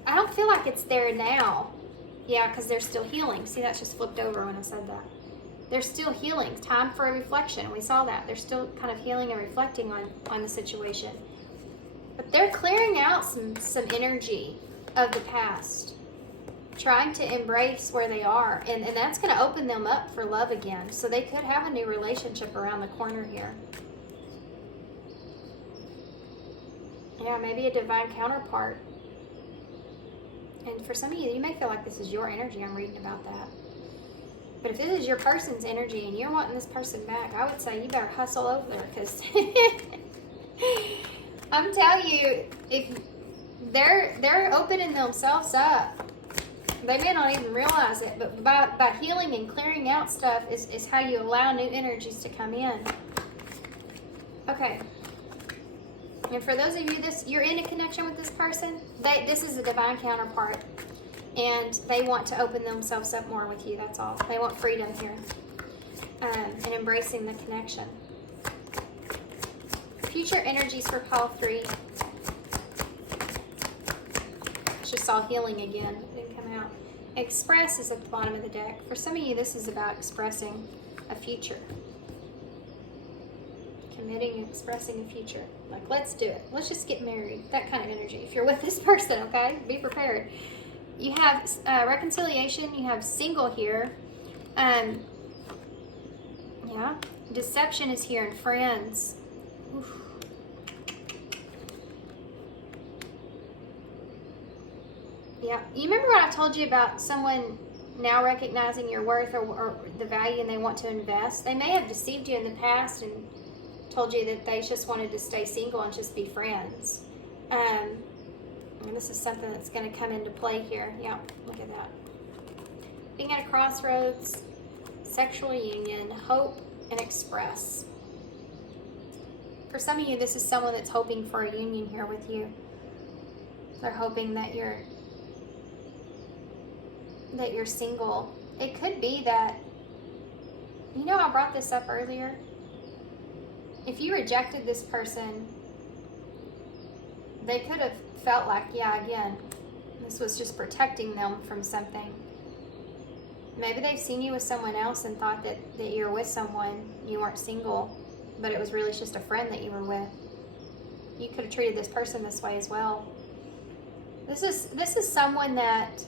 I don't feel like it's there now. Yeah, because they're still healing. See, that's just flipped over when I said that. They're still healing. Time for a reflection. We saw that. They're still kind of healing and reflecting on the situation. But they're clearing out some energy of the past. Trying to embrace where they are. And that's going to open them up for love again. So they could have a new relationship around the corner here. Yeah, maybe a divine counterpart. And for some of you, you may feel like this is your energy. I'm reading about that. But if this is your person's energy and you're wanting this person back, I would say you better hustle over there, because I'm telling you, if they're opening themselves up, they may not even realize it, but by healing and clearing out stuff is how you allow new energies to come in. Okay. And for those of you, you're in a connection with this person, this is a divine counterpart. And they want to open themselves up more with you, that's all. They want freedom here. And embracing the connection. Future energies for pile 3. I just saw healing again. It didn't come out. Express is at the bottom of the deck. For some of you, this is about expressing a future. Committing and expressing a future. Like, let's do it. Let's just get married. That kind of energy. If you're with this person, okay? Be prepared. You have reconciliation. You have single here. Yeah. Deception is here, and friends. Oof. Yeah. You remember what I told you about someone now recognizing your worth or the value, and they want to invest? They may have deceived you in the past and told you that they just wanted to stay single and just be friends. And this is something that's going to come into play here. Yeah, look at that. Being at a crossroads, sexual union, hope, and express. For some of you, this is someone that's hoping for a union here with you. They're hoping that you're single. It could be that, you know, I brought this up earlier. If you rejected this person, they could have felt like, yeah, again, this was just protecting them from something. Maybe they've seen you with someone else and thought that you're with someone, you weren't single, but it was really just a friend that you were with. You could have treated this person this way as well. This is someone that,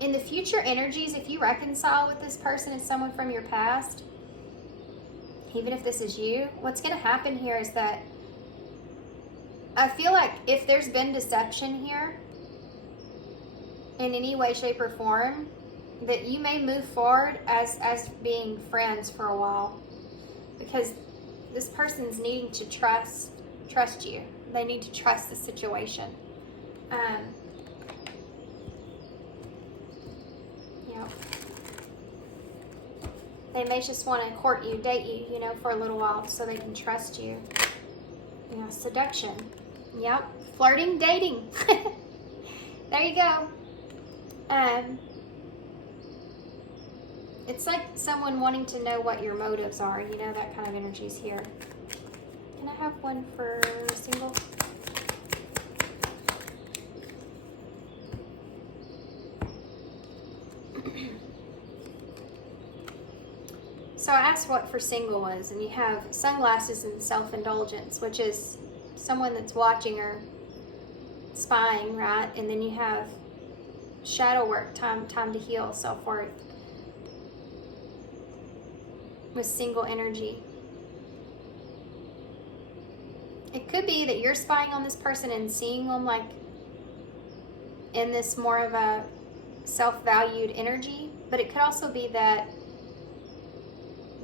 in the future energies, if you reconcile with this person as someone from your past, even if this is you, what's going to happen here is that I feel like if there's been deception here in any way, shape, or form, that you may move forward as being friends for a while, because this person's needing to trust you. They need to trust the situation. They may just want to court you, date you, you know, for a little while so they can trust you. You know, seduction. Yep. Flirting, dating. There you go. It's like someone wanting to know what your motives are. You know, that kind of energy's here. Can I have one for single? So I asked what for single was, and you have sunglasses and self-indulgence, which is someone that's watching or spying, right? And then you have shadow work, time to heal, self-worth, with single energy. It could be that you're spying on this person and seeing them like in this more of a self-valued energy, but it could also be that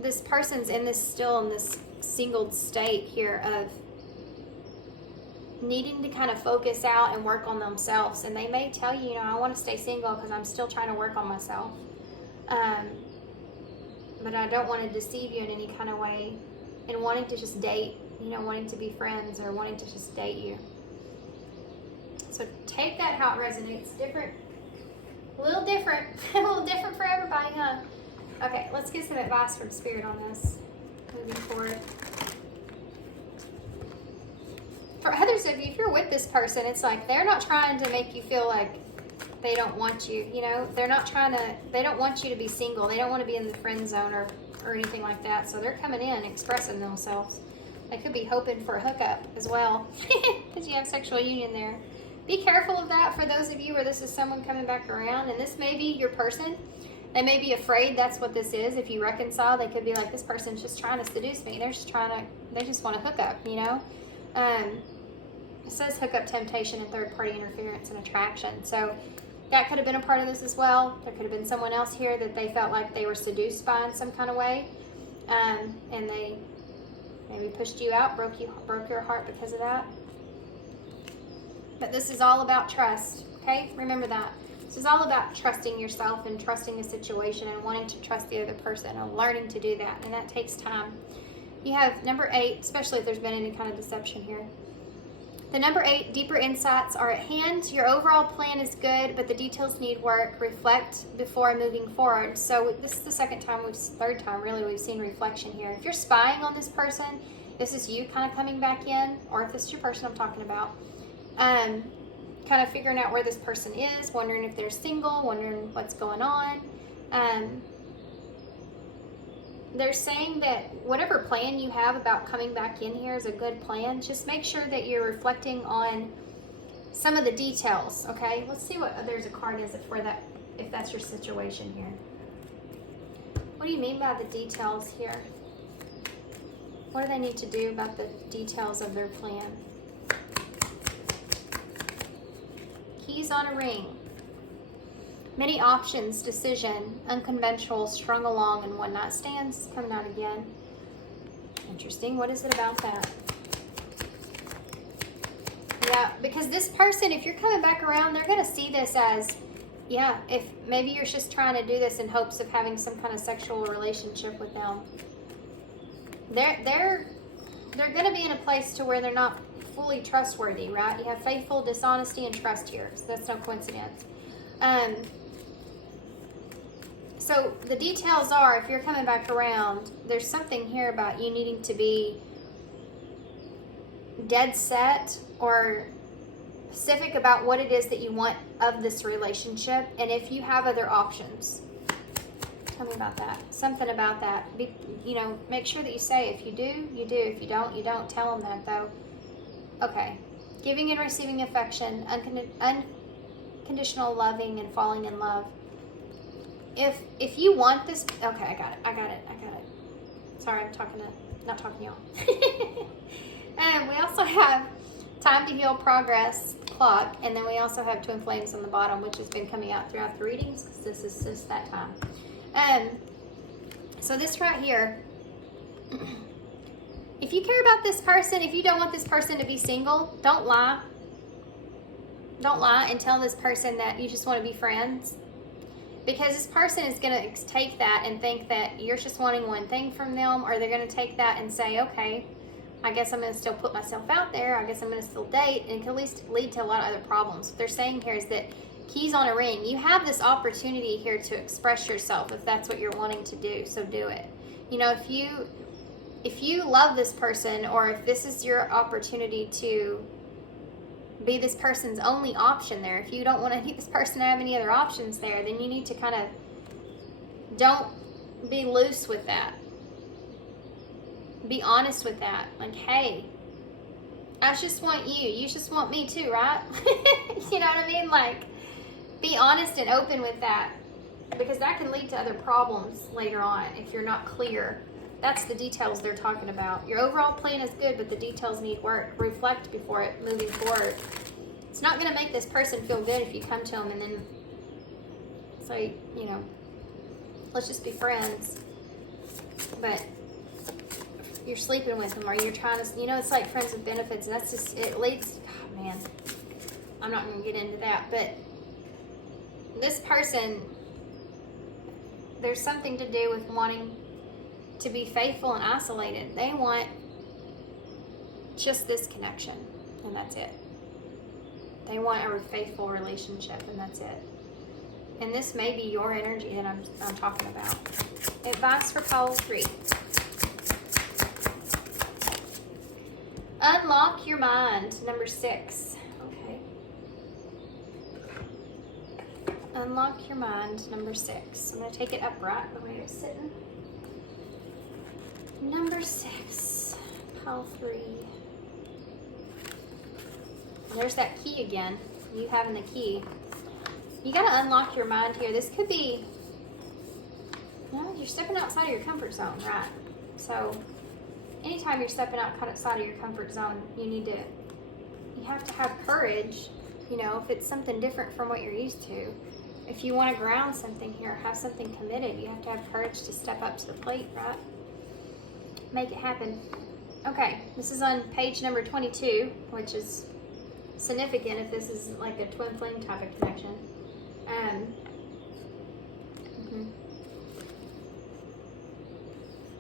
this person's still in this singled state here of needing to kind of focus out and work on themselves. And they may tell you, you know, I want to stay single because I'm still trying to work on myself. But I don't want to deceive you in any kind of way, and wanting to just date, you know, wanting to be friends or wanting to just date you. So take that how it resonates. Different, a little different for everybody, huh? Okay, let's get some advice from Spirit on this, moving forward. For others of you, if you're with this person, it's like they're not trying to make you feel like they don't want you, you know? They don't want you to be single. They don't want to be in the friend zone or anything like that. So they're coming in, expressing themselves. They could be hoping for a hookup as well, because you have sexual union there. Be careful of that for those of you where this is someone coming back around, and this may be your person. They may be afraid that's what this is. If you reconcile, they could be like, this person's just trying to seduce me. They just want to hook up, you know? It says hookup, temptation, and third-party interference and attraction. So that could have been a part of this as well. There could have been someone else here that they felt like they were seduced by in some kind of way. And they maybe pushed you out, broke your heart because of that. But this is all about trust, okay? Remember that. This is all about trusting yourself and trusting the situation and wanting to trust the other person and learning to do that. And that takes time. You have number 8, especially if there's been any kind of deception here. The number 8, deeper insights are at hand. Your overall plan is good, but the details need work. Reflect before moving forward. So this is the third time really we've seen reflection here. If you're spying on this person, this is you kind of coming back in, or if this is your person I'm talking about. kind of figuring out where this person is, wondering if they're single, wondering what's going on. They're saying that whatever plan you have about coming back in here is a good plan. Just make sure that you're reflecting on some of the details, okay? Let's see what there's a card is for that, if that's your situation here. What do you mean by the details here? What do they need to do about the details of their plan? Keys on a ring. Many options, decision, unconventional, strung along, and one night stands. Coming out again. Interesting. What is it about that? Yeah, because this person, if you're coming back around, they're going to see this as, yeah, if maybe you're just trying to do this in hopes of having some kind of sexual relationship with them. They're going to be in a place to where they're not fully trustworthy, right? You have faithful, dishonesty, and trust here. So that's no coincidence. So the details are, if you're coming back around, there's something here about you needing to be dead set or specific about what it is that you want of this relationship, and if you have other options. Tell me about that. Something about that. Make sure that you say, if you do, you do. If you don't, you don't. Tell them that, though. Okay. Giving and receiving affection, unconditional loving, and falling in love. If you want this, okay, I got it. Sorry, I'm not talking to y'all. And we also have time to heal, progress, clock, and then we also have twin flames on the bottom, which has been coming out throughout the readings because this is just that time. So this right here, if you care about this person, if you don't want this person to be single, don't lie. Don't lie and tell this person that you just want to be friends. Because this person is going to take that and think that you're just wanting one thing from them, or they're going to take that and say, okay, I guess I'm going to still put myself out there. I guess I'm going to still date, and it can at least lead to a lot of other problems. What they're saying here is that keys on a ring. You have this opportunity here to express yourself if that's what you're wanting to do, so do it. If you love this person, or if this is your opportunity to be this person's only option there, if you don't want this person to have any other options there, then you need to kind of don't be loose with that. Be honest with that. Like, hey, I just want you. You just want me too, right? You know what I mean? Like, be honest and open with that, because that can lead to other problems later on if you're not clear. That's the details they're talking about. Your overall plan is good, but the details need work. Reflect before it moving forward. It's not going to make this person feel good if you come to them and then say, let's just be friends. But you're sleeping with them, or you're trying to, it's like friends with benefits. And that's just, it leads, oh man, I'm not going to get into that. But this person, there's something to do with wanting to be faithful and isolated. They want just this connection, and that's it. They want a faithful relationship, and that's it. And this may be your energy that I'm talking about. Advice for pile 3. Unlock your mind, number 6. Okay. Unlock your mind, number 6. I'm going to take it upright the way it's sitting. Number 6, pile 3. There's that key again. You having the key. You got to unlock your mind here. This could be, you're stepping outside of your comfort zone, right? So, anytime you're stepping outside of your comfort zone, you have to have courage, if it's something different from what you're used to. If you want to ground something here, have something committed, you have to have courage to step up to the plate, right? Make it happen. Okay, this is on page number 22, which is significant if this is like a twin flame type of connection.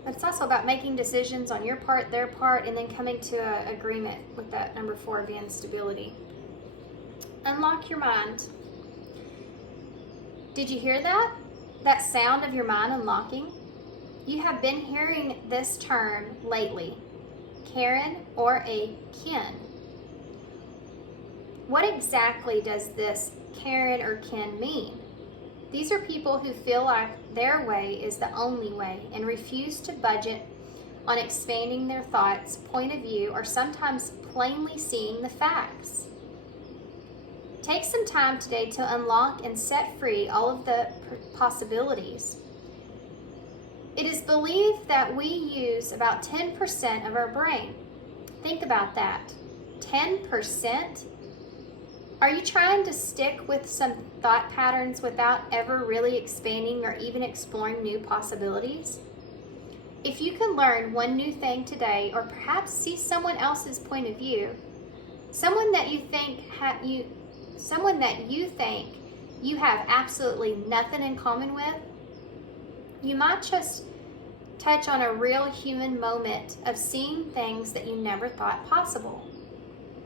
It's also about making decisions on your part, their part, and then coming to an agreement with that number 4 being stability. Unlock your mind. Did you hear that? That sound of your mind unlocking? You have been hearing this term lately. Karen or a kin. What exactly does this Karen or Ken mean? These are people who feel like their way is the only way and refuse to budget on expanding their thoughts, point of view, or sometimes plainly seeing the facts. Take some time today to unlock and set free all of the possibilities. It is believed that we use about 10% of our brain. Think about that. 10%? Are you trying to stick with some thought patterns without ever really expanding or even exploring new possibilities? If you can learn one new thing today, or perhaps see someone else's point of view, someone that you think you have absolutely nothing in common with, you might just touch on a real human moment of seeing things that you never thought possible.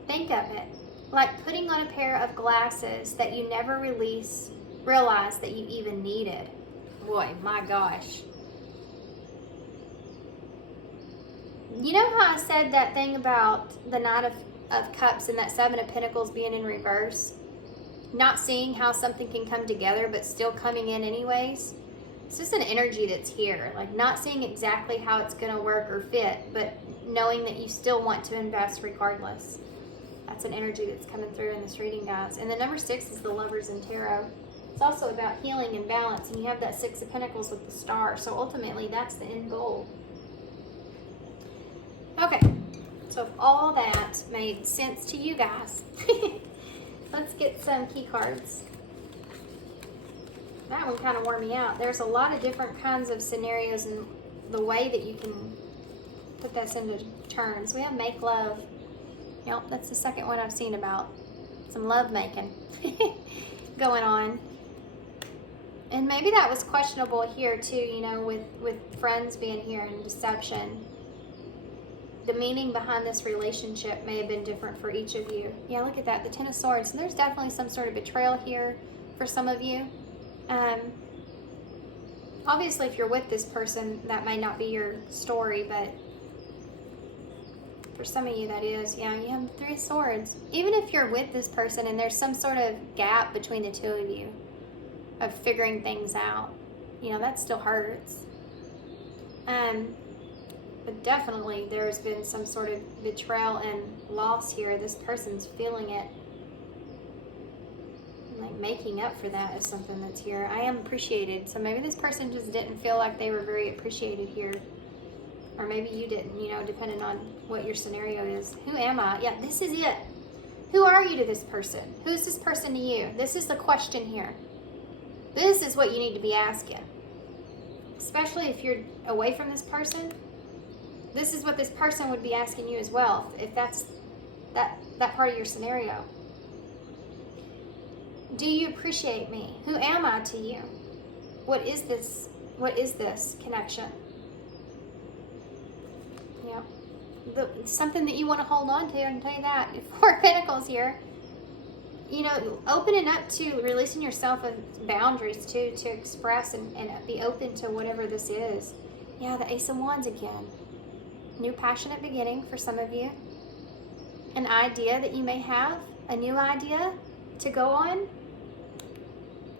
Think of it like putting on a pair of glasses that you never realized that you even needed. Boy, my gosh. You know how I said that thing about the Knight of Cups and that Seven of Pentacles being in reverse? Not seeing how something can come together but still coming in anyways? It's just an energy that's here. Like not seeing exactly how it's going to work or fit, but knowing that you still want to invest regardless. That's an energy that's coming through in this reading, guys. And the number 6 is the Lovers in Tarot. It's also about healing and balance, and you have that 6 of Pentacles with the star. So ultimately, that's the end goal. Okay, so if all that made sense to you guys, let's get some key cards. That one kind of wore me out. There's a lot of different kinds of scenarios and the way that you can put this into terms. We have make love. Yep, that's the second one I've seen about some love making going on. And maybe that was questionable here too, you know, with friends being here and deception. The meaning behind this relationship may have been different for each of you. Yeah, look at that, the Ten of Swords. And there's definitely some sort of betrayal here for some of you. Obviously, if you're with this person, that may not be your story, but for some of you that is. Yeah, you have the 3 of Swords. Even if you're with this person and there's some sort of gap between the two of you of figuring things out, you know, that still hurts. But definitely there's been some sort of betrayal and loss here. This person's feeling it. Like making up for that is something that's here. I am appreciated. So maybe this person just didn't feel like they were very appreciated here. Or maybe you didn't, you know, depending on what your scenario is. Who am I? Yeah, this is it. Who are you to this person? Who's this person to you? This is the question here. This is what you need to be asking. Especially if you're away from this person. This is what this person would be asking you as well, if that's that part of your scenario. Do you appreciate me? Who am I to you? What is this? What is this connection? Yeah. Something that you want to hold on to, I can tell you that. 4 of Pentacles here. You know, opening up to releasing yourself of boundaries too, to express and be open to whatever this is. Yeah, the Ace of Wands again. New passionate beginning for some of you. An idea that you may have, a new idea to go on.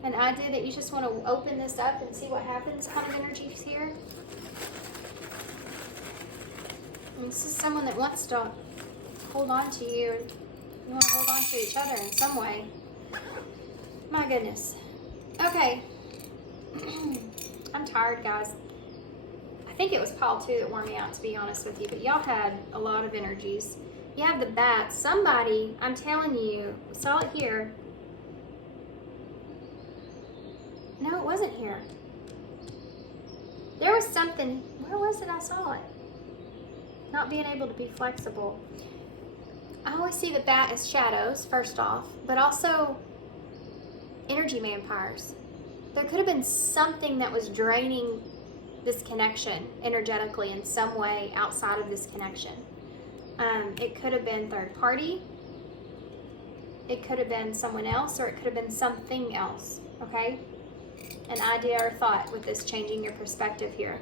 An idea that you just want to open this up and see what happens kind of energies here. And this is someone that wants to hold on to you. You want to hold on to each other in some way. My goodness. Okay. I'm tired, guys. I think it was Paul too that wore me out, to be honest with you, but y'all had a lot of energies. You have the bats. Somebody, I'm telling you, saw it here. No, it wasn't here. There was something. Where was it I saw it? Not being able to be flexible. I always see the bat as shadows, first off, but also energy vampires. There could have been something that was draining this connection energetically in some way outside of this connection. It could have been third party. It could have been someone else, or it could have been something else, okay? An idea or thought with this changing your perspective here.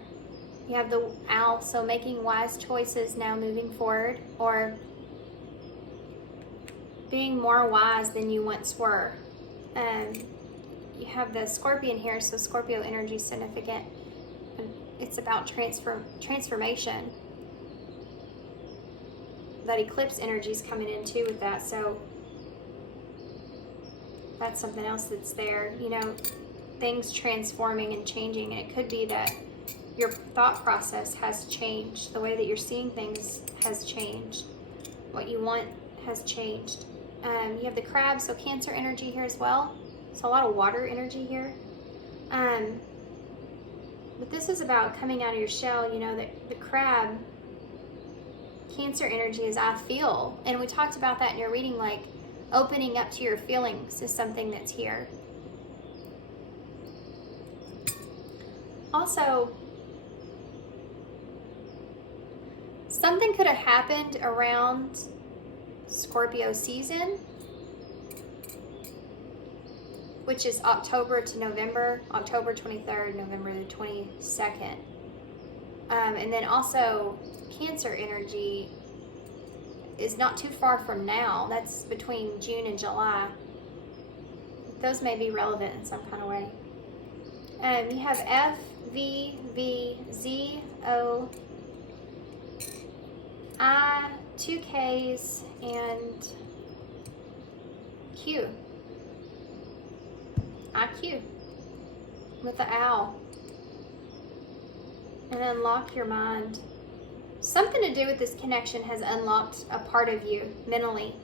You have the owl, so making wise choices now moving forward, or being more wise than you once were. You have the Scorpion here, so Scorpio energy is significant. It's about transformation. That eclipse energy is coming in too with that, so that's something else that's there. You know, things transforming and changing, and it could be that your thought process has changed. The way that you're seeing things has changed. What you want has changed. You have the crab, so Cancer energy here as well. So a lot of water energy here. But this is about coming out of your shell. You know, the crab, Cancer energy is I feel. And we talked about that in your reading, like opening up to your feelings is something that's here. Also, something could have happened around Scorpio season, which is October to November, October 23rd, November the 22nd. And then also Cancer energy is not too far from now. That's between June and July. Those may be relevant in some kind of way. You have F, V, V, Z, O, I, 2 Ks, and Q. IQ with the owl. And unlock your mind. Something to do with this connection has unlocked a part of you mentally.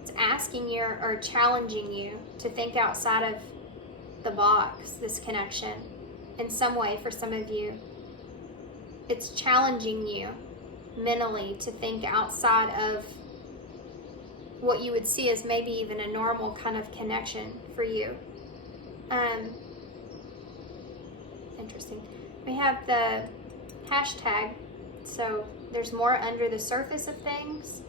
It's asking you or challenging you to think outside of the box, this connection, in some way for some of you. It's challenging you mentally to think outside of what you would see as maybe even a normal kind of connection for you. Interesting. We have the hashtag, so there's more under the surface of things.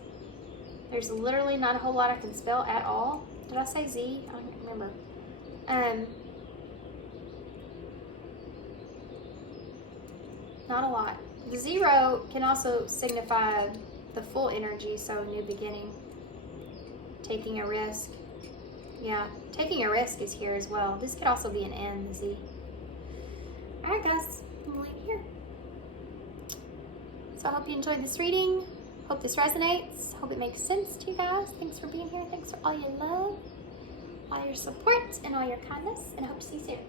There's literally not a whole lot I can spell at all. Did I say Z? I don't remember. Not a lot. The 0 can also signify the full energy, so new beginning. Taking a risk. Yeah, taking a risk is here as well. This could also be an N, the Z. Alright guys, we'll leave here. So I hope you enjoyed this reading. Hope this resonates. Hope it makes sense to you guys. Thanks for being here. Thanks for all your love, all your support, and all your kindness. And I hope to see you soon.